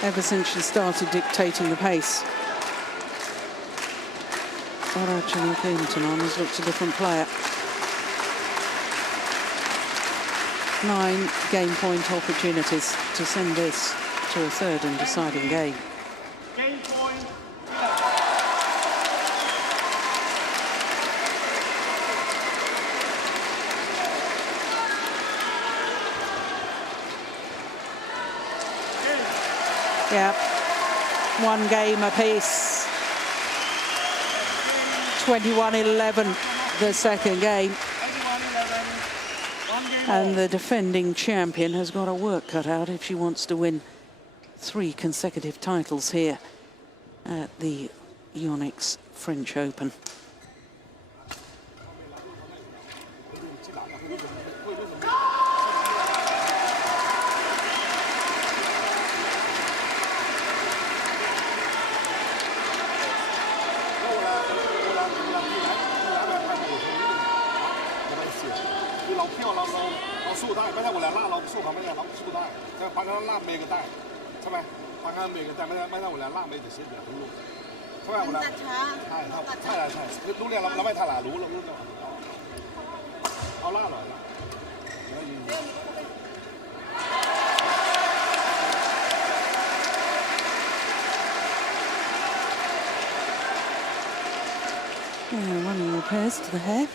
Ever since she started dictating the pace. But actually, Intanon has looked a different player. 9 game point opportunities to send this to a third and deciding game. Game point. Yeah, 1 game apiece. 21-11, the second game. 21-11. 1 game And more. the defending champion has got her work cut out if she wants to win 3 consecutive titles here at the Yonex French Open. Running repairs to the hair.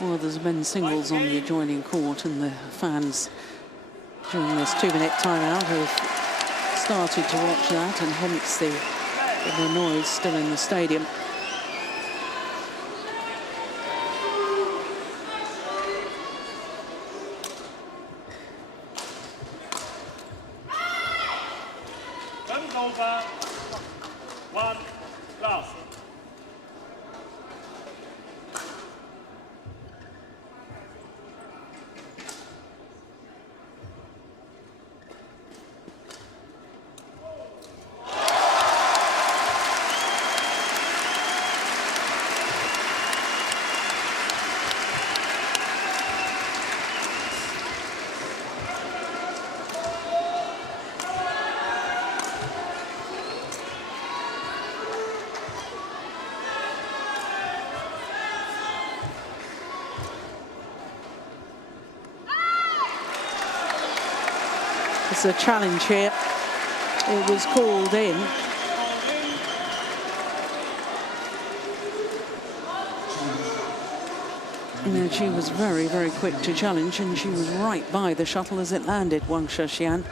Well, there's men's singles on the adjoining court, and the fans during this 2-minute timeout have started to watch that, and hence the noise still in the stadium. Service over. 1 last. It's a challenge here. It was called in. And she was very, very quick to challenge, and she was right by the shuttle as it landed, Wang Shixian.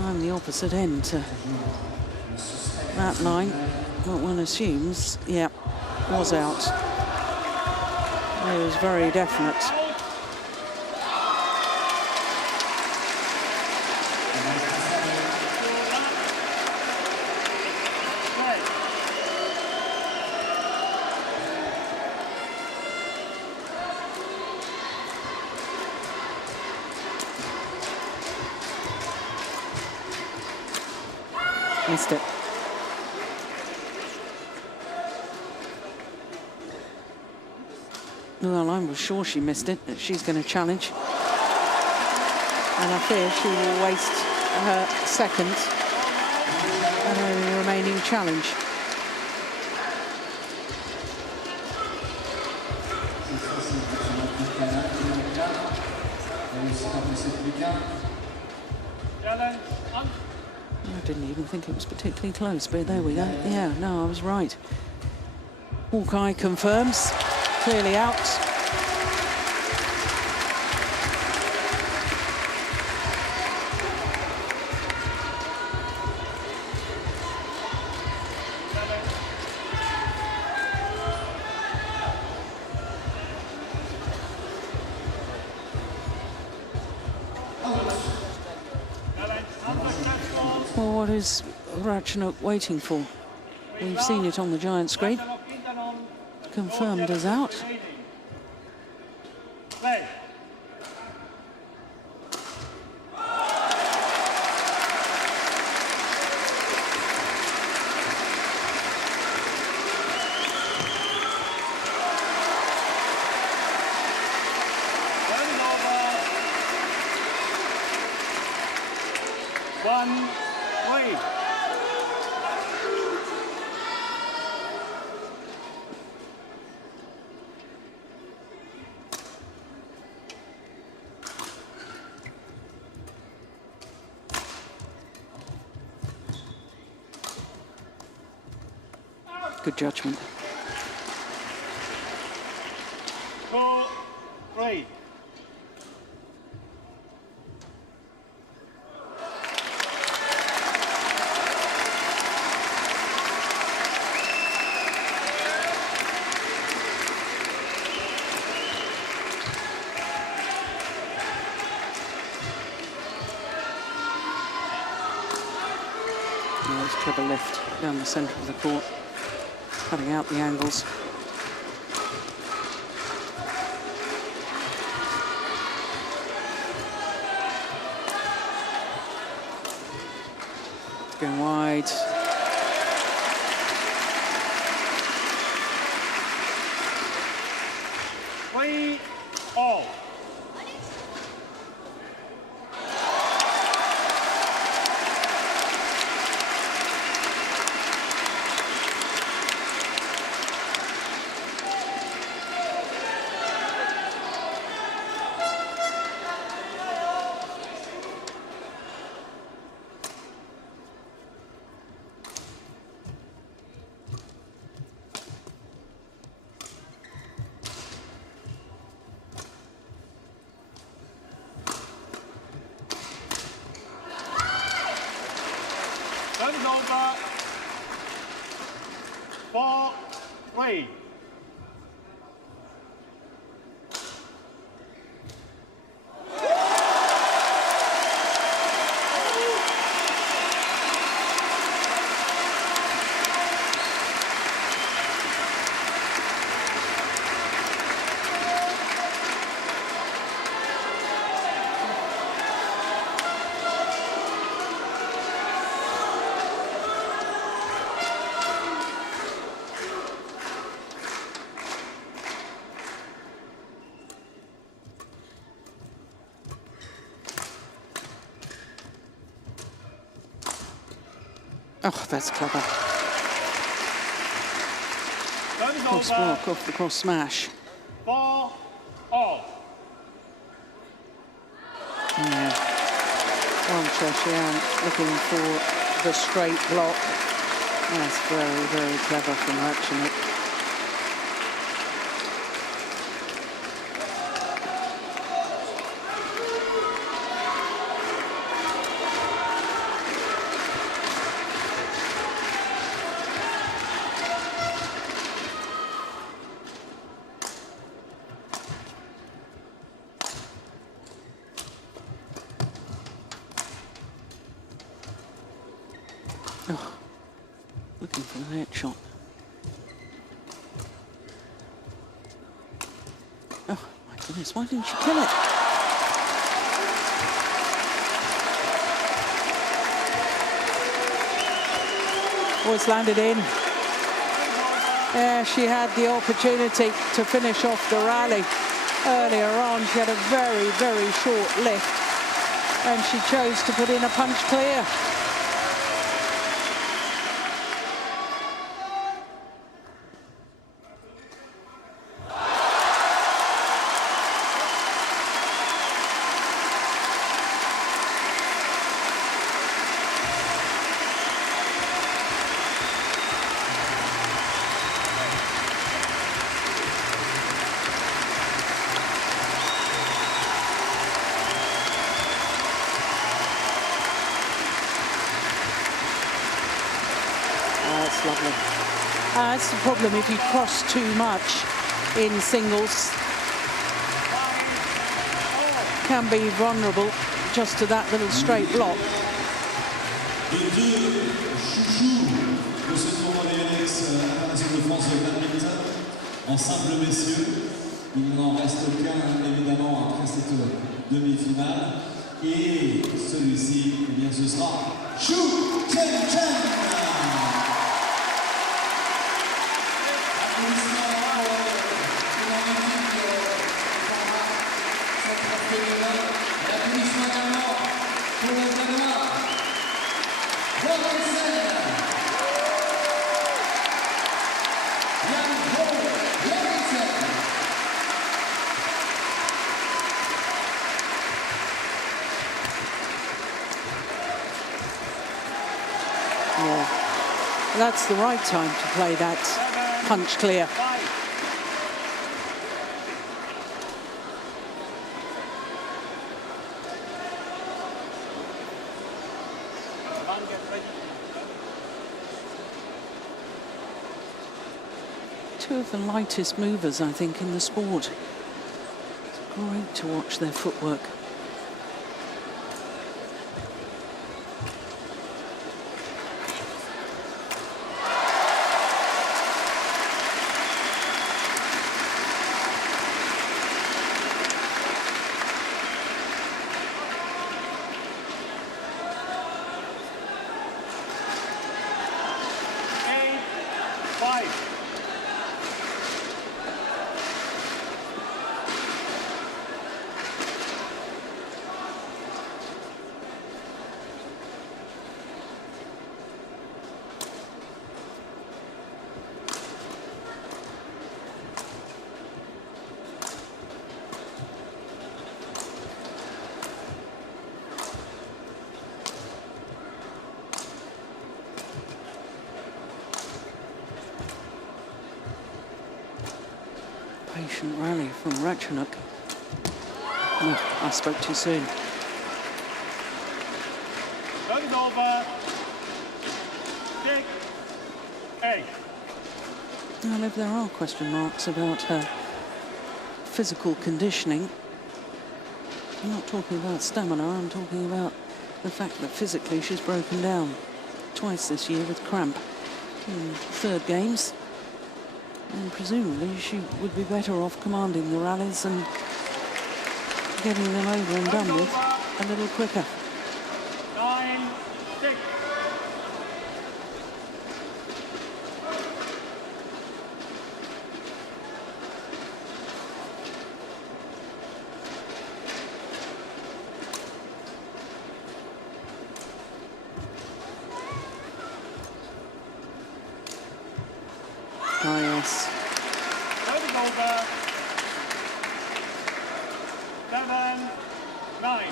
I'm the opposite end to that line. What one assumes, yeah, was out. It was very definite. Missed it. Well, I was sure she missed it, that she's going to challenge. And I fear she will waste her second and her remaining challenge. I didn't even think it was particularly close, but there we go. Yeah, no, I was right. Hawkeye confirms, clearly out. Well, what is Ratchanok waiting for? We've seen it on the giant screen. Confirmed as out. Good judgment. 2-3. Nice clever lift down the centre of the court, cutting out the angles. Going wide. Three all. Turn it over. 4-3. Oh, that's clever. Turn it Cross over. block off the cross smash. 4-all. Yeah. One Cheshian looking for the straight block. That's very, very clever from Ratchenuk. Oh, looking for the net shot. Oh my goodness, why didn't she kill it? Oh, it's landed in. Yeah, she had the opportunity to finish off the rally earlier on. She had a very, very short lift and she chose to put in a punch clear. That's lovely. That's the problem if you cross too much in singles. Can be vulnerable just to that little straight block. Les deux chouchous de ce tournoi de Yonex International de France de Badminton en simple messieurs. Il n'en reste aucun évidemment après cette demi-finale. Et celui-ci, eh bien ce sera Chou Chen Chen. Yeah, that's the right time to play that punch clear. Two of the lightest movers, I think, in the sport. It's great to watch their footwork. Patient rally from Ratchenuk. No, I spoke too soon. Service over. Kick. Hey. Well, if there are question marks about her physical conditioning, I'm not talking about stamina, I'm talking about the fact that physically she's broken down twice this year with cramp in third games. And presumably she would be better off commanding the rallies and getting them over and done with a little quicker. 9-6. Oh yes. Service over. 7-9.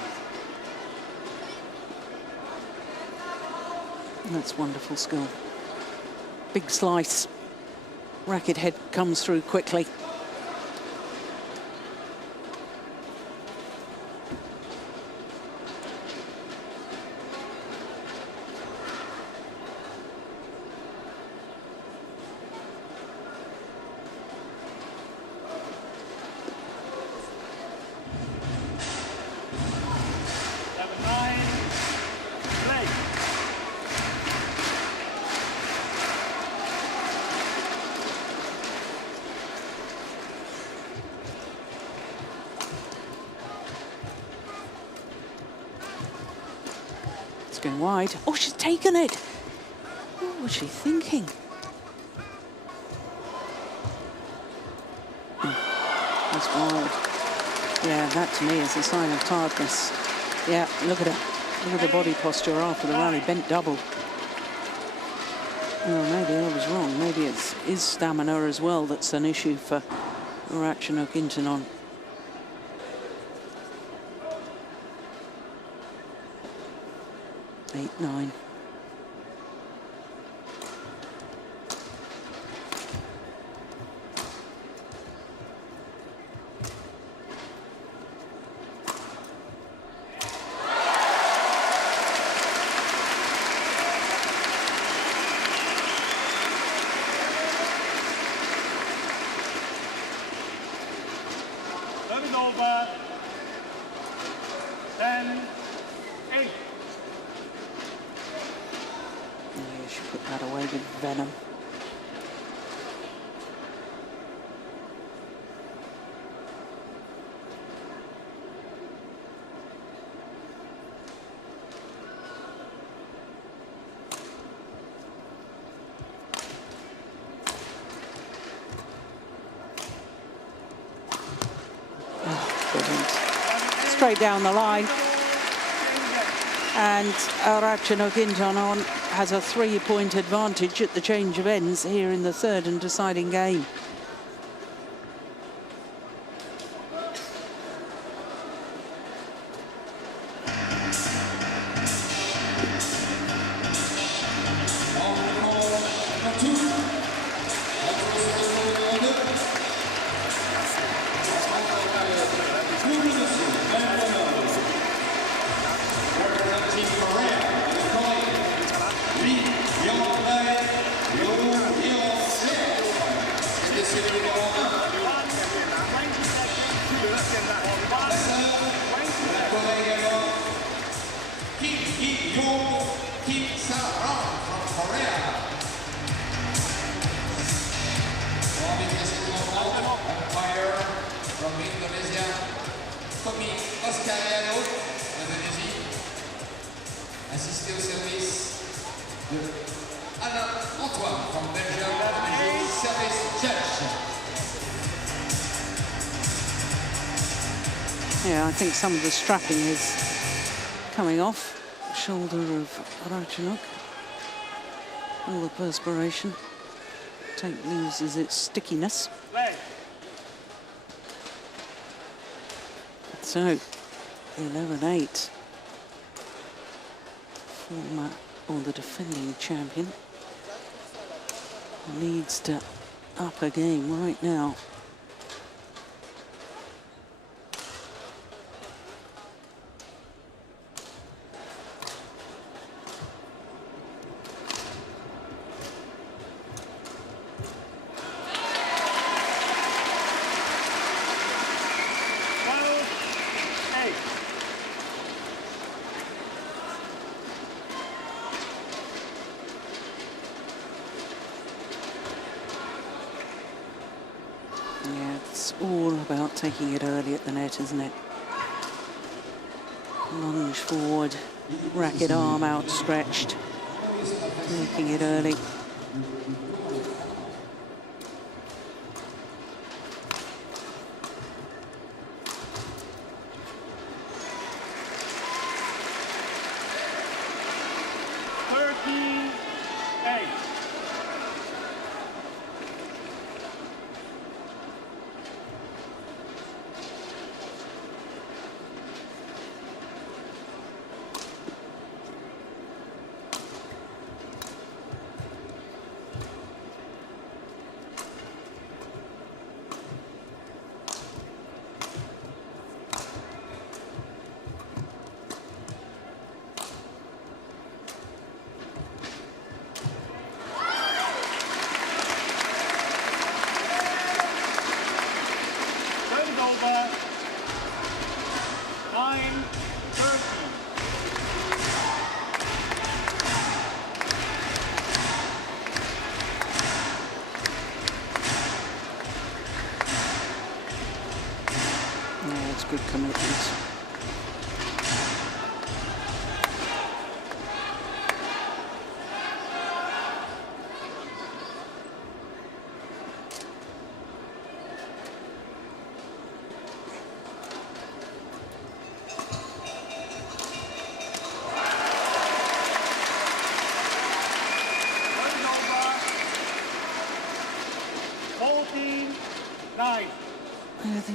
That's wonderful skill. Big slice. Racket head comes through quickly. Going wide. Oh, she's taken it. What was she thinking? That's wild. Yeah, that to me is a sign of tiredness. Yeah, look at her. Look at the body posture after the rally, bent double. Well, maybe I was wrong. Maybe it's his stamina as well that's an issue for Ratchanok Intanon. Eight, 9. Serving over. 10, 8. Yeah, she put that away with venom. Oh, brilliant. Straight down the line. And Ratchanok Intanon has a 3-point advantage at the change of ends here in the third and deciding game. Assisté au service de Alain Antoine from Belgium, service judge. Yeah, I think some of the strapping is coming off. Shoulder of Ratchanok. All the perspiration. Tape loses its stickiness. So, 11-8. Former, or the defending champion, needs to up a game right now. All about taking it early at the net, isn't it? Lunge forward, racket arm outstretched, taking it early.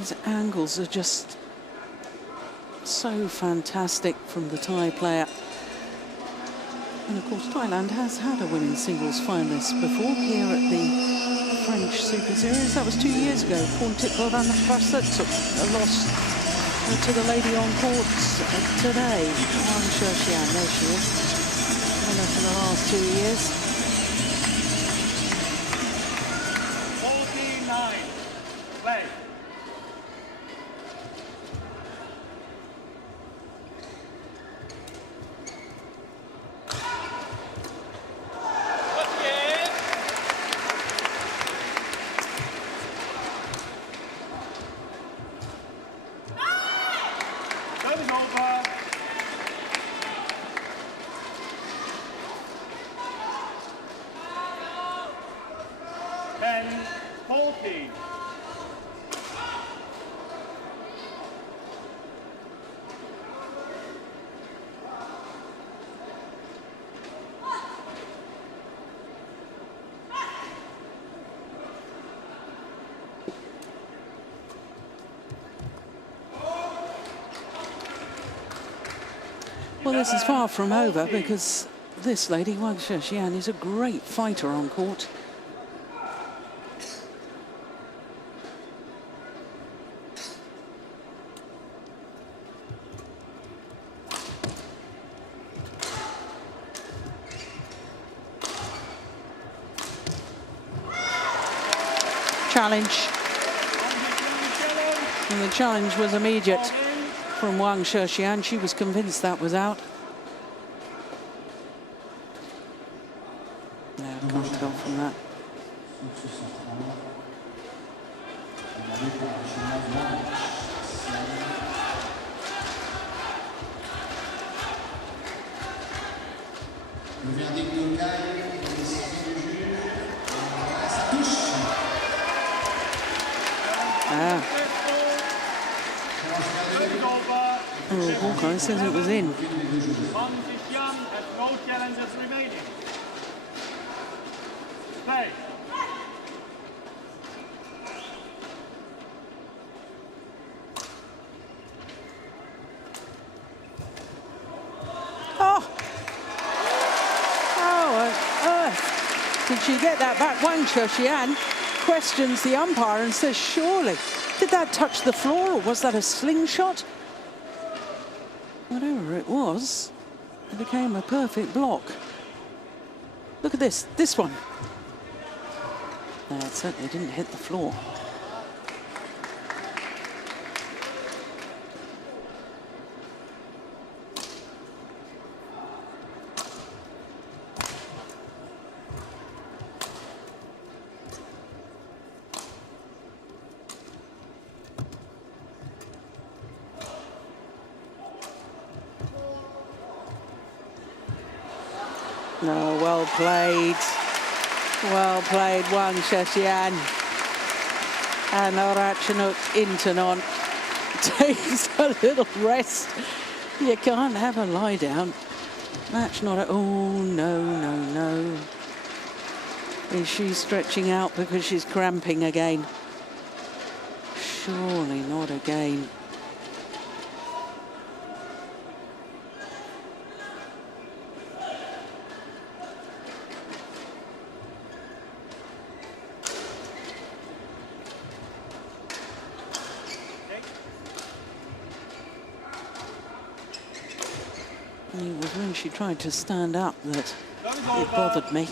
These angles are just so fantastic from the Thai player. And of course, Thailand has had a women's singles finalist before here at the French Super Series. That was 2 years ago. Porntip-Boran Prasad took a loss to the lady on court today. Wang Shuxian, there she is. Winner for the last 2 years. 49. Play. Service over. 10-14. Well, this is far from over because this lady, Wang Shuxian, is a great fighter on court. Challenge. And the challenge was immediate from Wang Shuxian. She was convinced that was out. No, can't tell from that. Le verdict de Caille, la décision du juge, ça touche. Ah. Service over. Oh, Hawkeye says it was in. Wang Shuxian has no challenges remaining. Play. Oh! How on earth did she get that back? Wang Shuxian questions the umpire and says, surely, did that touch the floor or was that a slingshot? Whatever it was, it became a perfect block. Look at this one. No, it certainly didn't hit the floor. No, well played. Well played, Wang Shuxian. And Ratchanuk Intanon takes a little rest. You can't have a lie down. Match not a... Oh, no, no, no. Is she stretching out because she's cramping again? Surely not again. It was when she tried to stand up that it bothered me.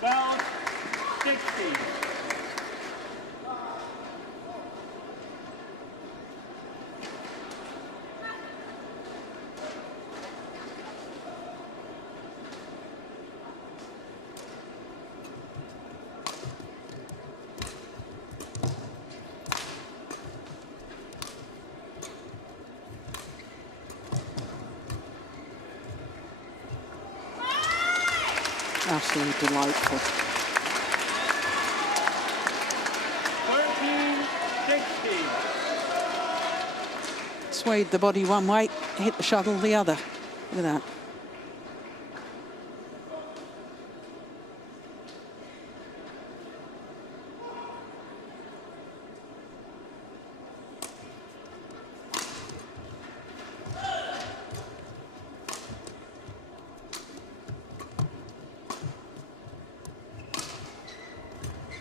12-16. Absolutely delightful. 13-16. Swayed the body one way, hit the shuttle the other. Look at that.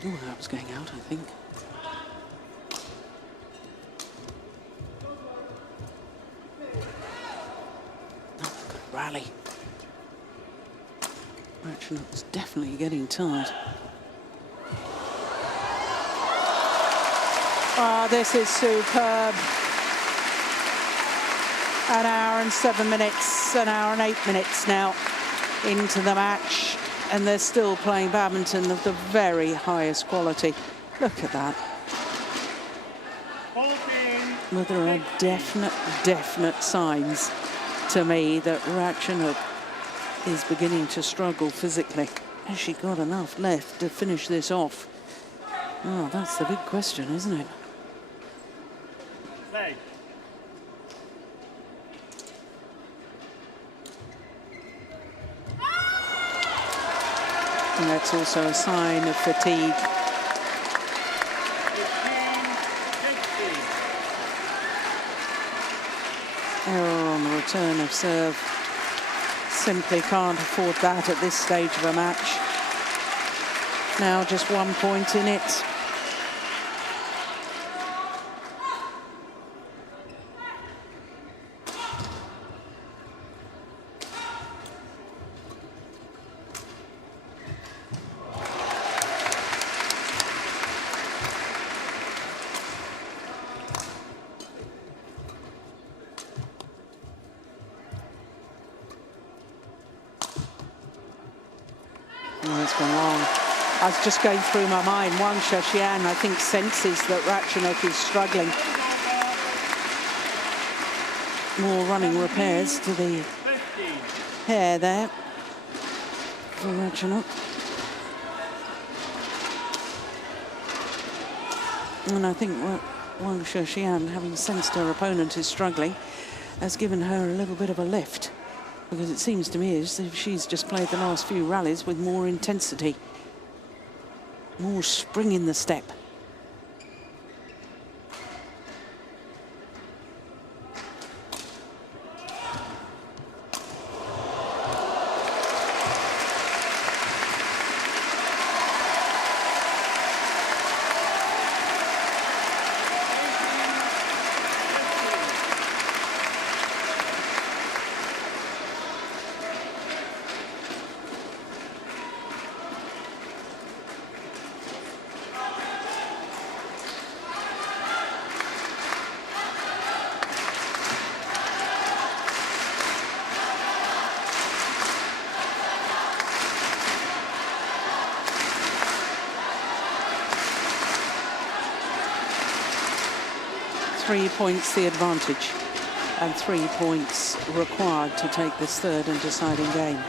Oh, that was going out, I think. Oh, good rally. Ratchenuk's definitely getting tired. Oh, this is superb. An hour and 7 minutes, an hour and 8 minutes now into the match, and they're still playing badminton of the very highest quality. Look at that. Well, there are definite signs to me that Ratchenuk is beginning to struggle physically. Has she got enough left to finish this off? Oh, that's the big question, isn't it? Play. And that's also a sign of fatigue. 15-15. Error on the return of serve. Simply can't afford that at this stage of a match. Now just 1 point in it. Oh, it's gone wrong. I was just going through my mind. Wang Shashian, I think, senses that Ratchenuk is struggling. More running repairs to the hair there for Ratchenuk. And I think Wang Shashian, having sensed her opponent is struggling, has given her a little bit of a lift. Because it seems to me as if she's just played the last few rallies with more intensity, more spring in the step. Three points the advantage, and 3 points required to take this third and deciding game.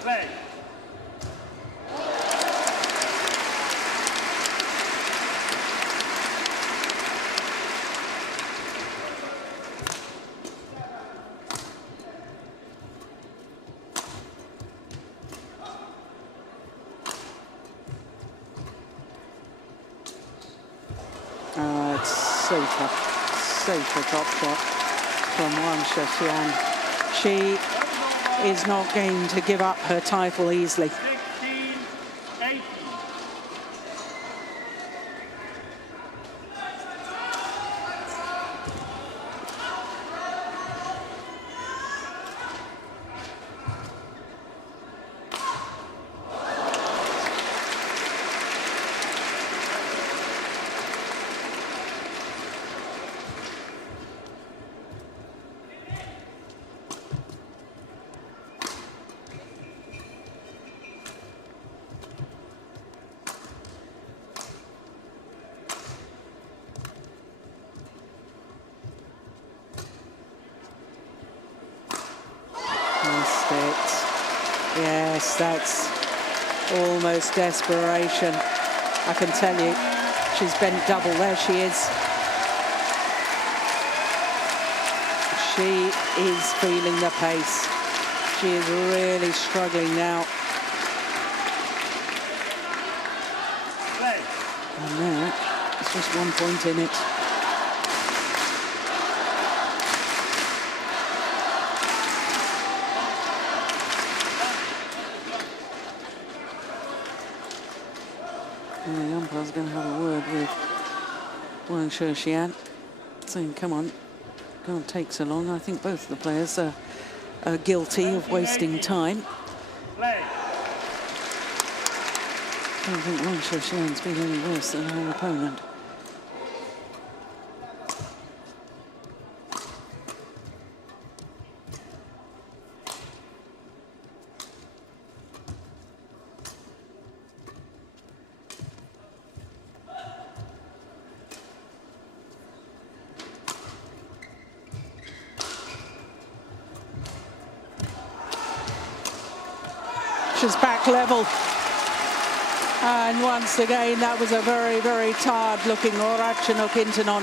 Play. Safer top shot from Wang Shashian. She is not going to give up her title easily. 16-18. Yes, that's almost desperation. I can tell you, she's bent double. There she is. She is feeling the pace. She is really struggling now. And there, it's just 1 point in it. And the umpire's going to have a word with Wang Shexian, saying, come on, can't take so long. I think both the players are guilty of wasting time. I don't think Wang Shexian's been any worse than her opponent. She's back level. And once again, that was a very, very tired-looking Intanon.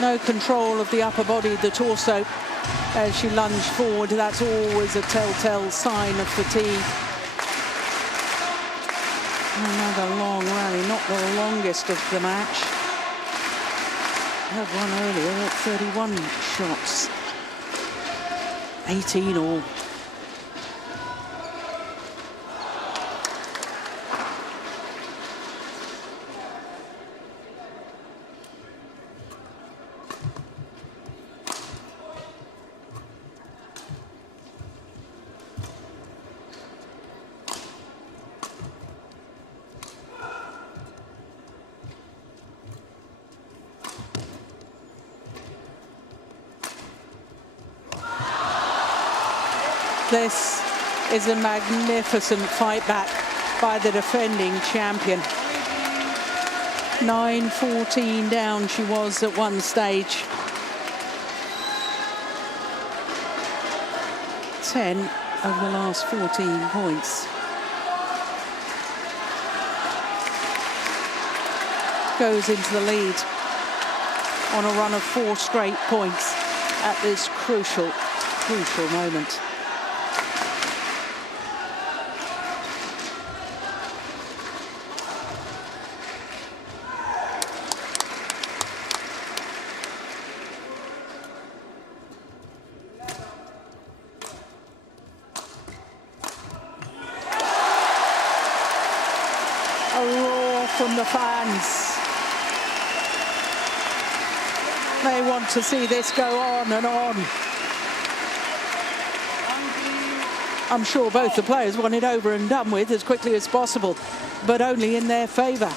No control of the upper body, the torso, as she lunged forward. That's always a telltale sign of fatigue. Another long rally, not the longest of the match. Had one earlier at 31 shots. 18 all. This is a magnificent fight back by the defending champion. 9-14 down she was at one stage. 10 of the last 14 points. Goes into the lead on a run of 4 straight points at this crucial moment. From the fans. They want to see this go on and on. I'm sure both the players want it over and done with as quickly as possible, but only in their favour.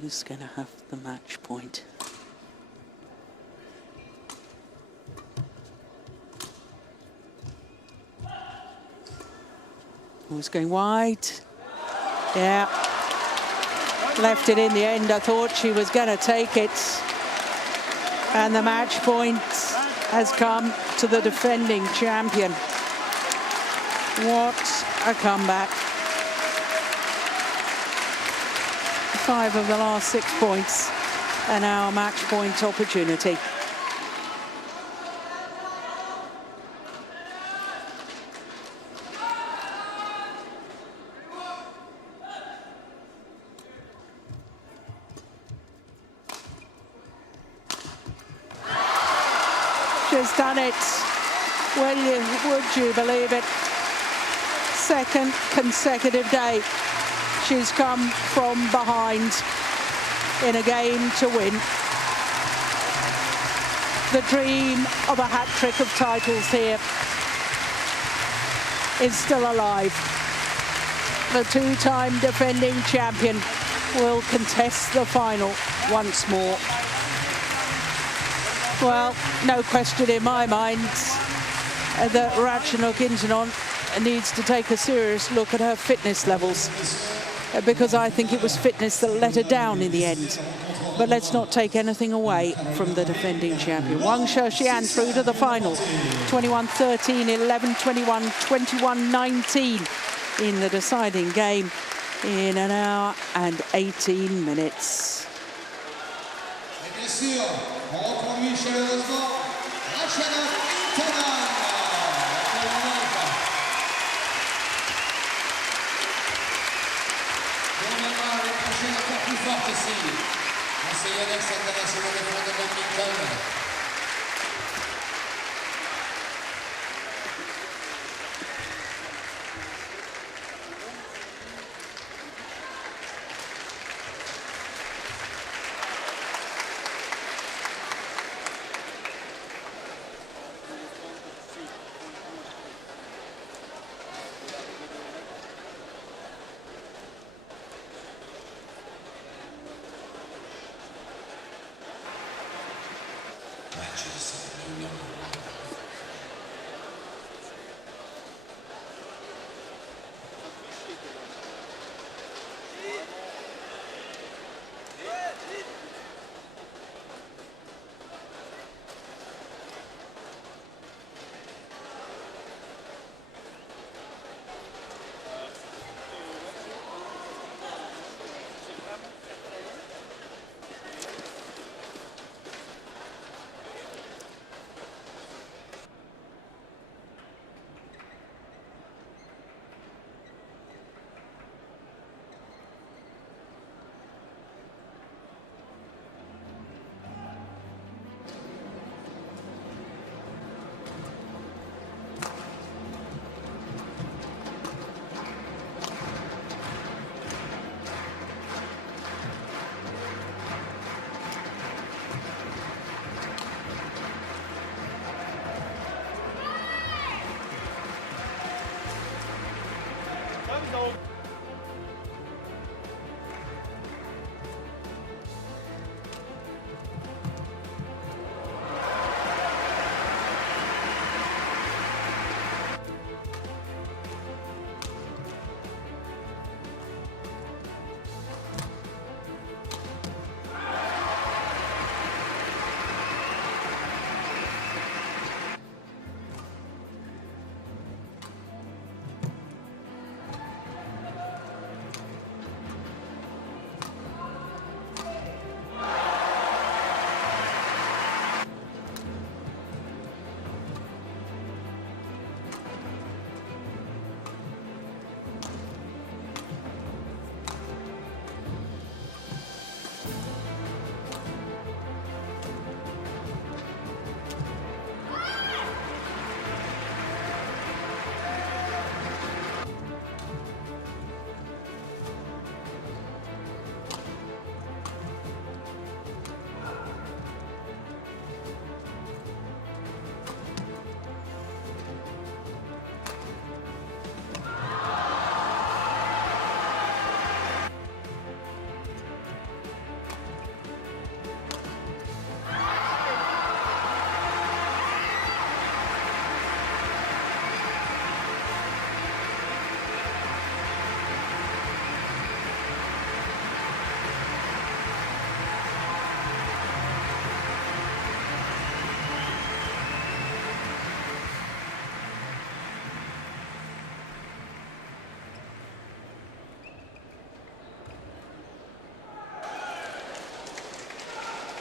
Who's going to have the match point? Who's going wide? Yeah. Left it in the end. I thought she was going to take it. And the match point has come to the defending champion. What a comeback. 5 of the last 6 points, and our match point opportunity. She's done it. Would you believe it? Second consecutive day. She's come from behind in a game to win. The dream of a hat-trick of titles here is still alive. The 2-time defending champion will contest the final once more. Well, no question in my mind that Intanon needs to take a serious look at her fitness levels, because I think it was fitness that let her down in the end. But let's not take anything away from the defending champion. Wang Shexian through to the final. 21-13, 11-21, 21-19 in the deciding game in an hour and 18 minutes. Et bien sûr, on reconduit chaleureusement la chaîne Intanon. dans ce Yonex international de badminton.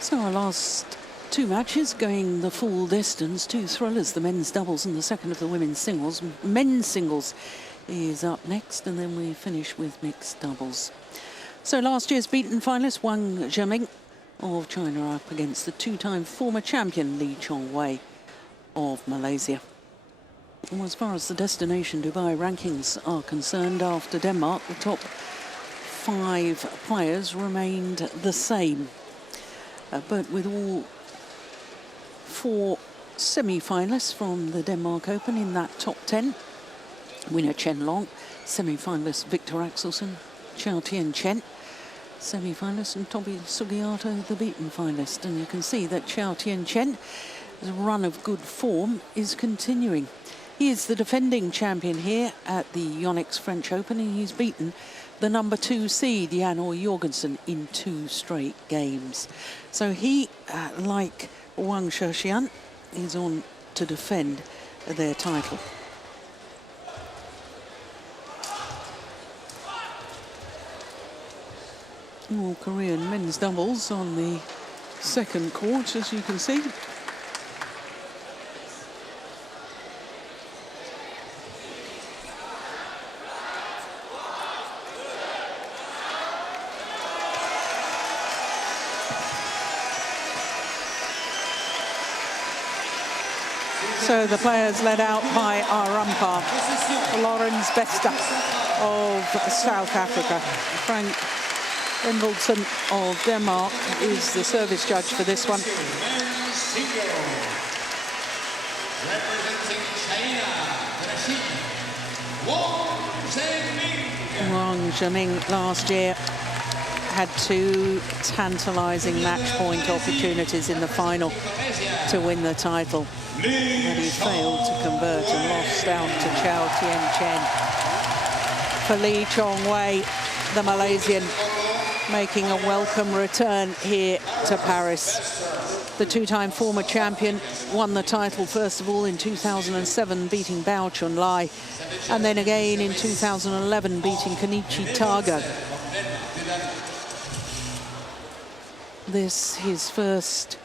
So our last two matches going the full distance, two thrillers, the men's doubles and the second of the women's singles. Men's singles is up next, and then we finish with mixed doubles. So last year's beaten finalist Wang Zhiming of China up against the two-time former champion Lee Chong Wei of Malaysia. Well, as far as the destination Dubai rankings are concerned, after Denmark, the top 5 players remained the same. But with all 4 semi-finalists from the Denmark Open in that top 10, winner Chen Long, semi-finalist Victor Axelsen, Chao Tien Chen, semi-finalist, and Tobi Sugiarto, the beaten finalist. And you can see that Chao Tien Chen's run of good form is continuing. He is the defending champion here at the Yonex French Open, and he's beaten the number 2 seed, Jan-Or Jorgensen, in 2 straight games. So he, like Wang Zhixian, is on to defend their title. All Korean men's doubles on the second court, as you can see. So the players led out by our umpire, Lorenz Besta of South Africa. Frank Ingolson of Denmark is the service judge for this one. Representing China, Wang Zhiming last year had two tantalizing match point opportunities in the final to win the title, but he failed to convert and lost out to Chao Tien Chen. For Lee Chong Wei, the Malaysian, making a welcome return here to Paris. The two-time former champion won the title first of all in 2007, beating Bao Chunlai, and then again in 2011, beating Kenichi Tago. This his first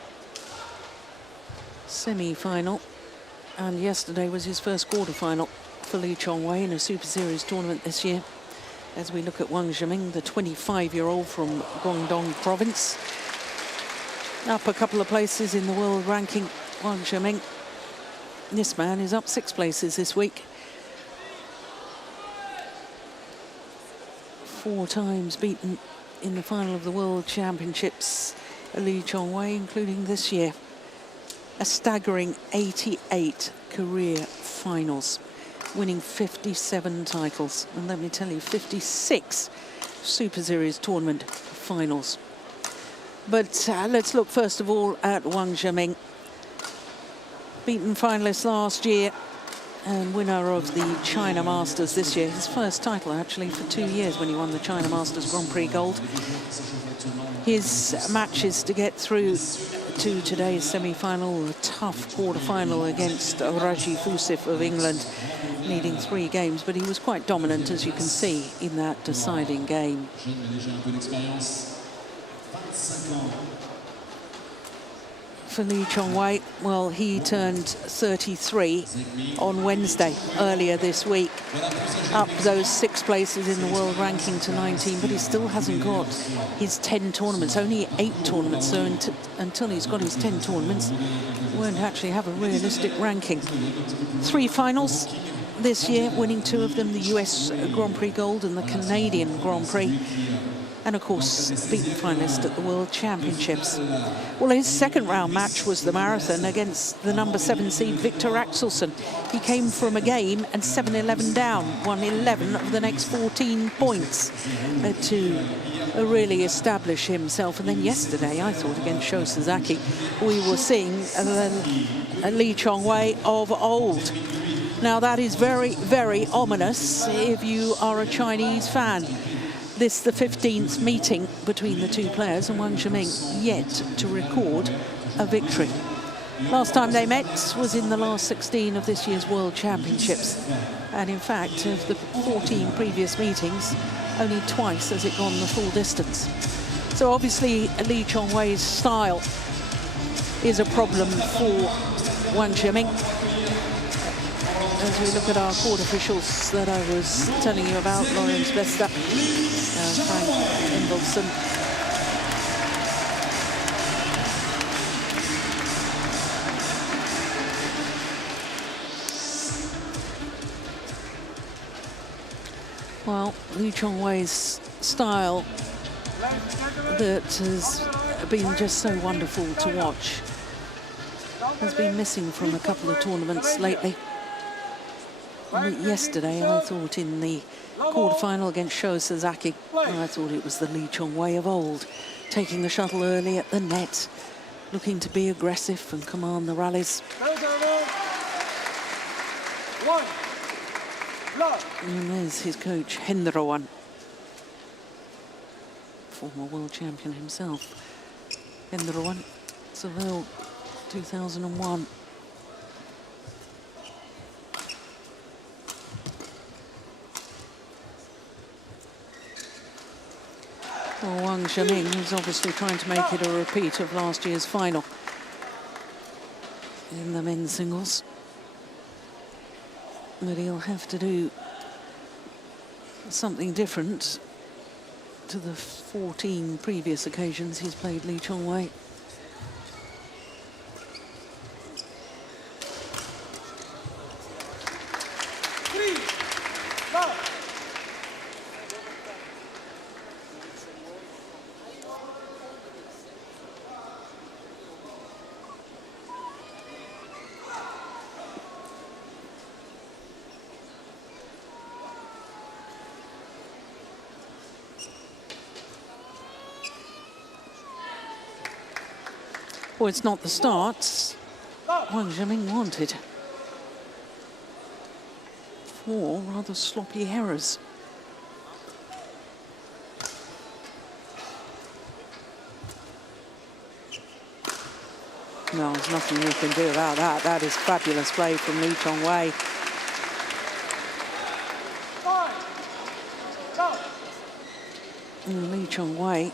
semi-final, and yesterday was his first quarter-final for Lee Chong Wei in a Super Series tournament this year. As we look at Wang Zhiming, the 25-year-old from Guangdong province, up a couple of places in the world ranking. Wang Zhiming, this man is up 6 places this week. 4 times beaten in the final of the World Championships, Lee Chong Wei, including this year. A staggering 88 career finals, winning 57 titles. And let me tell you, 56 Super Series tournament finals. But let's look first of all at Wang Zhiming. Beaten finalist last year and winner of the China Masters this year. His first title actually for 2 years when he won the China Masters Grand Prix Gold. His matches to get through to today's semi-final, a tough quarter-final against Raji Fusif of England, needing 3 games, but he was quite dominant, as you can see, in that deciding game. For Lee Chong Wei, well, he turned 33 on Wednesday earlier this week, up those 6 places in the world ranking to 19, but he still hasn't got his 10 tournaments, only 8 tournaments, so until he's got his 10 tournaments, he won't actually have a realistic ranking. 3 finals this year, winning 2 of them, the US Grand Prix Gold and the Canadian Grand Prix. And of course, beaten finalist at the World Championships. Well, his second round match was the marathon against the number 7 seed Victor Axelsen. He came from a game and 7-11 down, won 11 of the next 14 points to really establish himself. And then yesterday, I thought, against Sho Sasaki, we were seeing Lee Chong Wei of old. Now, that is very, very ominous if you are a Chinese fan. This the 15th meeting between the 2 players, and Wang Zhiming yet to record a victory. Last time they met was in the last 16 of this year's World Championships. And in fact, of the 14 previous meetings, only twice has it gone the full distance. So obviously, Lee Chong Wei's style is a problem for Wang Zhiming. As we look at our court officials that I was telling you about, Lorenz Besta, Frank Ingolson. Well, Lee Chong Wei's style that has been just so wonderful to watch has been missing from a couple of tournaments lately. Yesterday, I thought in the quarter-final against Sho Sasaki, I thought it was the Lee Chong Wei of old, taking the shuttle early at the net, looking to be aggressive and command the rallies. And there's his coach, Hendrawan, former world champion himself. Hendrawan, Seville, 2001. Well, Wang Zhiming is obviously trying to make it a repeat of last year's final in the men's singles. But he'll have to do something different to the 14 previous occasions he's played Lee Chong Wei. Well, it's not the start Wang Zhiming wanted. 4 rather sloppy errors. No, there's nothing you can do about that. That is fabulous play from Chong Wei. Chong Wei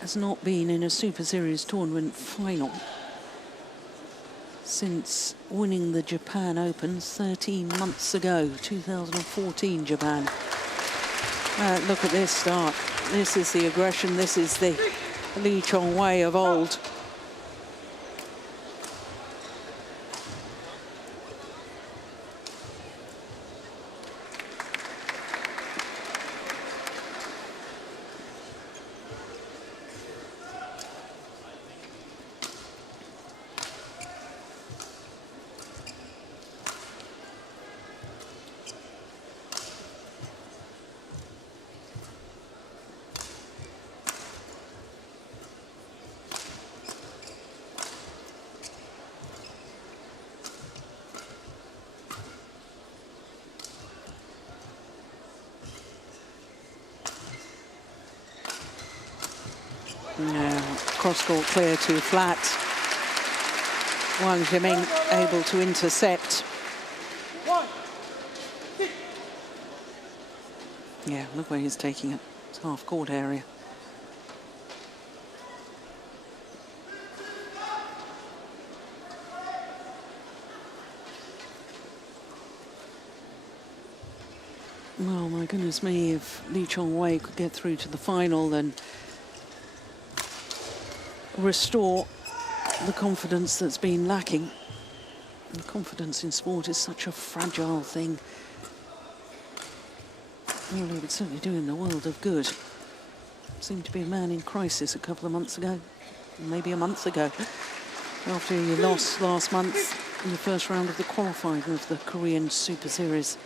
has not been in a Super Series tournament final since winning the Japan Open 13 months ago, 2014 Japan. Look at this start. This is the aggression. This is the Chong Wei of old. Cross-court clear too flat. Wang Zhiming able to intercept. Yeah, look where he's taking it. It's half-court area. Well, my goodness me, if Chong Wei could get through to the final, then restore the confidence that's been lacking. And confidence in sport is such a fragile thing. Well, it would certainly do in the world of good. Seemed to be a man in crisis a couple of months ago, maybe a month ago, after he lost last month in the first round of the qualifying of the Korean Super Series.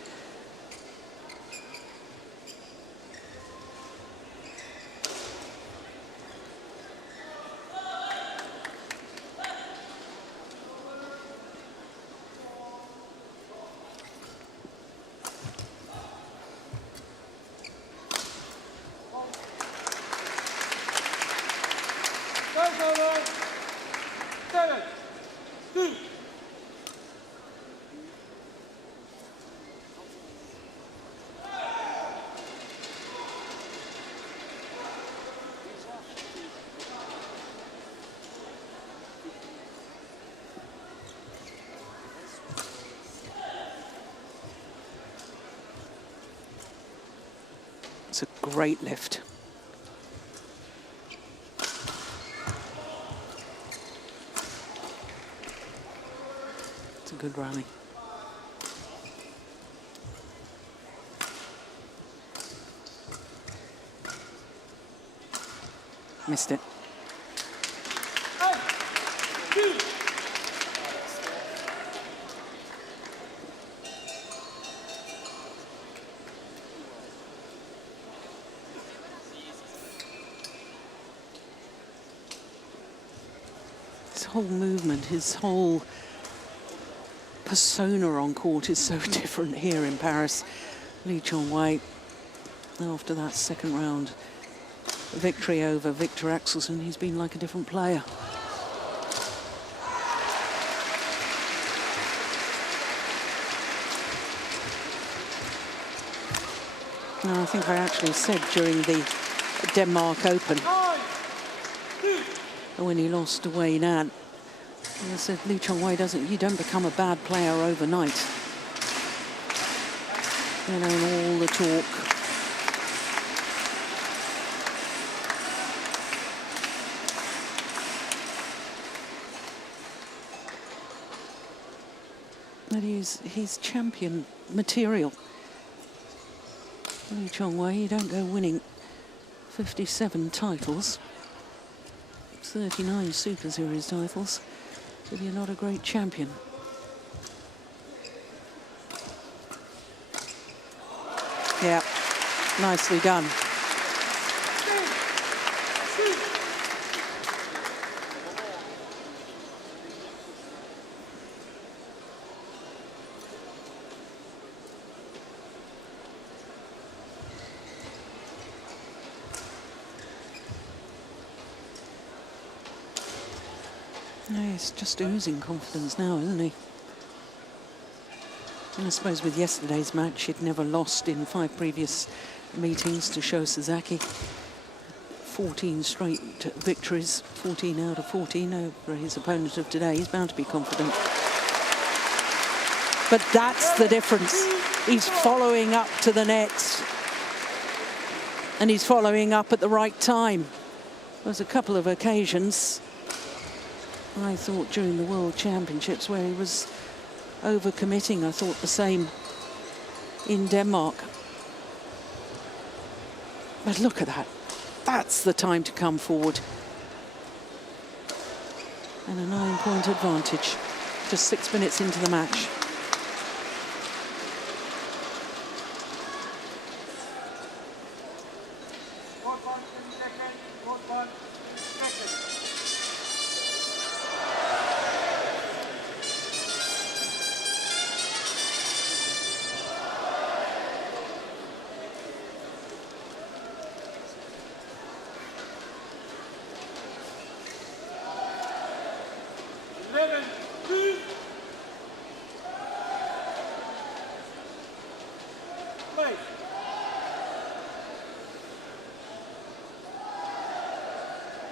It's a great lift. It's a good rally. Missed it. His whole movement, his whole persona on court is so different here in Paris. Chong Wei, after that second round victory over Victor Axelsen, he's been like a different player. Now, I think I actually said during the Denmark Open, when he lost to Wei Nan, I said, Chong Wei you don't become a bad player overnight. You know, and all the talk. But he's champion material. Chong Wei, you don't go winning 57 titles, 39 Super Series titles, if you're not a great champion. Yeah, nicely done. Yeah, he's just oozing confidence now, isn't he? And I suppose with yesterday's match, he'd never lost in 5 previous meetings to Sho Sasaki. 14 straight victories, 14 out of 14 over his opponent of today. He's bound to be confident. But that's the difference. He's following up to the net. And he's following up at the right time. There's a couple of occasions, I thought, during the World Championships where he was overcommitting. I thought the same in Denmark. But look at that. That's the time to come forward. And a 9-point advantage. Just 6 minutes into the match.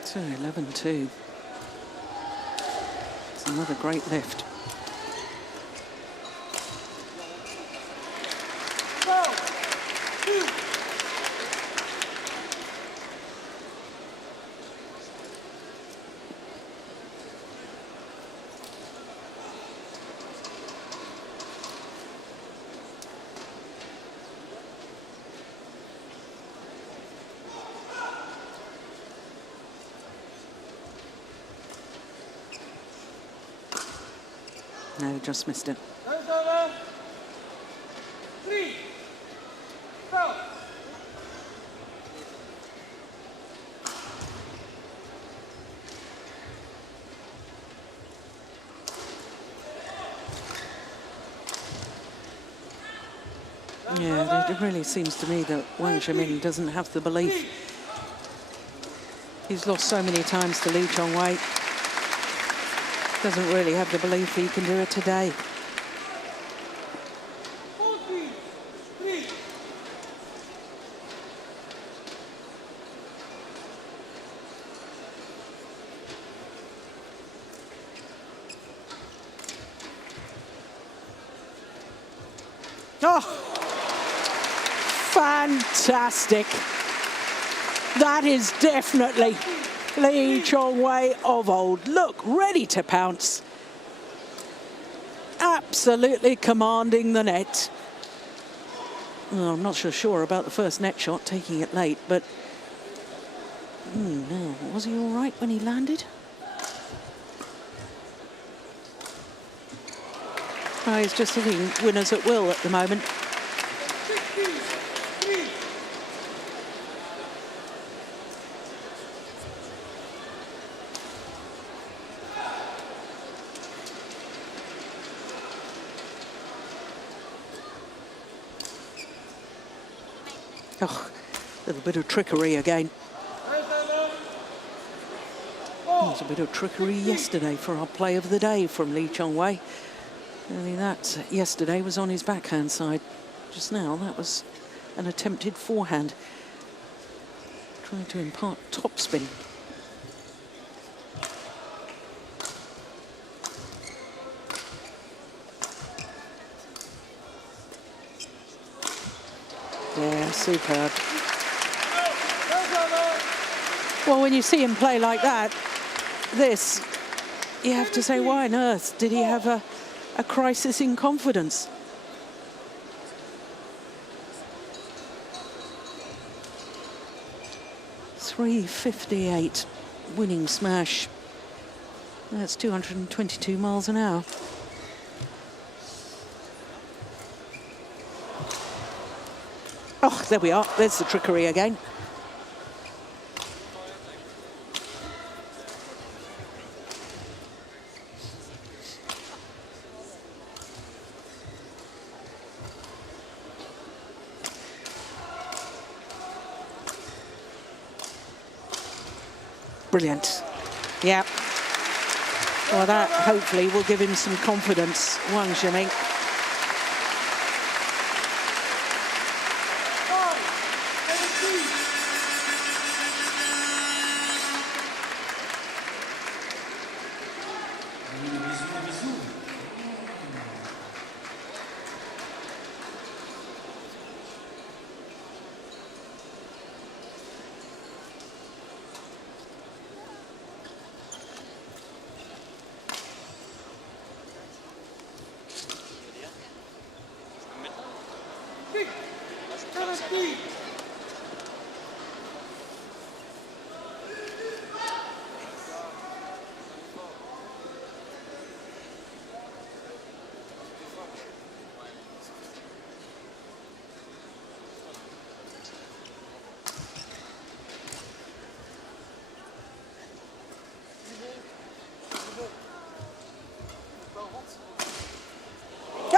So 11-2. It's another great lift. No, just missed it. Yeah, it really seems to me that Wang Zhimin doesn't have the belief. He's lost so many times to Chong Wei. Doesn't really have the belief he can do it today. Oh, fantastic. That is definitely Chong Wei of old. Look, ready to pounce. Absolutely commanding the net. Well, I'm not so sure about the first net shot, taking it late, but no, was he all right when he landed? Oh, he's just hitting winners at will at the moment. Oh, a little bit of trickery again. There was a bit of trickery yesterday for our play of the day from Chong Wei. Only that yesterday was on his backhand side. Just now, that was an attempted forehand. Trying to impart topspin. Yeah, superb. Well, when you see him play like that, you have to say, why on earth did he have a crisis in confidence? .358 winning smash. That's 222 miles an hour. Oh, there we are. There's the trickery again. Brilliant. Yeah. Well, that hopefully will give him some confidence, Wang Zhiming.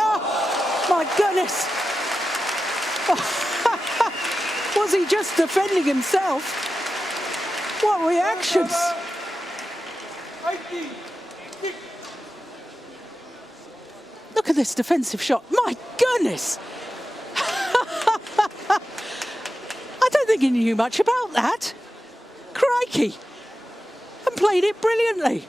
Oh, my goodness! Was he just defending himself? What reactions! Look at this defensive shot. My goodness! I don't think he knew much about that. Crikey! And played it brilliantly.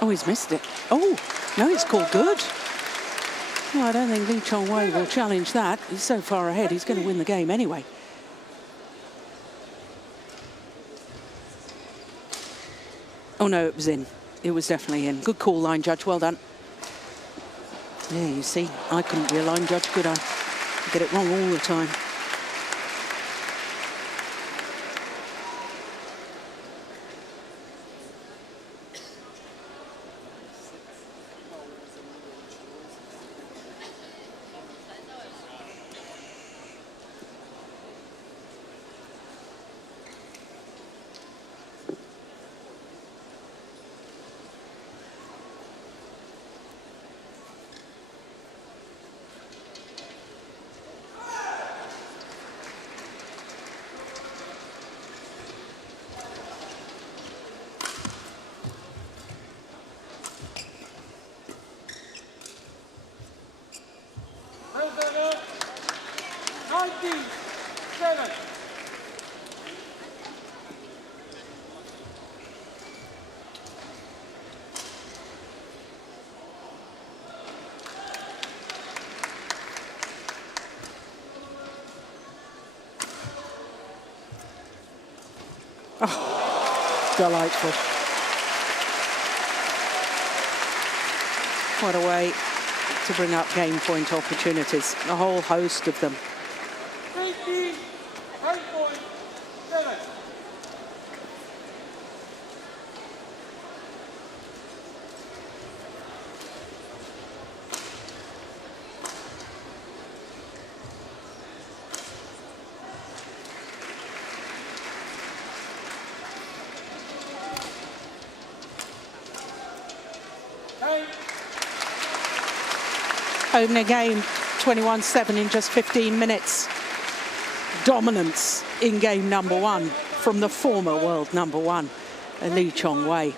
Oh, he's missed it. Oh, no, it's called good. No, I don't think Chong Wei will challenge that. He's so far ahead, he's going to win the game anyway. Oh, no, it was in. It was definitely in. Good call, line judge. Well done. Yeah, you see, I couldn't be a line judge, could I? I get it wrong all the time. Oh, delightful. What a way to bring up game point opportunities. A whole host of them. Opening game, 21-7 in just 15 minutes. Dominance in game number one from the former world number one, Lee Chong Wei.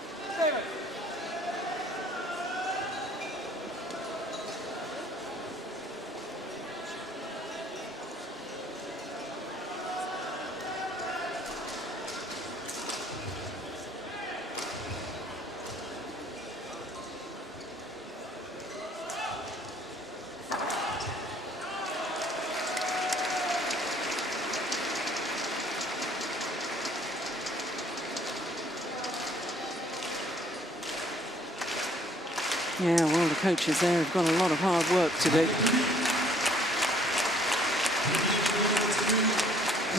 Yeah, well, the coaches there have got a lot of hard work to do.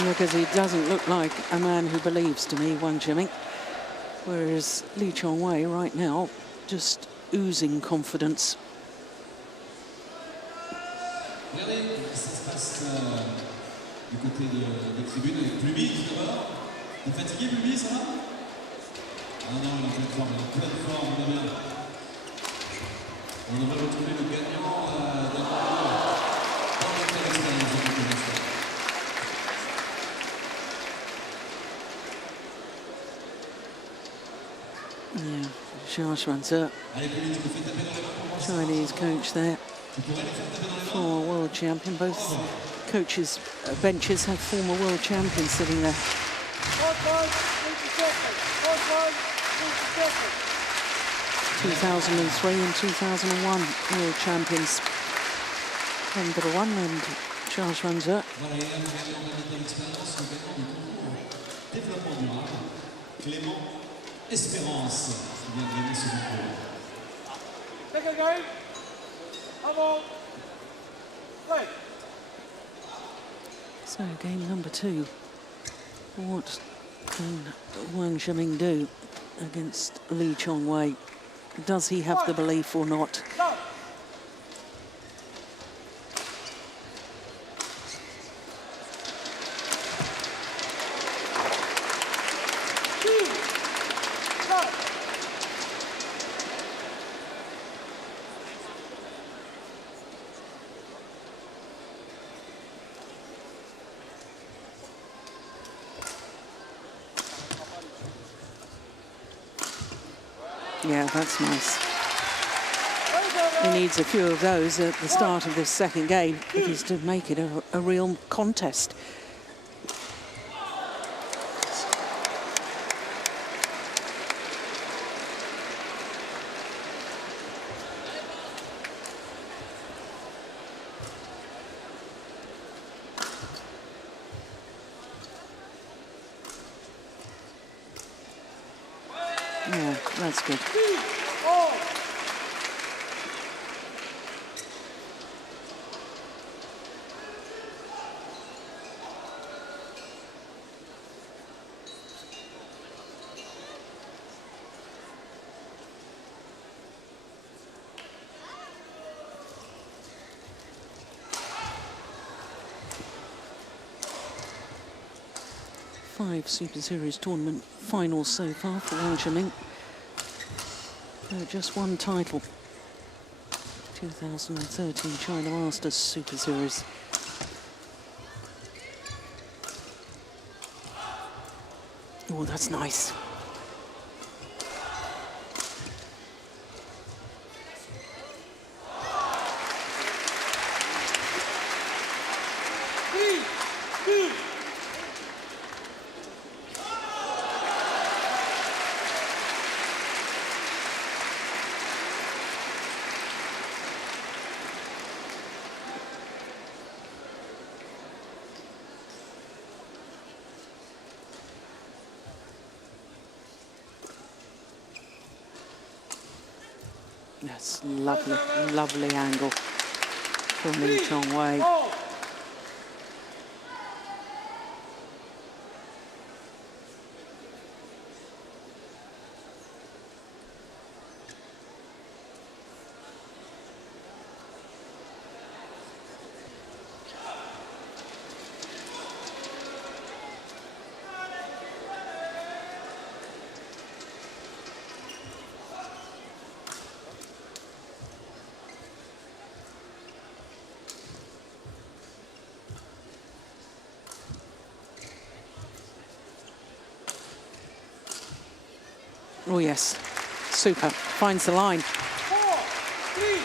Because he doesn't look like a man who believes to me, Wang Zhiming. Whereas Lee Chong Wei right now, just oozing confidence. Regardez ce qui se passe du côté des tribunes avec Plumy tout d'abord. T'es fatigué, Plumy, ça va? Ah non, il est en pleine forme, on est bien. On devrait retrouver le gagnant d'un concours dans l'expérience de quelques instants. Yeah, Charles runs up. Allez, Pauline, tu me fais taper dans les mains pour voir ça. Chinese coach there. Tu pourrais les faire taper dans les mains. Former world champion. Both coaches' benches have former world champions sitting there. 2003 and 2001 world champions. Number one, and Charles runs up. Voilà, et là, le gagnant de l'expérience, le gagnant du concours développement durable, Clément Espérance, qui vient de gagner ce concours. Second game. Come on. Play. So game number 2. What can Wang Zhiming do against Lee Chong Wei? Does he have the belief or not? Stop. Stop. Yeah, that's nice. He needs a few of those at the start of this second game if he's to make it a real contest. Yeah, that's good. Five Super Series tournament finals so far for Wang Zhiming. Just one title. 2013 China Masters Super Series. Oh, that's nice. That's lovely, lovely angle from Lee Chong Wei. Oh yes, super, finds the line. 4, 3.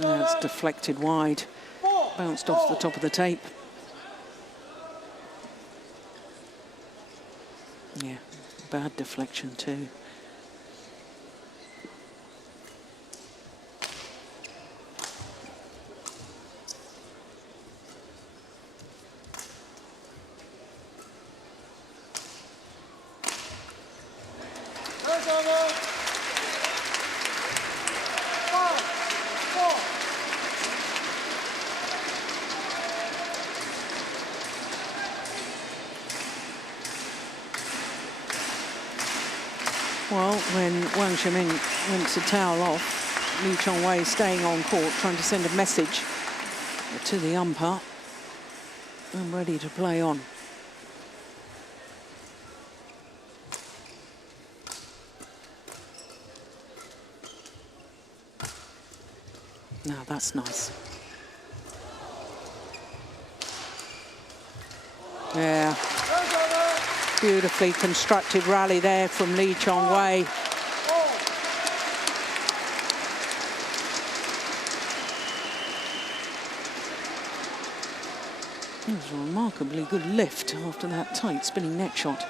That's deflected wide, bounced off the top of the tape. Yeah, bad deflection too. Well, when Wang Xiuming went to towel off, Lee Chong Wei staying on court, trying to send a message to the umpire. I'm ready to play on. Now that's nice. Yeah. Beautifully constructed rally there from Lee Chong Wei. It was a remarkably good lift after that tight spinning net shot.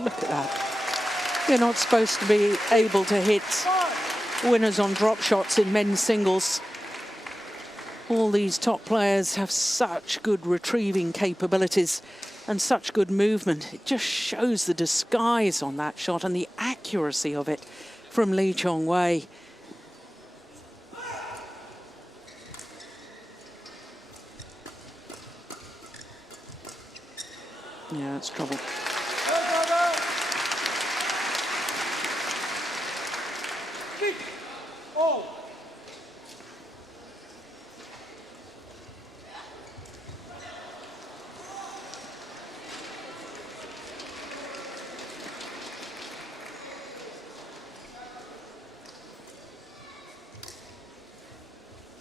Look at that. You're not supposed to be able to hit winners on drop shots in men's singles. All these top players have such good retrieving capabilities and such good movement. It just shows the disguise on that shot and the accuracy of it from Lee Chong Wei. Yeah, it's trouble.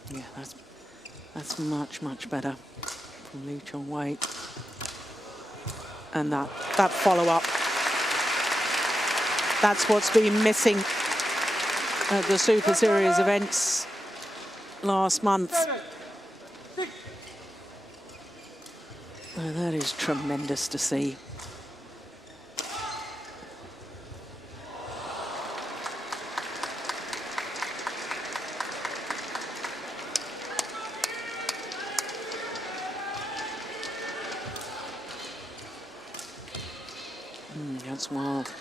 Yeah, that's much better from Lee Chong Wei. And that follow-up, that's what's been missing at the Super Series events last month. And that is tremendous to see. That's wild.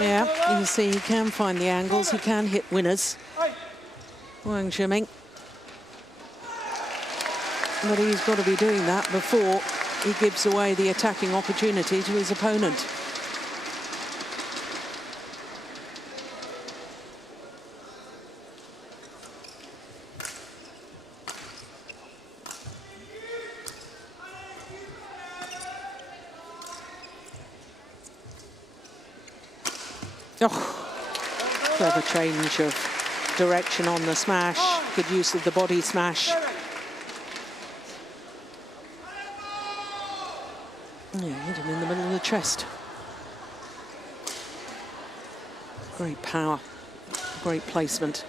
Yeah, you see he can find the angles, he can hit winners, Wang Xiuming. But he's got to be doing that before he gives away the attacking opportunity to his opponent. Oh, clever change of direction on the smash, good use of the body smash. Yeah, hit him in the middle of the chest. Great power, great placement.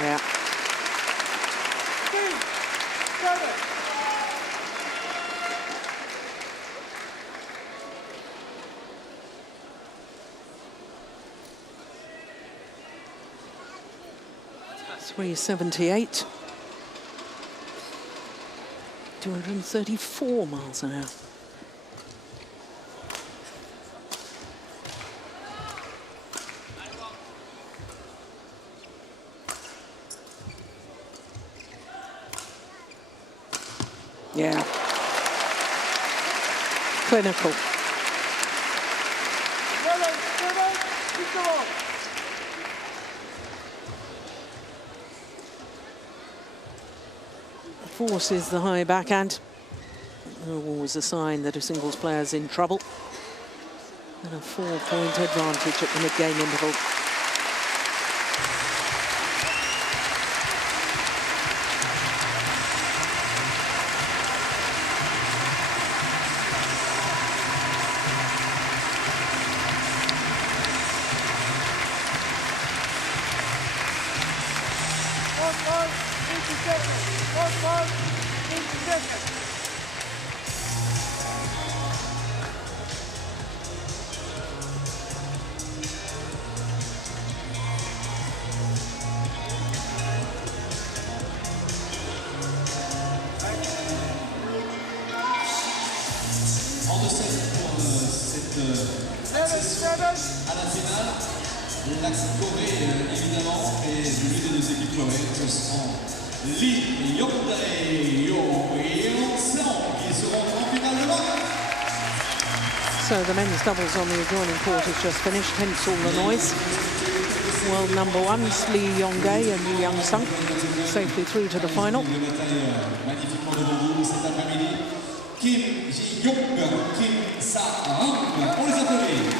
Yeah. That's 378. 234 miles an hour. Yeah. Clinical. Forces the high backhand. Always a sign that a singles player's in trouble. And a 4-point advantage at the mid-game interval. ball, 50 seconds. One ball, 50 seconds. En 2-7 pour cette accession à la finale. L'axe Corée, évidemment, et celui de nos équipes coréennes, ce seront Lee Yong-dae et Yeon-seong qui seront en finale de match. So the men's doubles on the adjoining court has just finished, hence all the noise. World number ones, Lee Yong-dae and Yu Young-sung, safely through to the final. Magnifiquement devant vous cet après-midi. Kim Ji-young, Kim Sa-hang, on les applaudit.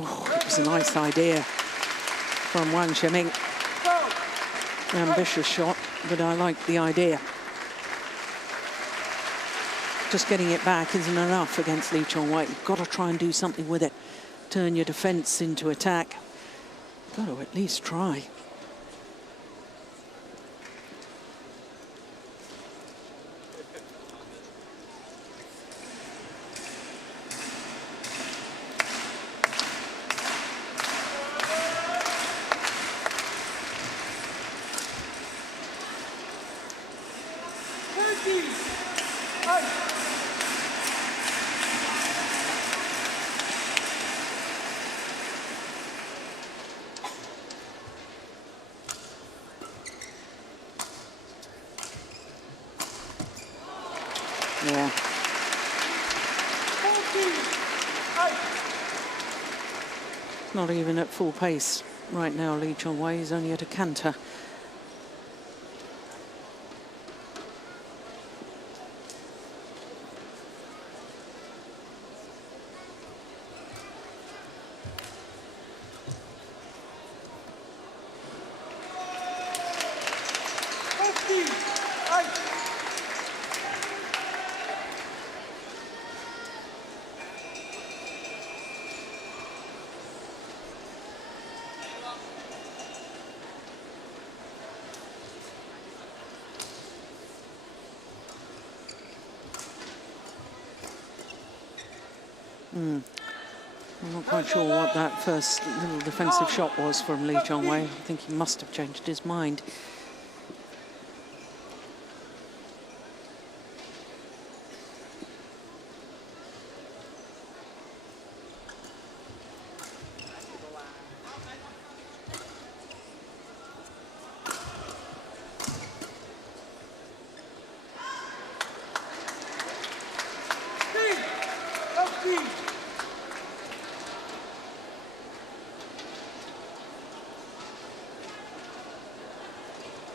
Oh, it was a nice idea from Wang Shiming. Ambitious shot, but I like the idea. Just getting it back isn't enough against Lee Chong Wei. You've got to try and do something with it. Turn your defense into attack. Got to at least try. Yeah. Not even at full pace right now, Lee Chong Wei is only at a canter. I'm not quite sure what that first little defensive shot was from Lee Chong Wei. I think he must have changed his mind.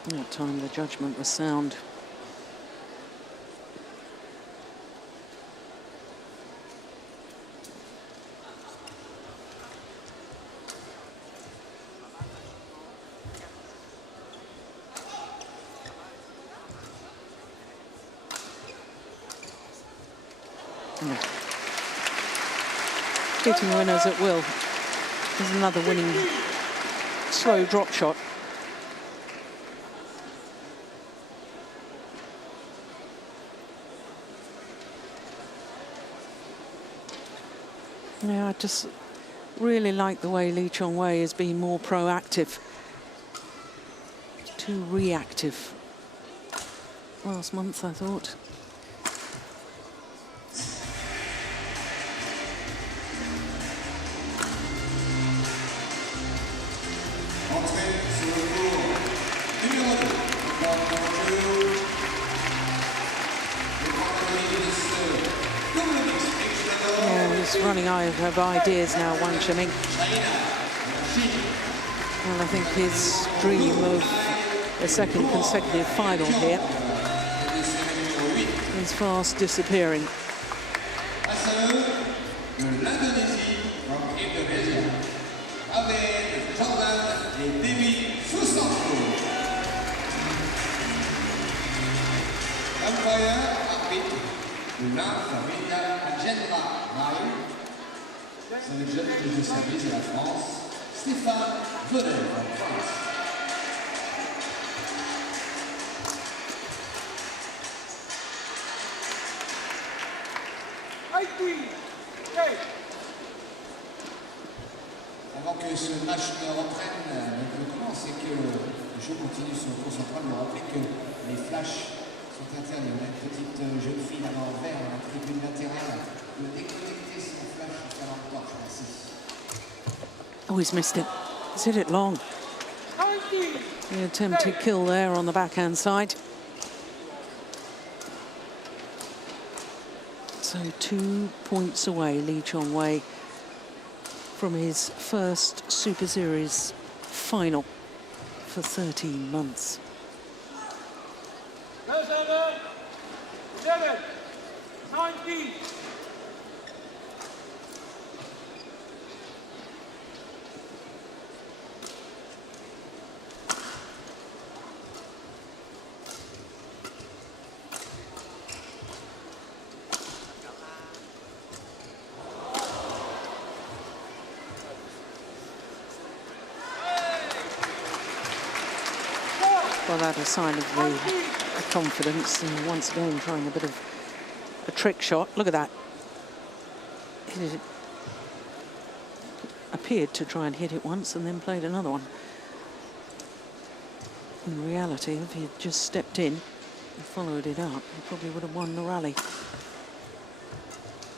That time the judgment was sound. Hitting winners at will. There's another winning slow drop shot. Yeah, I just really like the way Lee Chong Wei has been more proactive. Too reactive last month, I thought. Running out of ideas now, Wang Shiming. And I think his dream of a second consecutive final here is fast disappearing. de l'Inde, Marin Agenda Marin. C'est le jeune de service de la France, Stéphane Venel en France. Avant que ce match ne reprenne, ne commence et que le show continue son cours central, vous rappelez que les flashs sont interdits. On a une petite jeune fille là-bas en vert, à la tribune latérale, de déconnecter son flash et faire un torche. Merci. Oh, he's missed it. He's hit it long. The attempted kill there on the backhand side. So 2 points away, Chong Wei, from his first Super Series final for 13 months. Well, that's a sign of the confidence, and once again trying a bit of a trick shot. Look at that. It appeared to try and hit it once and then played another one. In reality, if he had just stepped in and followed it up, he probably would have won the rally.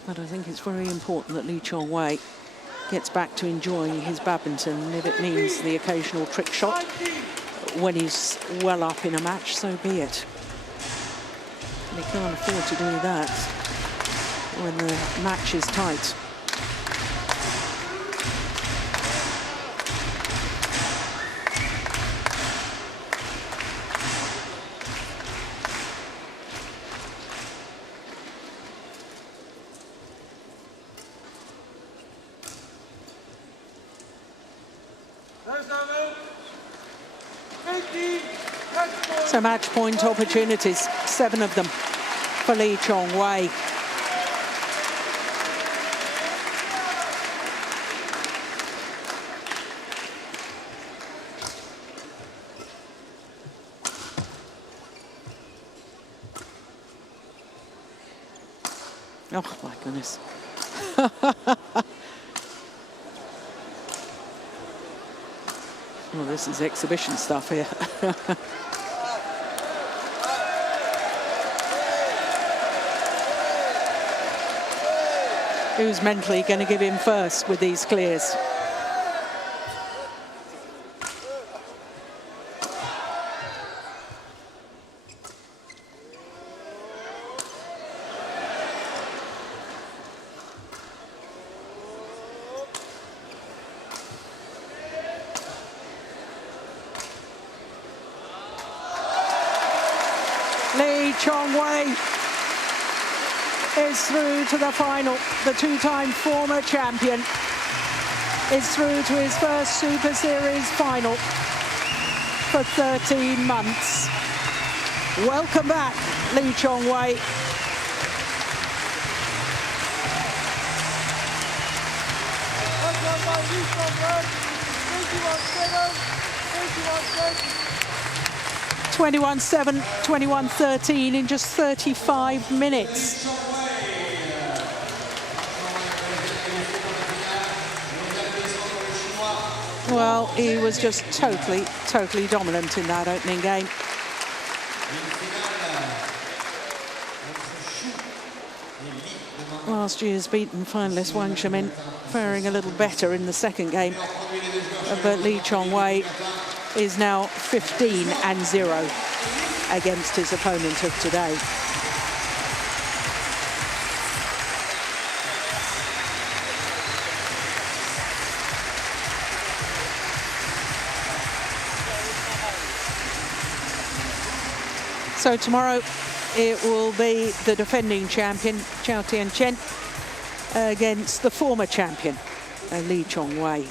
But I think it's very important that Chong Wei gets back to enjoying his badminton. If it means the occasional trick shot when he's well up in a match, so be it. And he can't afford to do that when the match is tight. So match point opportunities, 7 of them for Chong Wei. Oh my goodness. Well, this is exhibition stuff here. Who's mentally going to give him first with these clears? Chong Wei is through to the final. The two-time former champion is through to his first Super Series final for 13 months. Welcome back, Chong Wei. (21-7, 21-13) in just 35 minutes. Well, he was just totally dominant in that opening game. Last year's beaten finalist Wang Shimin faring a little better in the second game, but Chong Wei is now 15-0 against his opponent of today. So tomorrow it will be the defending champion, Chao Tianchen, against the former champion, Chong Wei.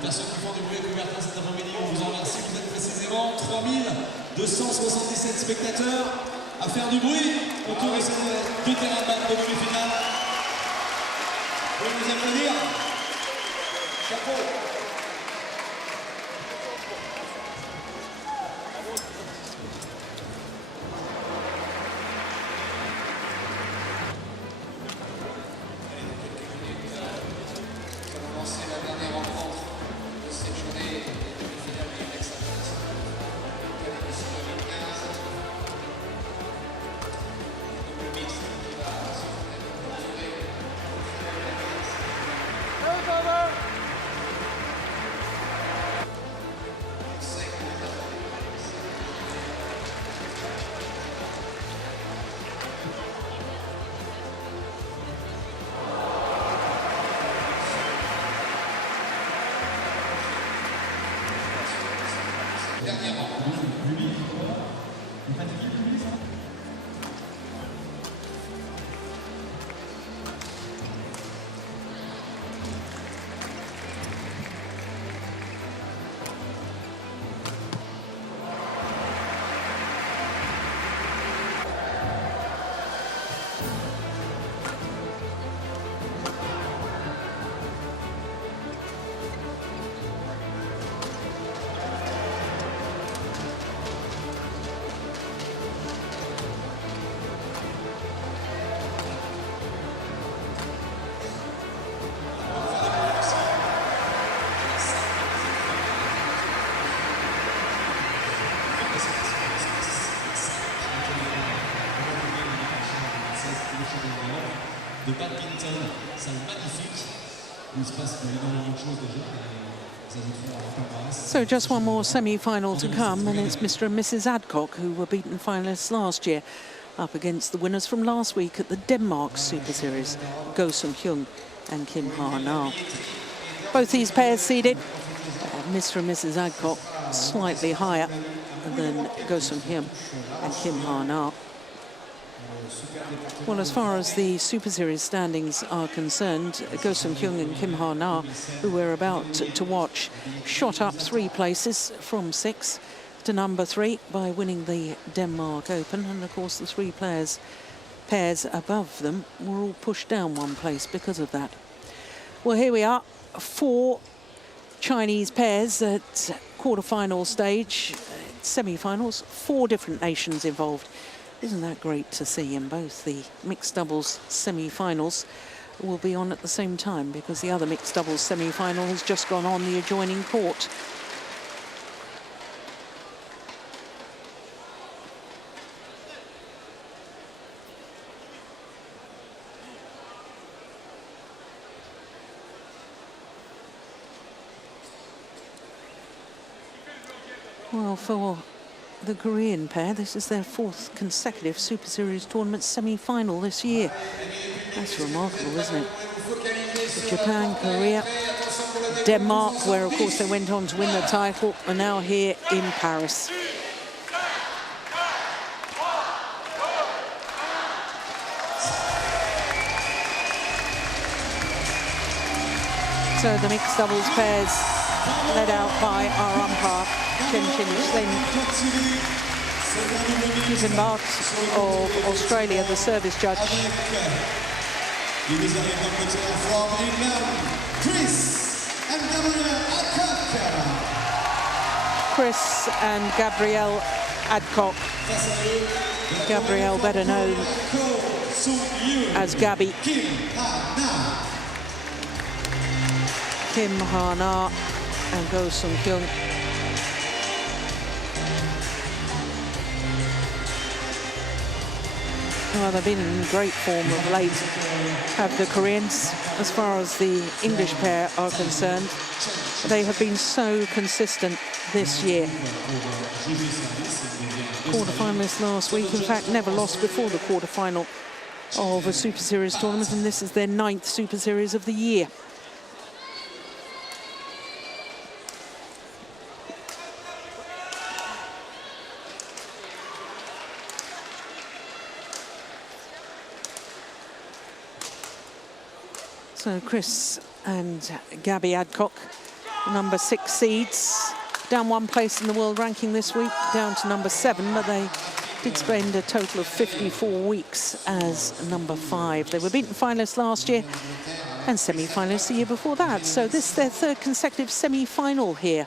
personnes qui font du bruit et couverture à cet avant-midi, on vous en remercie. Vous êtes précisément 3277 spectateurs à faire du bruit autour de ces deux terrains de demi-finale. Vous pouvez nous applaudir. Chapeau. De badminton, salle magnifique, où il se passe énormément de choses déjà. So just one more semi-final to come, and it's Mr. and Mrs. Adcock, who were beaten finalists last year, up against the winners from last week at the Denmark Super Series, Go Sung-hyun and Kim Ha-na. Both these pairs seeded, Mr. and Mrs. Adcock slightly higher than Go Sung-hyun and Kim Ha-na. Well, as far as the Super Series standings are concerned, Go Sung-hyun and Kim Ha-na, who we're about to watch, shot up 3 places from 6 to number 3 by winning the Denmark Open. And of course, the 3 pairs above them were all pushed down 1 place because of that. Well, here we are, 4 Chinese pairs at quarter-final stage, semi-finals, 4 different nations involved. Isn't that great to see? And both the mixed doubles semi-finals will be on at the same time, because the other mixed doubles semi-final has just gone on the adjoining court. Well, for the Korean pair, this is their 4th consecutive Super Series tournament semi-final this year. That's remarkable, isn't it? Japan, Korea, Denmark, where of course they went on to win the title, are now here in Paris. So the mixed doubles pairs led out by our umpire, Chen Chin-Slin. Keeping mark of Australia, the service judge. Chris and Gabrielle Adcock. Gabrielle, better known as Gabby. Kim Ha-na and Go Sung-hyun. Well, they've been in great form of late, have the Koreans. As far as the English pair are concerned, they have been so consistent this year. Quarter-finalists last week, in fact, never lost before the quarter-final of a Super Series tournament, and this is their 9th Super Series of the year. So Chris and Gabby Adcock number 6 seeds, down 1 place in the world ranking this week, down to number 7, but they did spend a total of 54 weeks as number 5. They were beaten finalists last year and semi-finalists the year before that. So this is their 3rd consecutive semi-final here.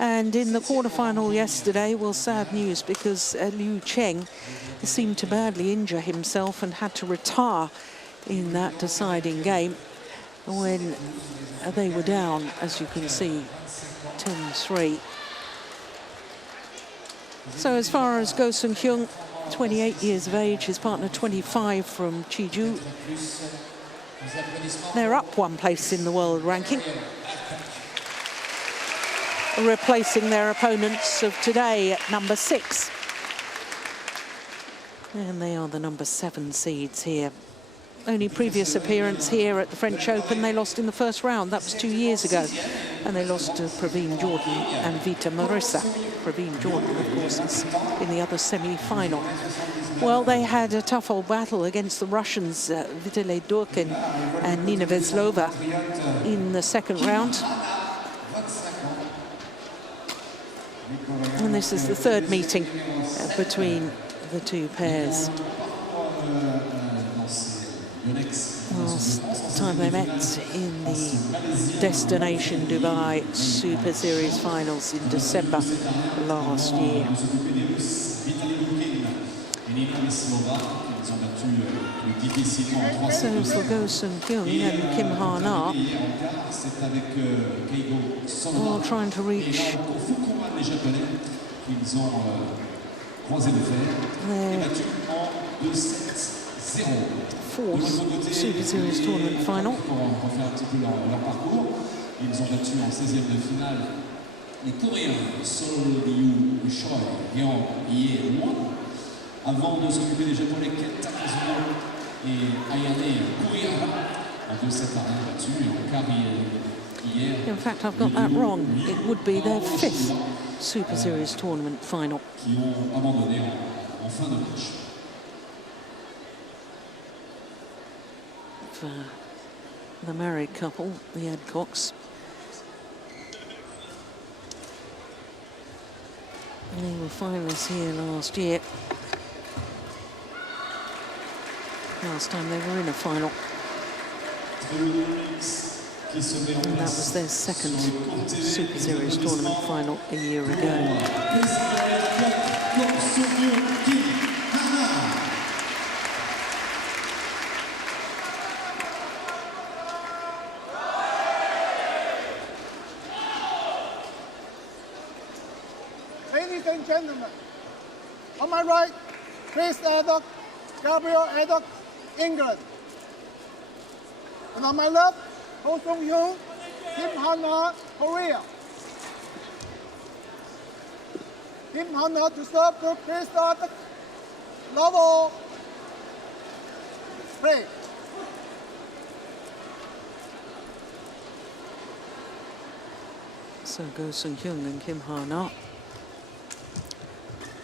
And in the quarterfinal yesterday, well, sad news, because Liu Cheng seemed to badly injure himself and had to retire in that deciding game when they were down, as you can see, 10-3. So as far as Go Sung-hyun, 28 years of age, his partner 25 from Jeju, they're up 1 place in the world ranking, replacing their opponents of today at number 6. And they are the number 7 seeds here. Only previous appearance here at the French Open, they lost in the first round. That was 2 years ago. And they lost to Praveen Jordan and Vita Marissa. Praveen Jordan, of course, is in the other semi-final. Well, they had a tough old battle against the Russians, Vitaly Durkin and Nina Veslova, in the 2nd round. And this is the 3rd meeting between the 2 pairs. Last time they met in the Destination Dubai Super Series finals in December last year. So for Go Sung-hyun and Kim Ha-na, all trying to reach their 4th Super Series tournament final. Ils ont battu en 16e de finale les Coréens Sol, Liu, Choi, Yeon, Ye, Won, avant de s'occuper des Japonais Kenta Kazuno et Ayane Kurihara en 2-7 à 1 battus et en quart hier. In fact, I've got that wrong. It would be their 5th Super Series tournament final. Qui ont abandonné en fin de match. For the married couple, the Adcocks. They were finalists here last year. Last time they were in a final. And that was their 2nd Super Series tournament final a year ago. Ladies and gentlemen, on my right, Chris Addock, Gabriel Addock, England. And on my left, Go Sung-hyun, Kim Ha-na, Korea. Kim Ha-na to serve to Chris Addock. Love all. Play. So Go Sung-hyun and Kim Ha-na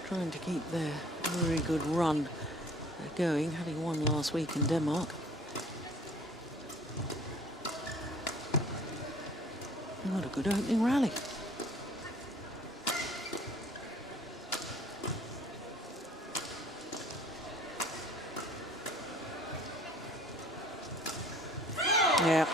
trying to keep their very good run going, having won last week in Denmark. What a good opening rally. Yeah.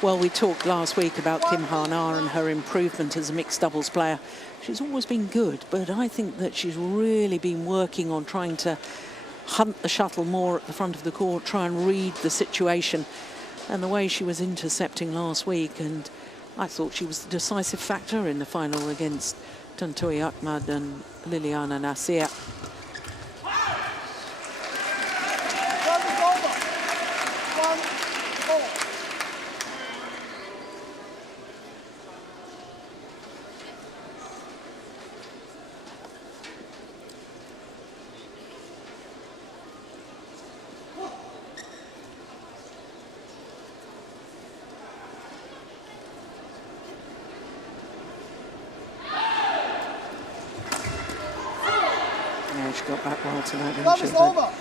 Well, we talked last week about Kim Ha-na and her improvement as a mixed doubles player. She's always been good, but I think that she's really been working on trying to hunt the shuttle more at the front of the court, try and read the situation. And the way she was intercepting last week, and I thought she was the decisive factor in the final against Tantoy Ahmad and Liliana Nasir. She got back well to that, didn't she? But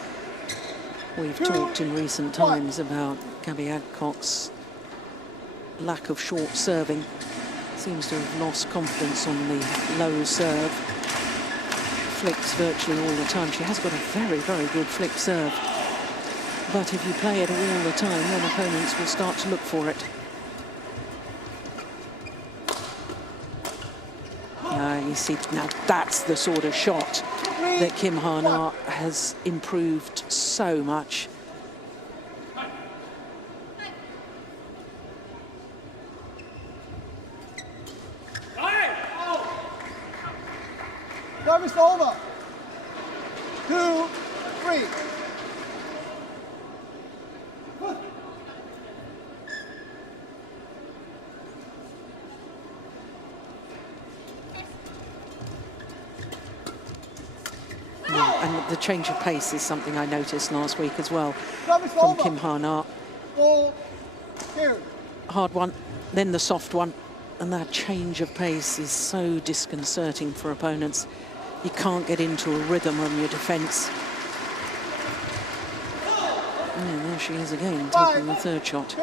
we've talked in recent times about Gabby Adcock's lack of short serving Seems to have lost confidence on the low serve. Flicks virtually all the time. She has got a very, very good flick serve. But if you play it all the time, then opponents will start to look for it. You see, now that's the sort of shot that Kim Ha-na has improved so much. Service over. 2, 3. And the change of pace is something I noticed last week as well Service from over. Kim Ha-na. 4, 2. Hard one, then the soft one. And that change of pace is so disconcerting for opponents. You can't get into a rhythm on your defence. And there she is again, taking the third shot. 2.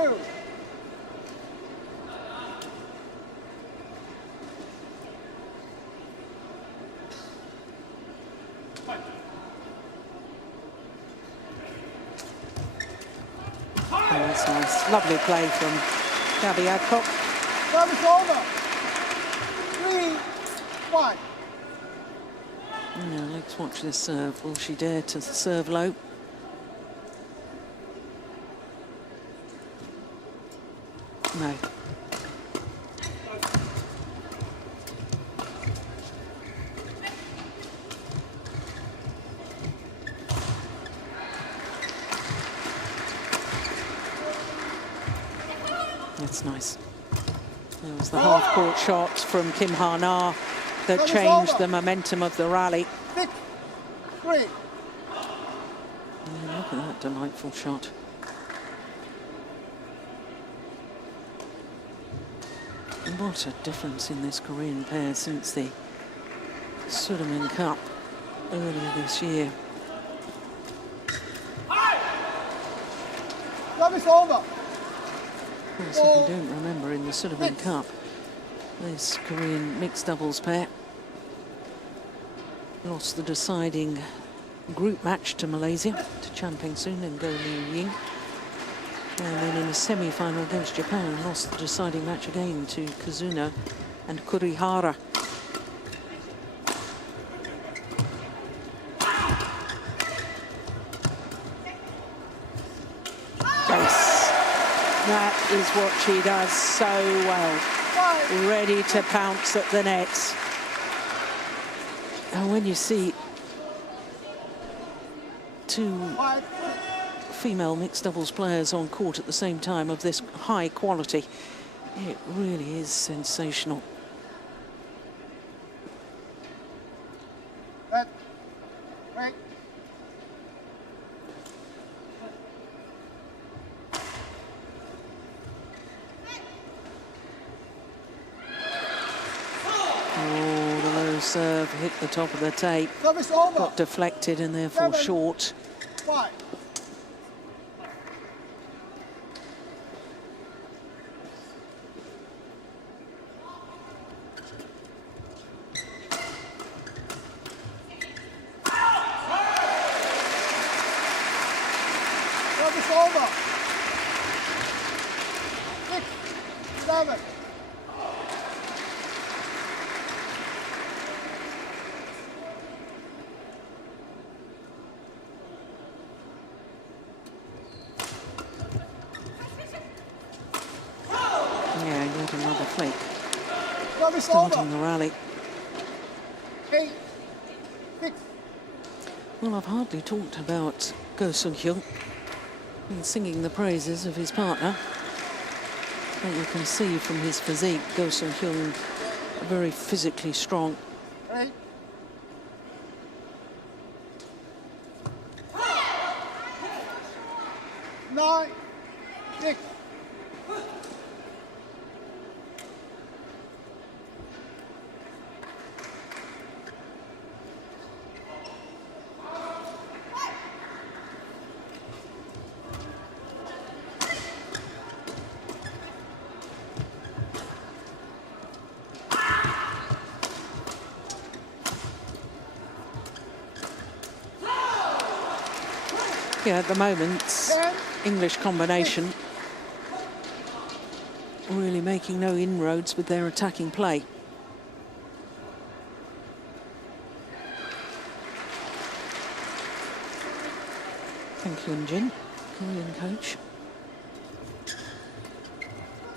Oh, that's nice. Lovely play from Gabby Adcock. Service over. 3, 1. Yeah, let's watch this serve. Will she dare to serve low? No. That's nice. There was the half-court shot from Kim Ha-na that changed the momentum of the rally. 6, 3. Yeah, look at that delightful shot. And what a difference in this Korean pair since the Sudirman Cup earlier this year. Service over. Of course, if you don't remember, in the Sudirman Cup, this Korean mixed doubles pair lost the deciding group match to Malaysia, to Chan Peng-soon and Go Liu-ying. And then in the semi-final against Japan, lost the deciding match again to Kazuno and Kurihara. Yes, that is what she does so well. Ready to pounce at the net. And when you see two female mixed doubles players on court at the same time of this high quality, it really is sensational. Right. Oh, the low serve hit the top of the tape, Service over. got deflected and therefore 7, short. 5. Service over. 6, 7. Yeah, yet another flick. Service Starting over. the rally. 8, 6. Well, I've hardly talked about Go Sung-hyun. Been singing the praises of his partner. But you can see from his physique, Go Sung-hyun very physically strong. 8. 9, 6. Yeah, at the moment, English combination really making no inroads with their attacking play. Thank you, Jin, Korean coach.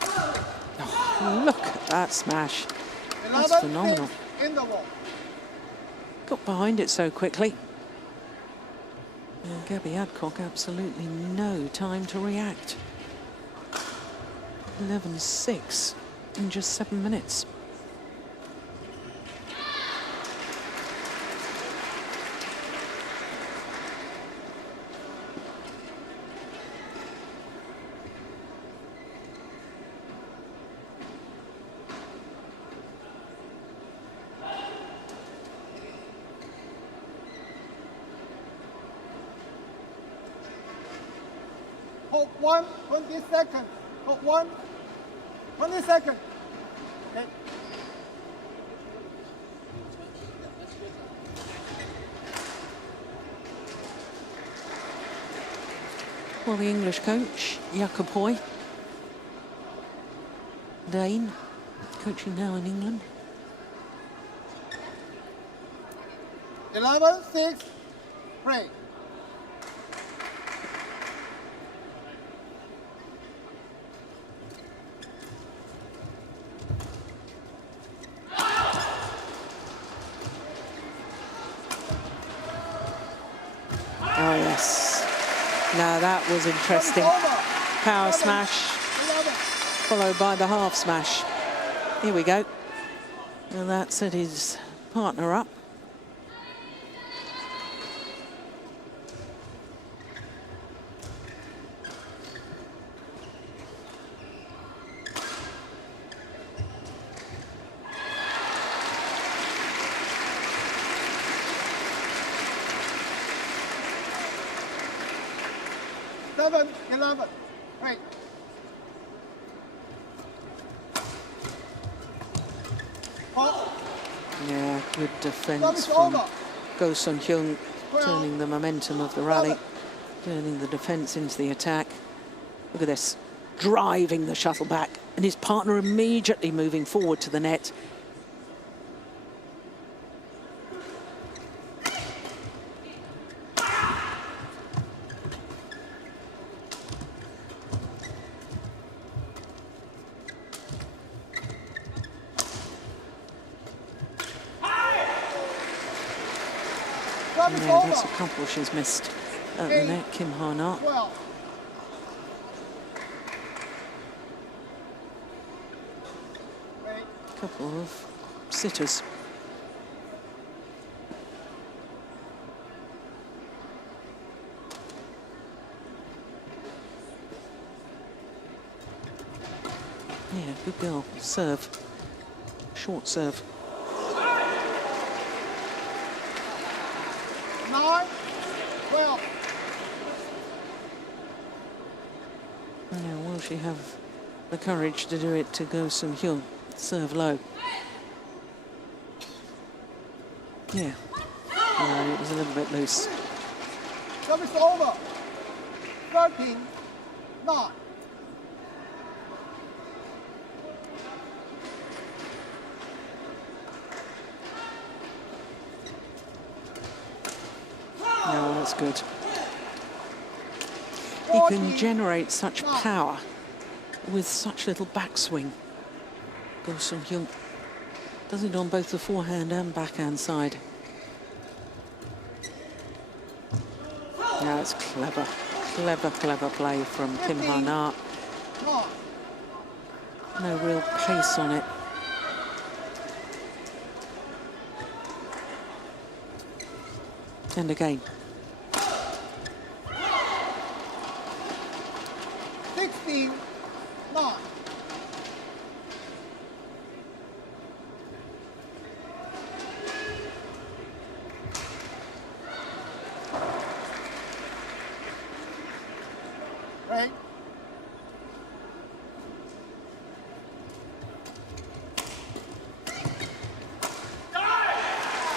Oh, look at that smash. That's phenomenal. Got behind it so quickly. And Gabby Adcock absolutely no time to react. 11-6 in just 7 minutes. Hold 1, 20 seconds. Hold 1, 20 seconds. Okay. Well, the English coach, Jakob Hoy, Dane, coaching now in England. 11-6, break. Oh, yes. Now that was interesting. Power smash, followed by the half smash. Here we go. And that set his partner up. Seven, 11, right. Yeah, good defense from Go Sun Hyung, turning the momentum of the rally, turning the defense into the attack. Look at this, driving the shuttle back, and his partner immediately moving forward to the net. Yeah, that's a couple she's missed at the net, Kim Ha-na. Couple of sitters. Yeah, good girl. Serve. Short serve. 9, 12. Now, will she have the courage to do it to Go Sun Hyung? Serve low. Yeah. No, it was a little bit loose. Service over. 13, 9. No, that's good. He can generate such power with such little backswing. Go Sun Hyung does it on both the forehand and backhand side. Now it's clever, clever play from Kim Ha-na. No real pace on it. And again. 16, 9. Right.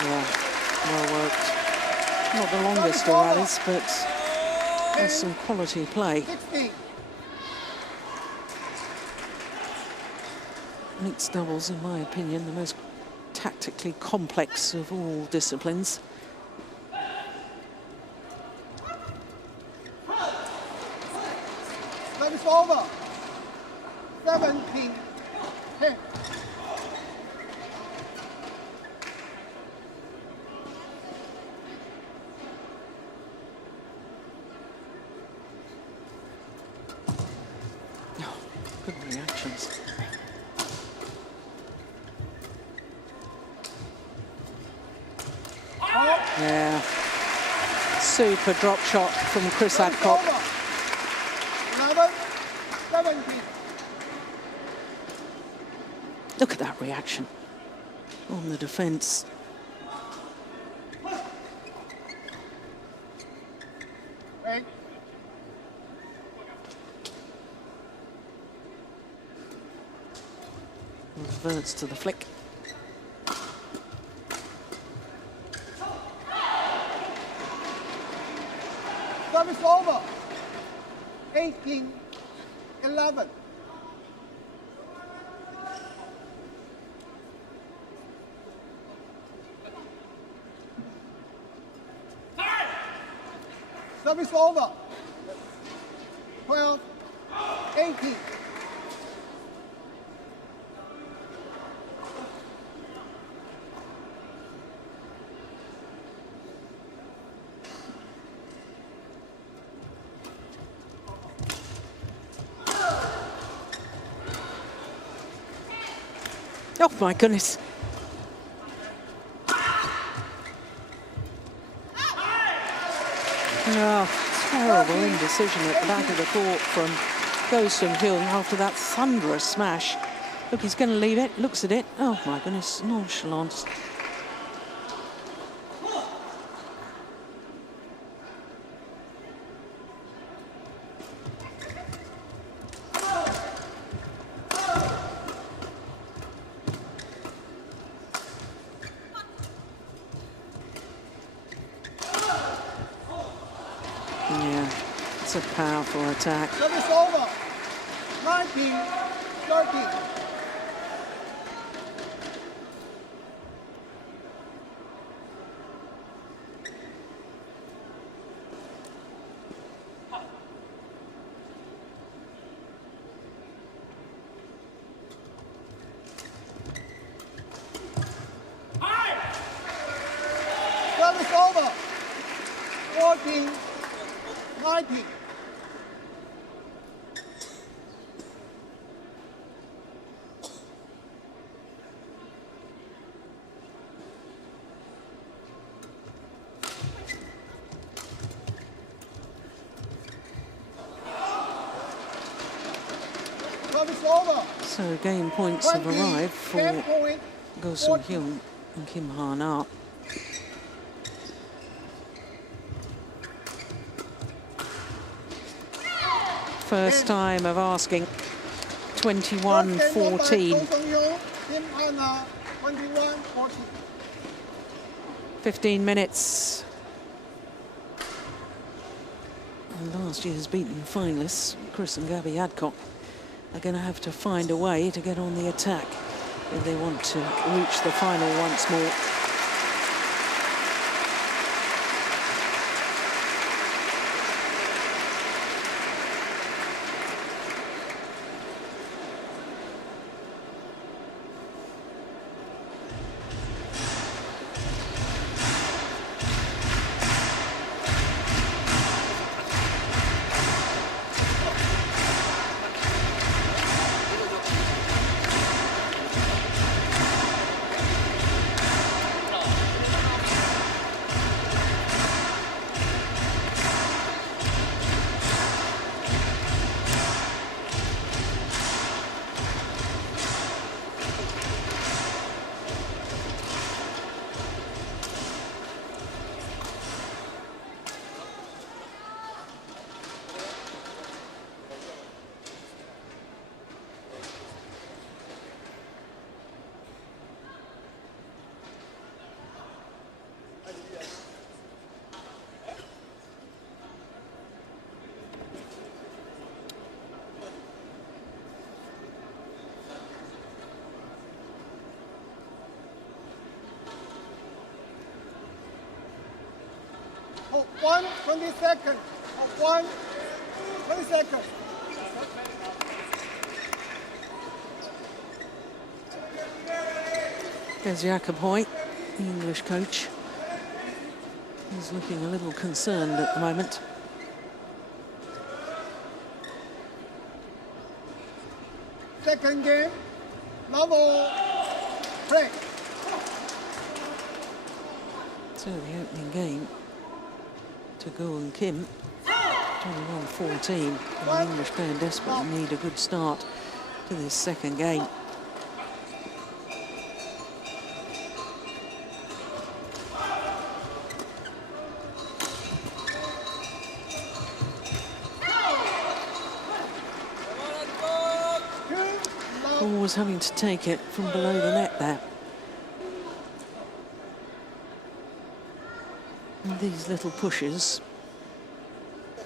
Yeah, well worked. Not the longest of rallies, but That's some quality play. 16. Mixed doubles, in my opinion, the most tactically complex of all disciplines. Service over. 17. 10. Oh, good reactions. Yeah. Super drop shot from Chris Adcock. 11. 17. Look at that reaction on the defence. Right. Reverts to the flick. Service over. 18. 11. Service over. 12. 18. Oh my goodness. Oh, terrible indecision at the back of the court from Go Sung Hyun after that thunderous smash. Look, he's going to leave it, looks at it. Oh my goodness, nonchalance. Yeah, it's a powerful attack. Service over. 19. 13. Service over. 14. 19. Service over. So game points have 20. arrived for 10 point. Go Sung Hyun and Kim Ha-na. First time of asking. 21-14. 15 minutes. And last year's beaten finalists, Chris and Gabby Adcock, are going to have to find a way to get on the attack if they want to reach the final once more. 1, 20 seconds. 1, 20 seconds. There's Jakob Hoy, the English coach. He's looking a little concerned at the moment. Second game, level, play. So the opening game to Go and Kim, 21-14. The English pair desperately need a good start to this second game. Always having to take it from below the net there. And these little pushes,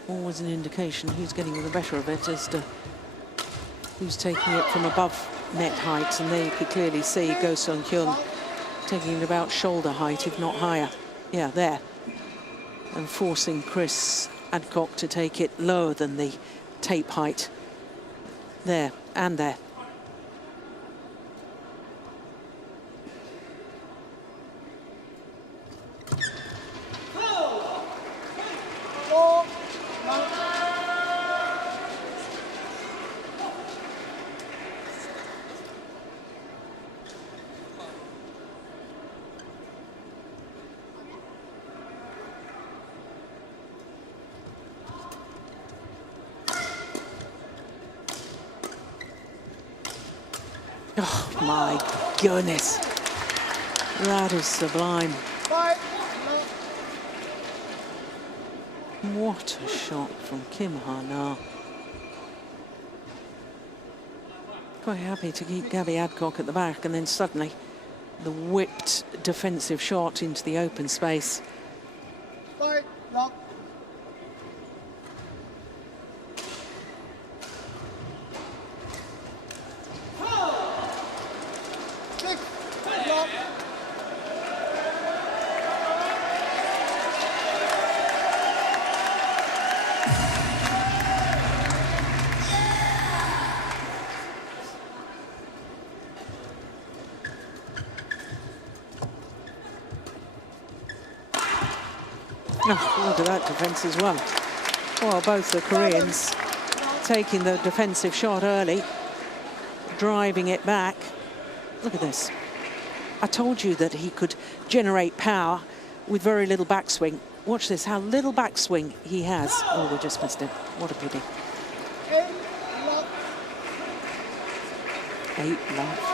always an indication who's getting the better of it as to who's taking it from above net height. And there you could clearly see Go Sung-hyun taking it about shoulder height, if not higher. Yeah, there. And forcing Chris Adcock to take it lower than the tape height. There and there. Oh my goodness, that is sublime. What a shot from Kim Ha-na. Quite happy to keep Gabby Adcock at the back, and then suddenly the whipped defensive shot into the open space. Oh, look at that defence as well. Well, both the Koreans taking the defensive shot early, driving it back. Look at this. I told you that he could generate power with very little backswing. Watch this, how little backswing he has. Oh, we just missed it. What a pity. 8-love.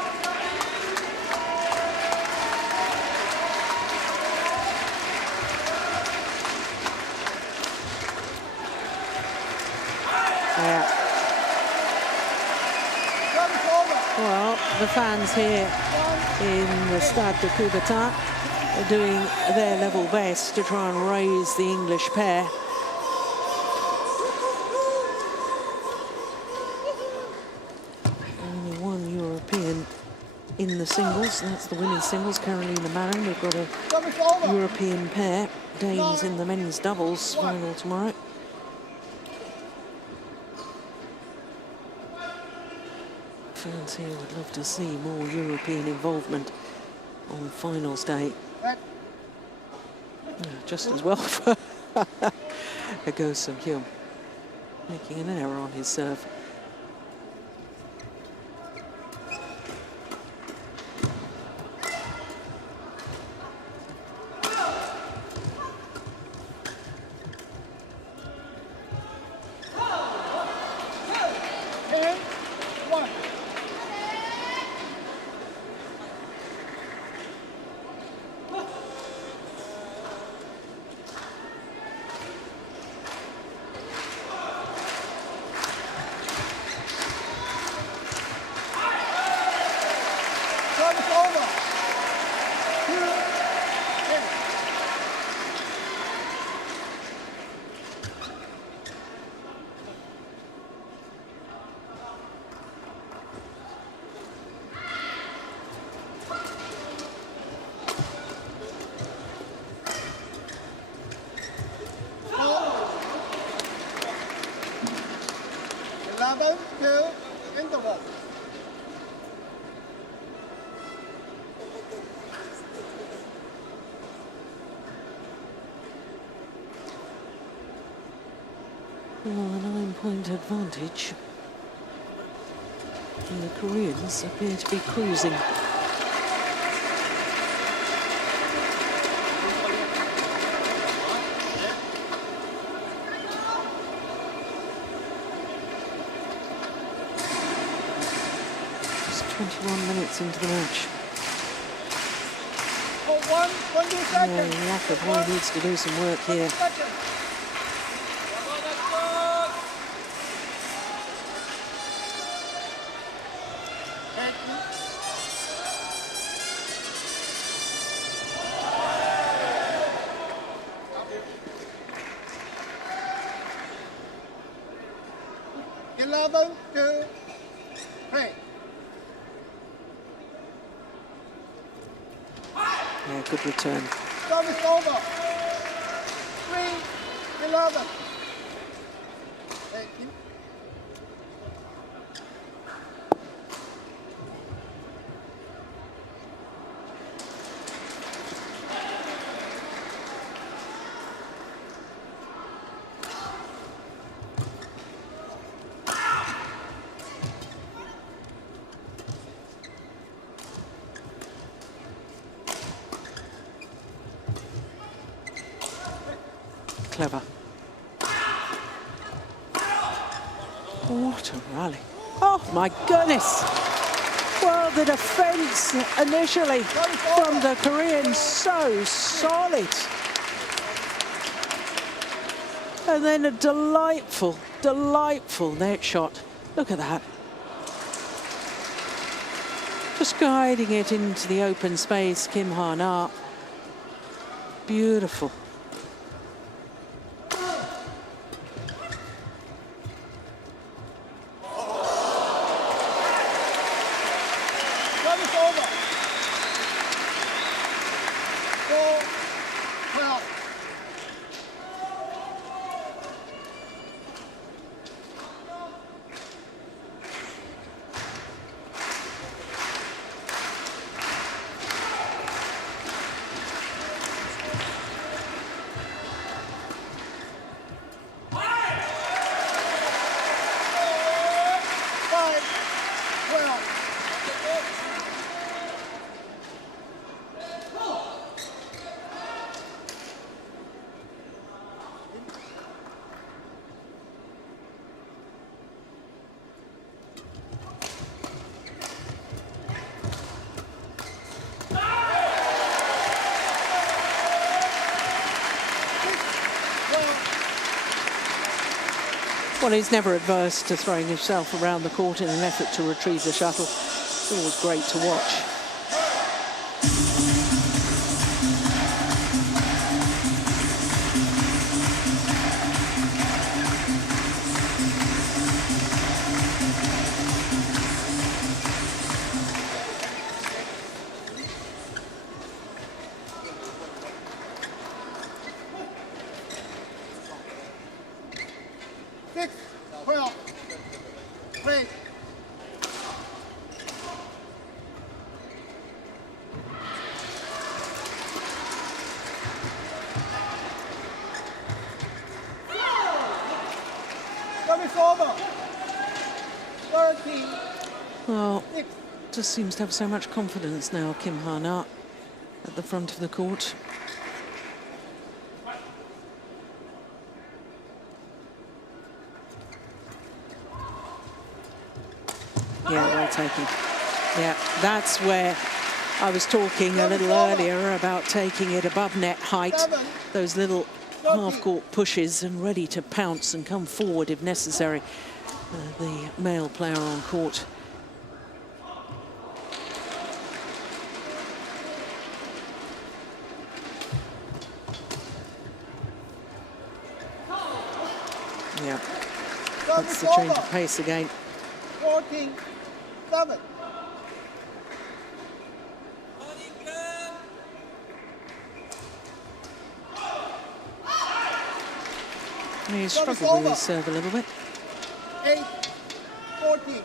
Yeah. Well, the fans here in the Stade de Coubertin are doing their level best to try and raise the English pair. Only one European in the singles, that's the women's singles, Carolina Marin. We've got a European pair, Danes in the men's doubles final tomorrow. Fans here would love to see more European involvement on finals day. Yeah, just as well for Go Sung-hyun, making an error on his serve. 11-2 interval. Well, a 9-point advantage. And the Koreans appear to be cruising. Just 21 minutes into the match. Hold 1, 20 seconds. Lafayette needs to do some work here. 20 seconds. 11-2 play. Yeah, good return. Service over. 3-11. 18. Clever. What a rally. Oh my goodness. Well, the defense initially from the Koreans so solid. And then a delightful, delightful net shot. Look at that. Just guiding it into the open space, Kim Ha-na. Beautiful. Service over. 4-12. Well, he's never adverse to throwing himself around the court in an effort to retrieve the shuttle. It's always great to watch. Well, just seems to have so much confidence now, Kim Ha-na, at the front of the court. Yeah, well taken. Yeah, that's where I was talking a little earlier about taking it above net height. Those little half-court pushes and ready to pounce and come forward if necessary. The male player on court. Yeah, that's the change of pace again. 14-7. He's struggled with his serve a little bit. 8-7. 14.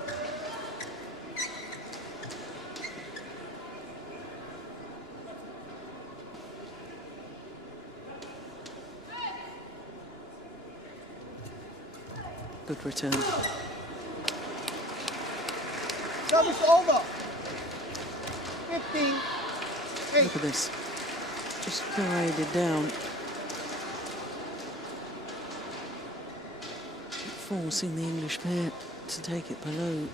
Good return. Service over. 15. 8. Look at this. Just graded down. Forcing the English pair to take it below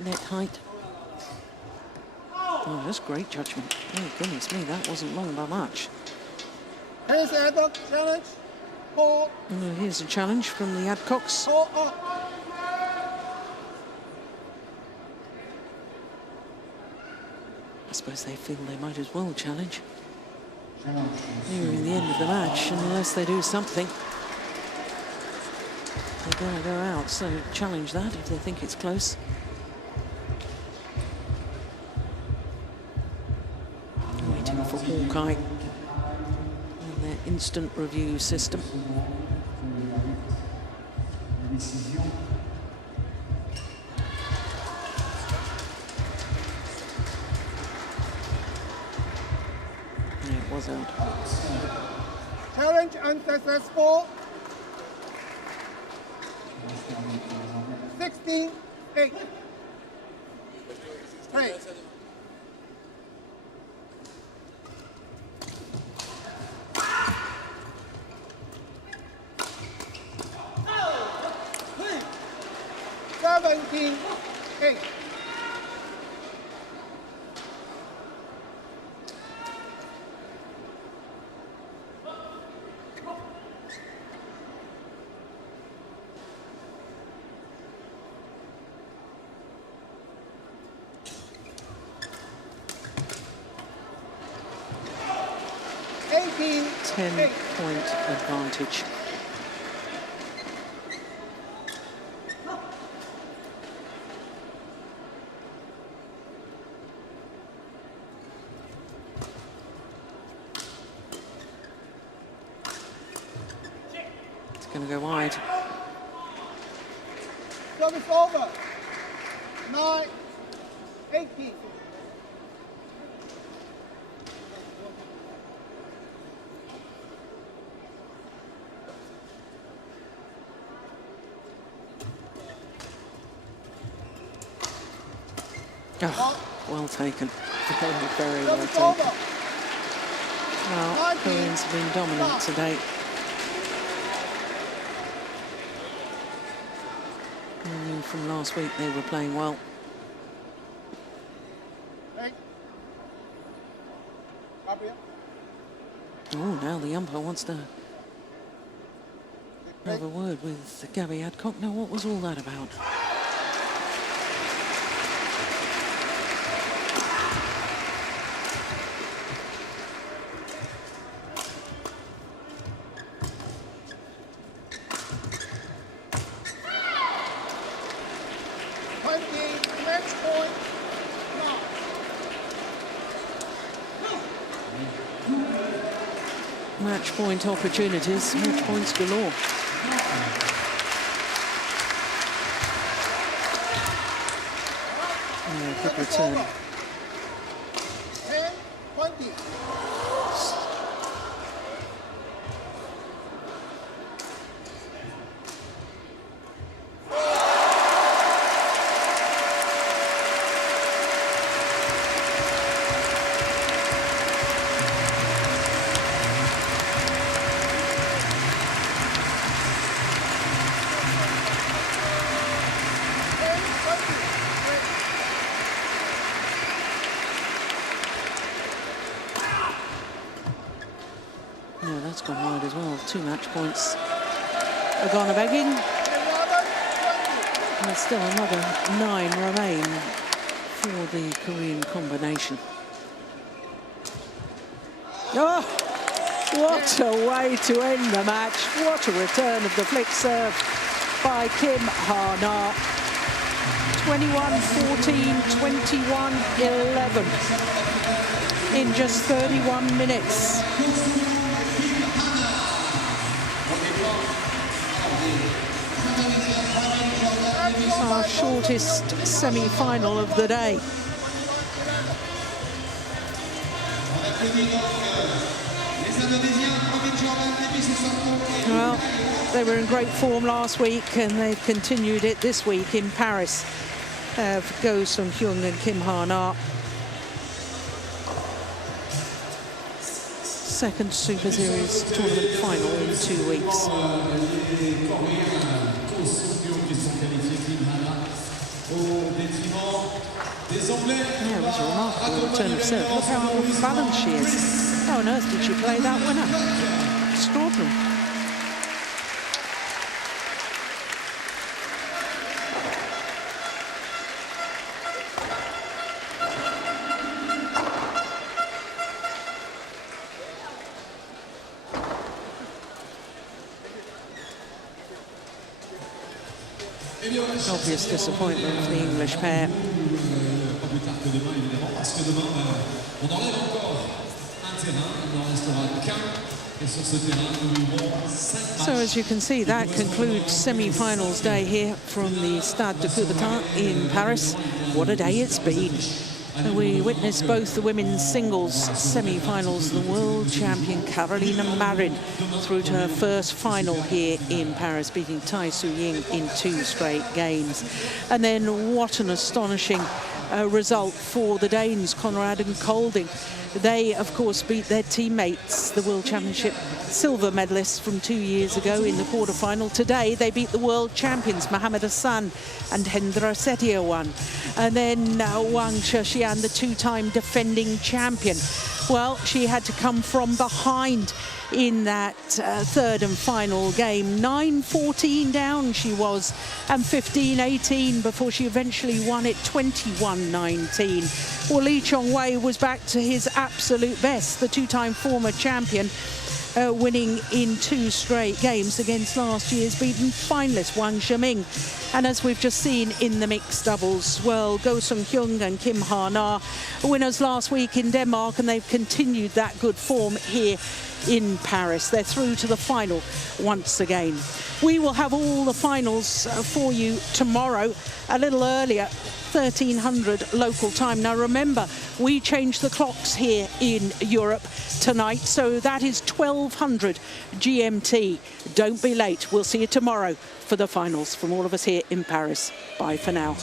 net height. Oh, that's great judgment. Oh, goodness me, that wasn't long by much. Here's the adult challenge. 4. Oh, here's a challenge from the Adcocks. 4 up. I suppose they feel they might as well challenge. Nearing the end of the match, unless they do something. They're going to go out, so challenge that if they think it's close. Waiting for Hawkeye and their instant review system. Yeah, it was out. Challenge unsuccessful. 16. 8. 3. Eight. Eighteen. 10-point advantage. Going to go wide. Service over. 9. 18. Oh, well taken. Very, very well taken. Well, Koreans have been dominant today. From last week, they were playing well. Oh, now the umpire wants to have a word with Gabby Adcock. Now, what was all that about? Match point opportunities, match points galore. Yeah, good return. 10, 20. That's gone wide as well. 2 match points are gone begging. And there's still another 9 remain for the Korean combination. Oh, what a way to end the match. What a return of the flick serve by Kim Ha-na. 21-14, 21-11 in just 31 minutes. shortest semi-final of the day. Well, they were in great form last week and they've continued it this week in Paris. Go Sung-hyun and Kim Ha-na. Second Super Series tournament final in 2 weeks. Yeah, it was a remarkable turn of serve. Look how off balance she is. How on earth did she play that winner? Extraordinary. Obvious disappointment for the English pair. So as you can see, that concludes semi-finals day here from the Stade de Coubertin in Paris. What a day it's been. We witnessed both the women's singles semi-finals. The world champion Carolina Marin through to her first final here in Paris, beating Tai Tzu-Ying in 2 straight games. And then what an astonishing result for the Danes, Conrad and Kolding. They, of course, beat their teammates, the World Championship silver medalists from 2 years ago in the quarterfinal. Today, they beat the world champions, Mohamed Hassan and Hendra Setiawan. And then Wang Shixian, the 2-time defending champion. Well, she had to come from behind in that third and final game. 9-14 down she was, and 15-18 before she eventually won it 21-19. Well, Chong Wei was back to his absolute best, the 2-time former champion, winning in 2 straight games against last year's beaten finalist Wang Zhiming. And as we've just seen in the mixed doubles, well, Go Sung-hyun and Kim Ha-na, winners last week in Denmark, and they've continued that good form here in Paris. They're through to the final once again. We will have all the finals for you tomorrow, a little earlier, 1300 local time. Now remember, we change the clocks here in Europe tonight, so that is 1200 GMT. Don't be late. We'll see you tomorrow for the finals. From all of us here in Paris, bye for now.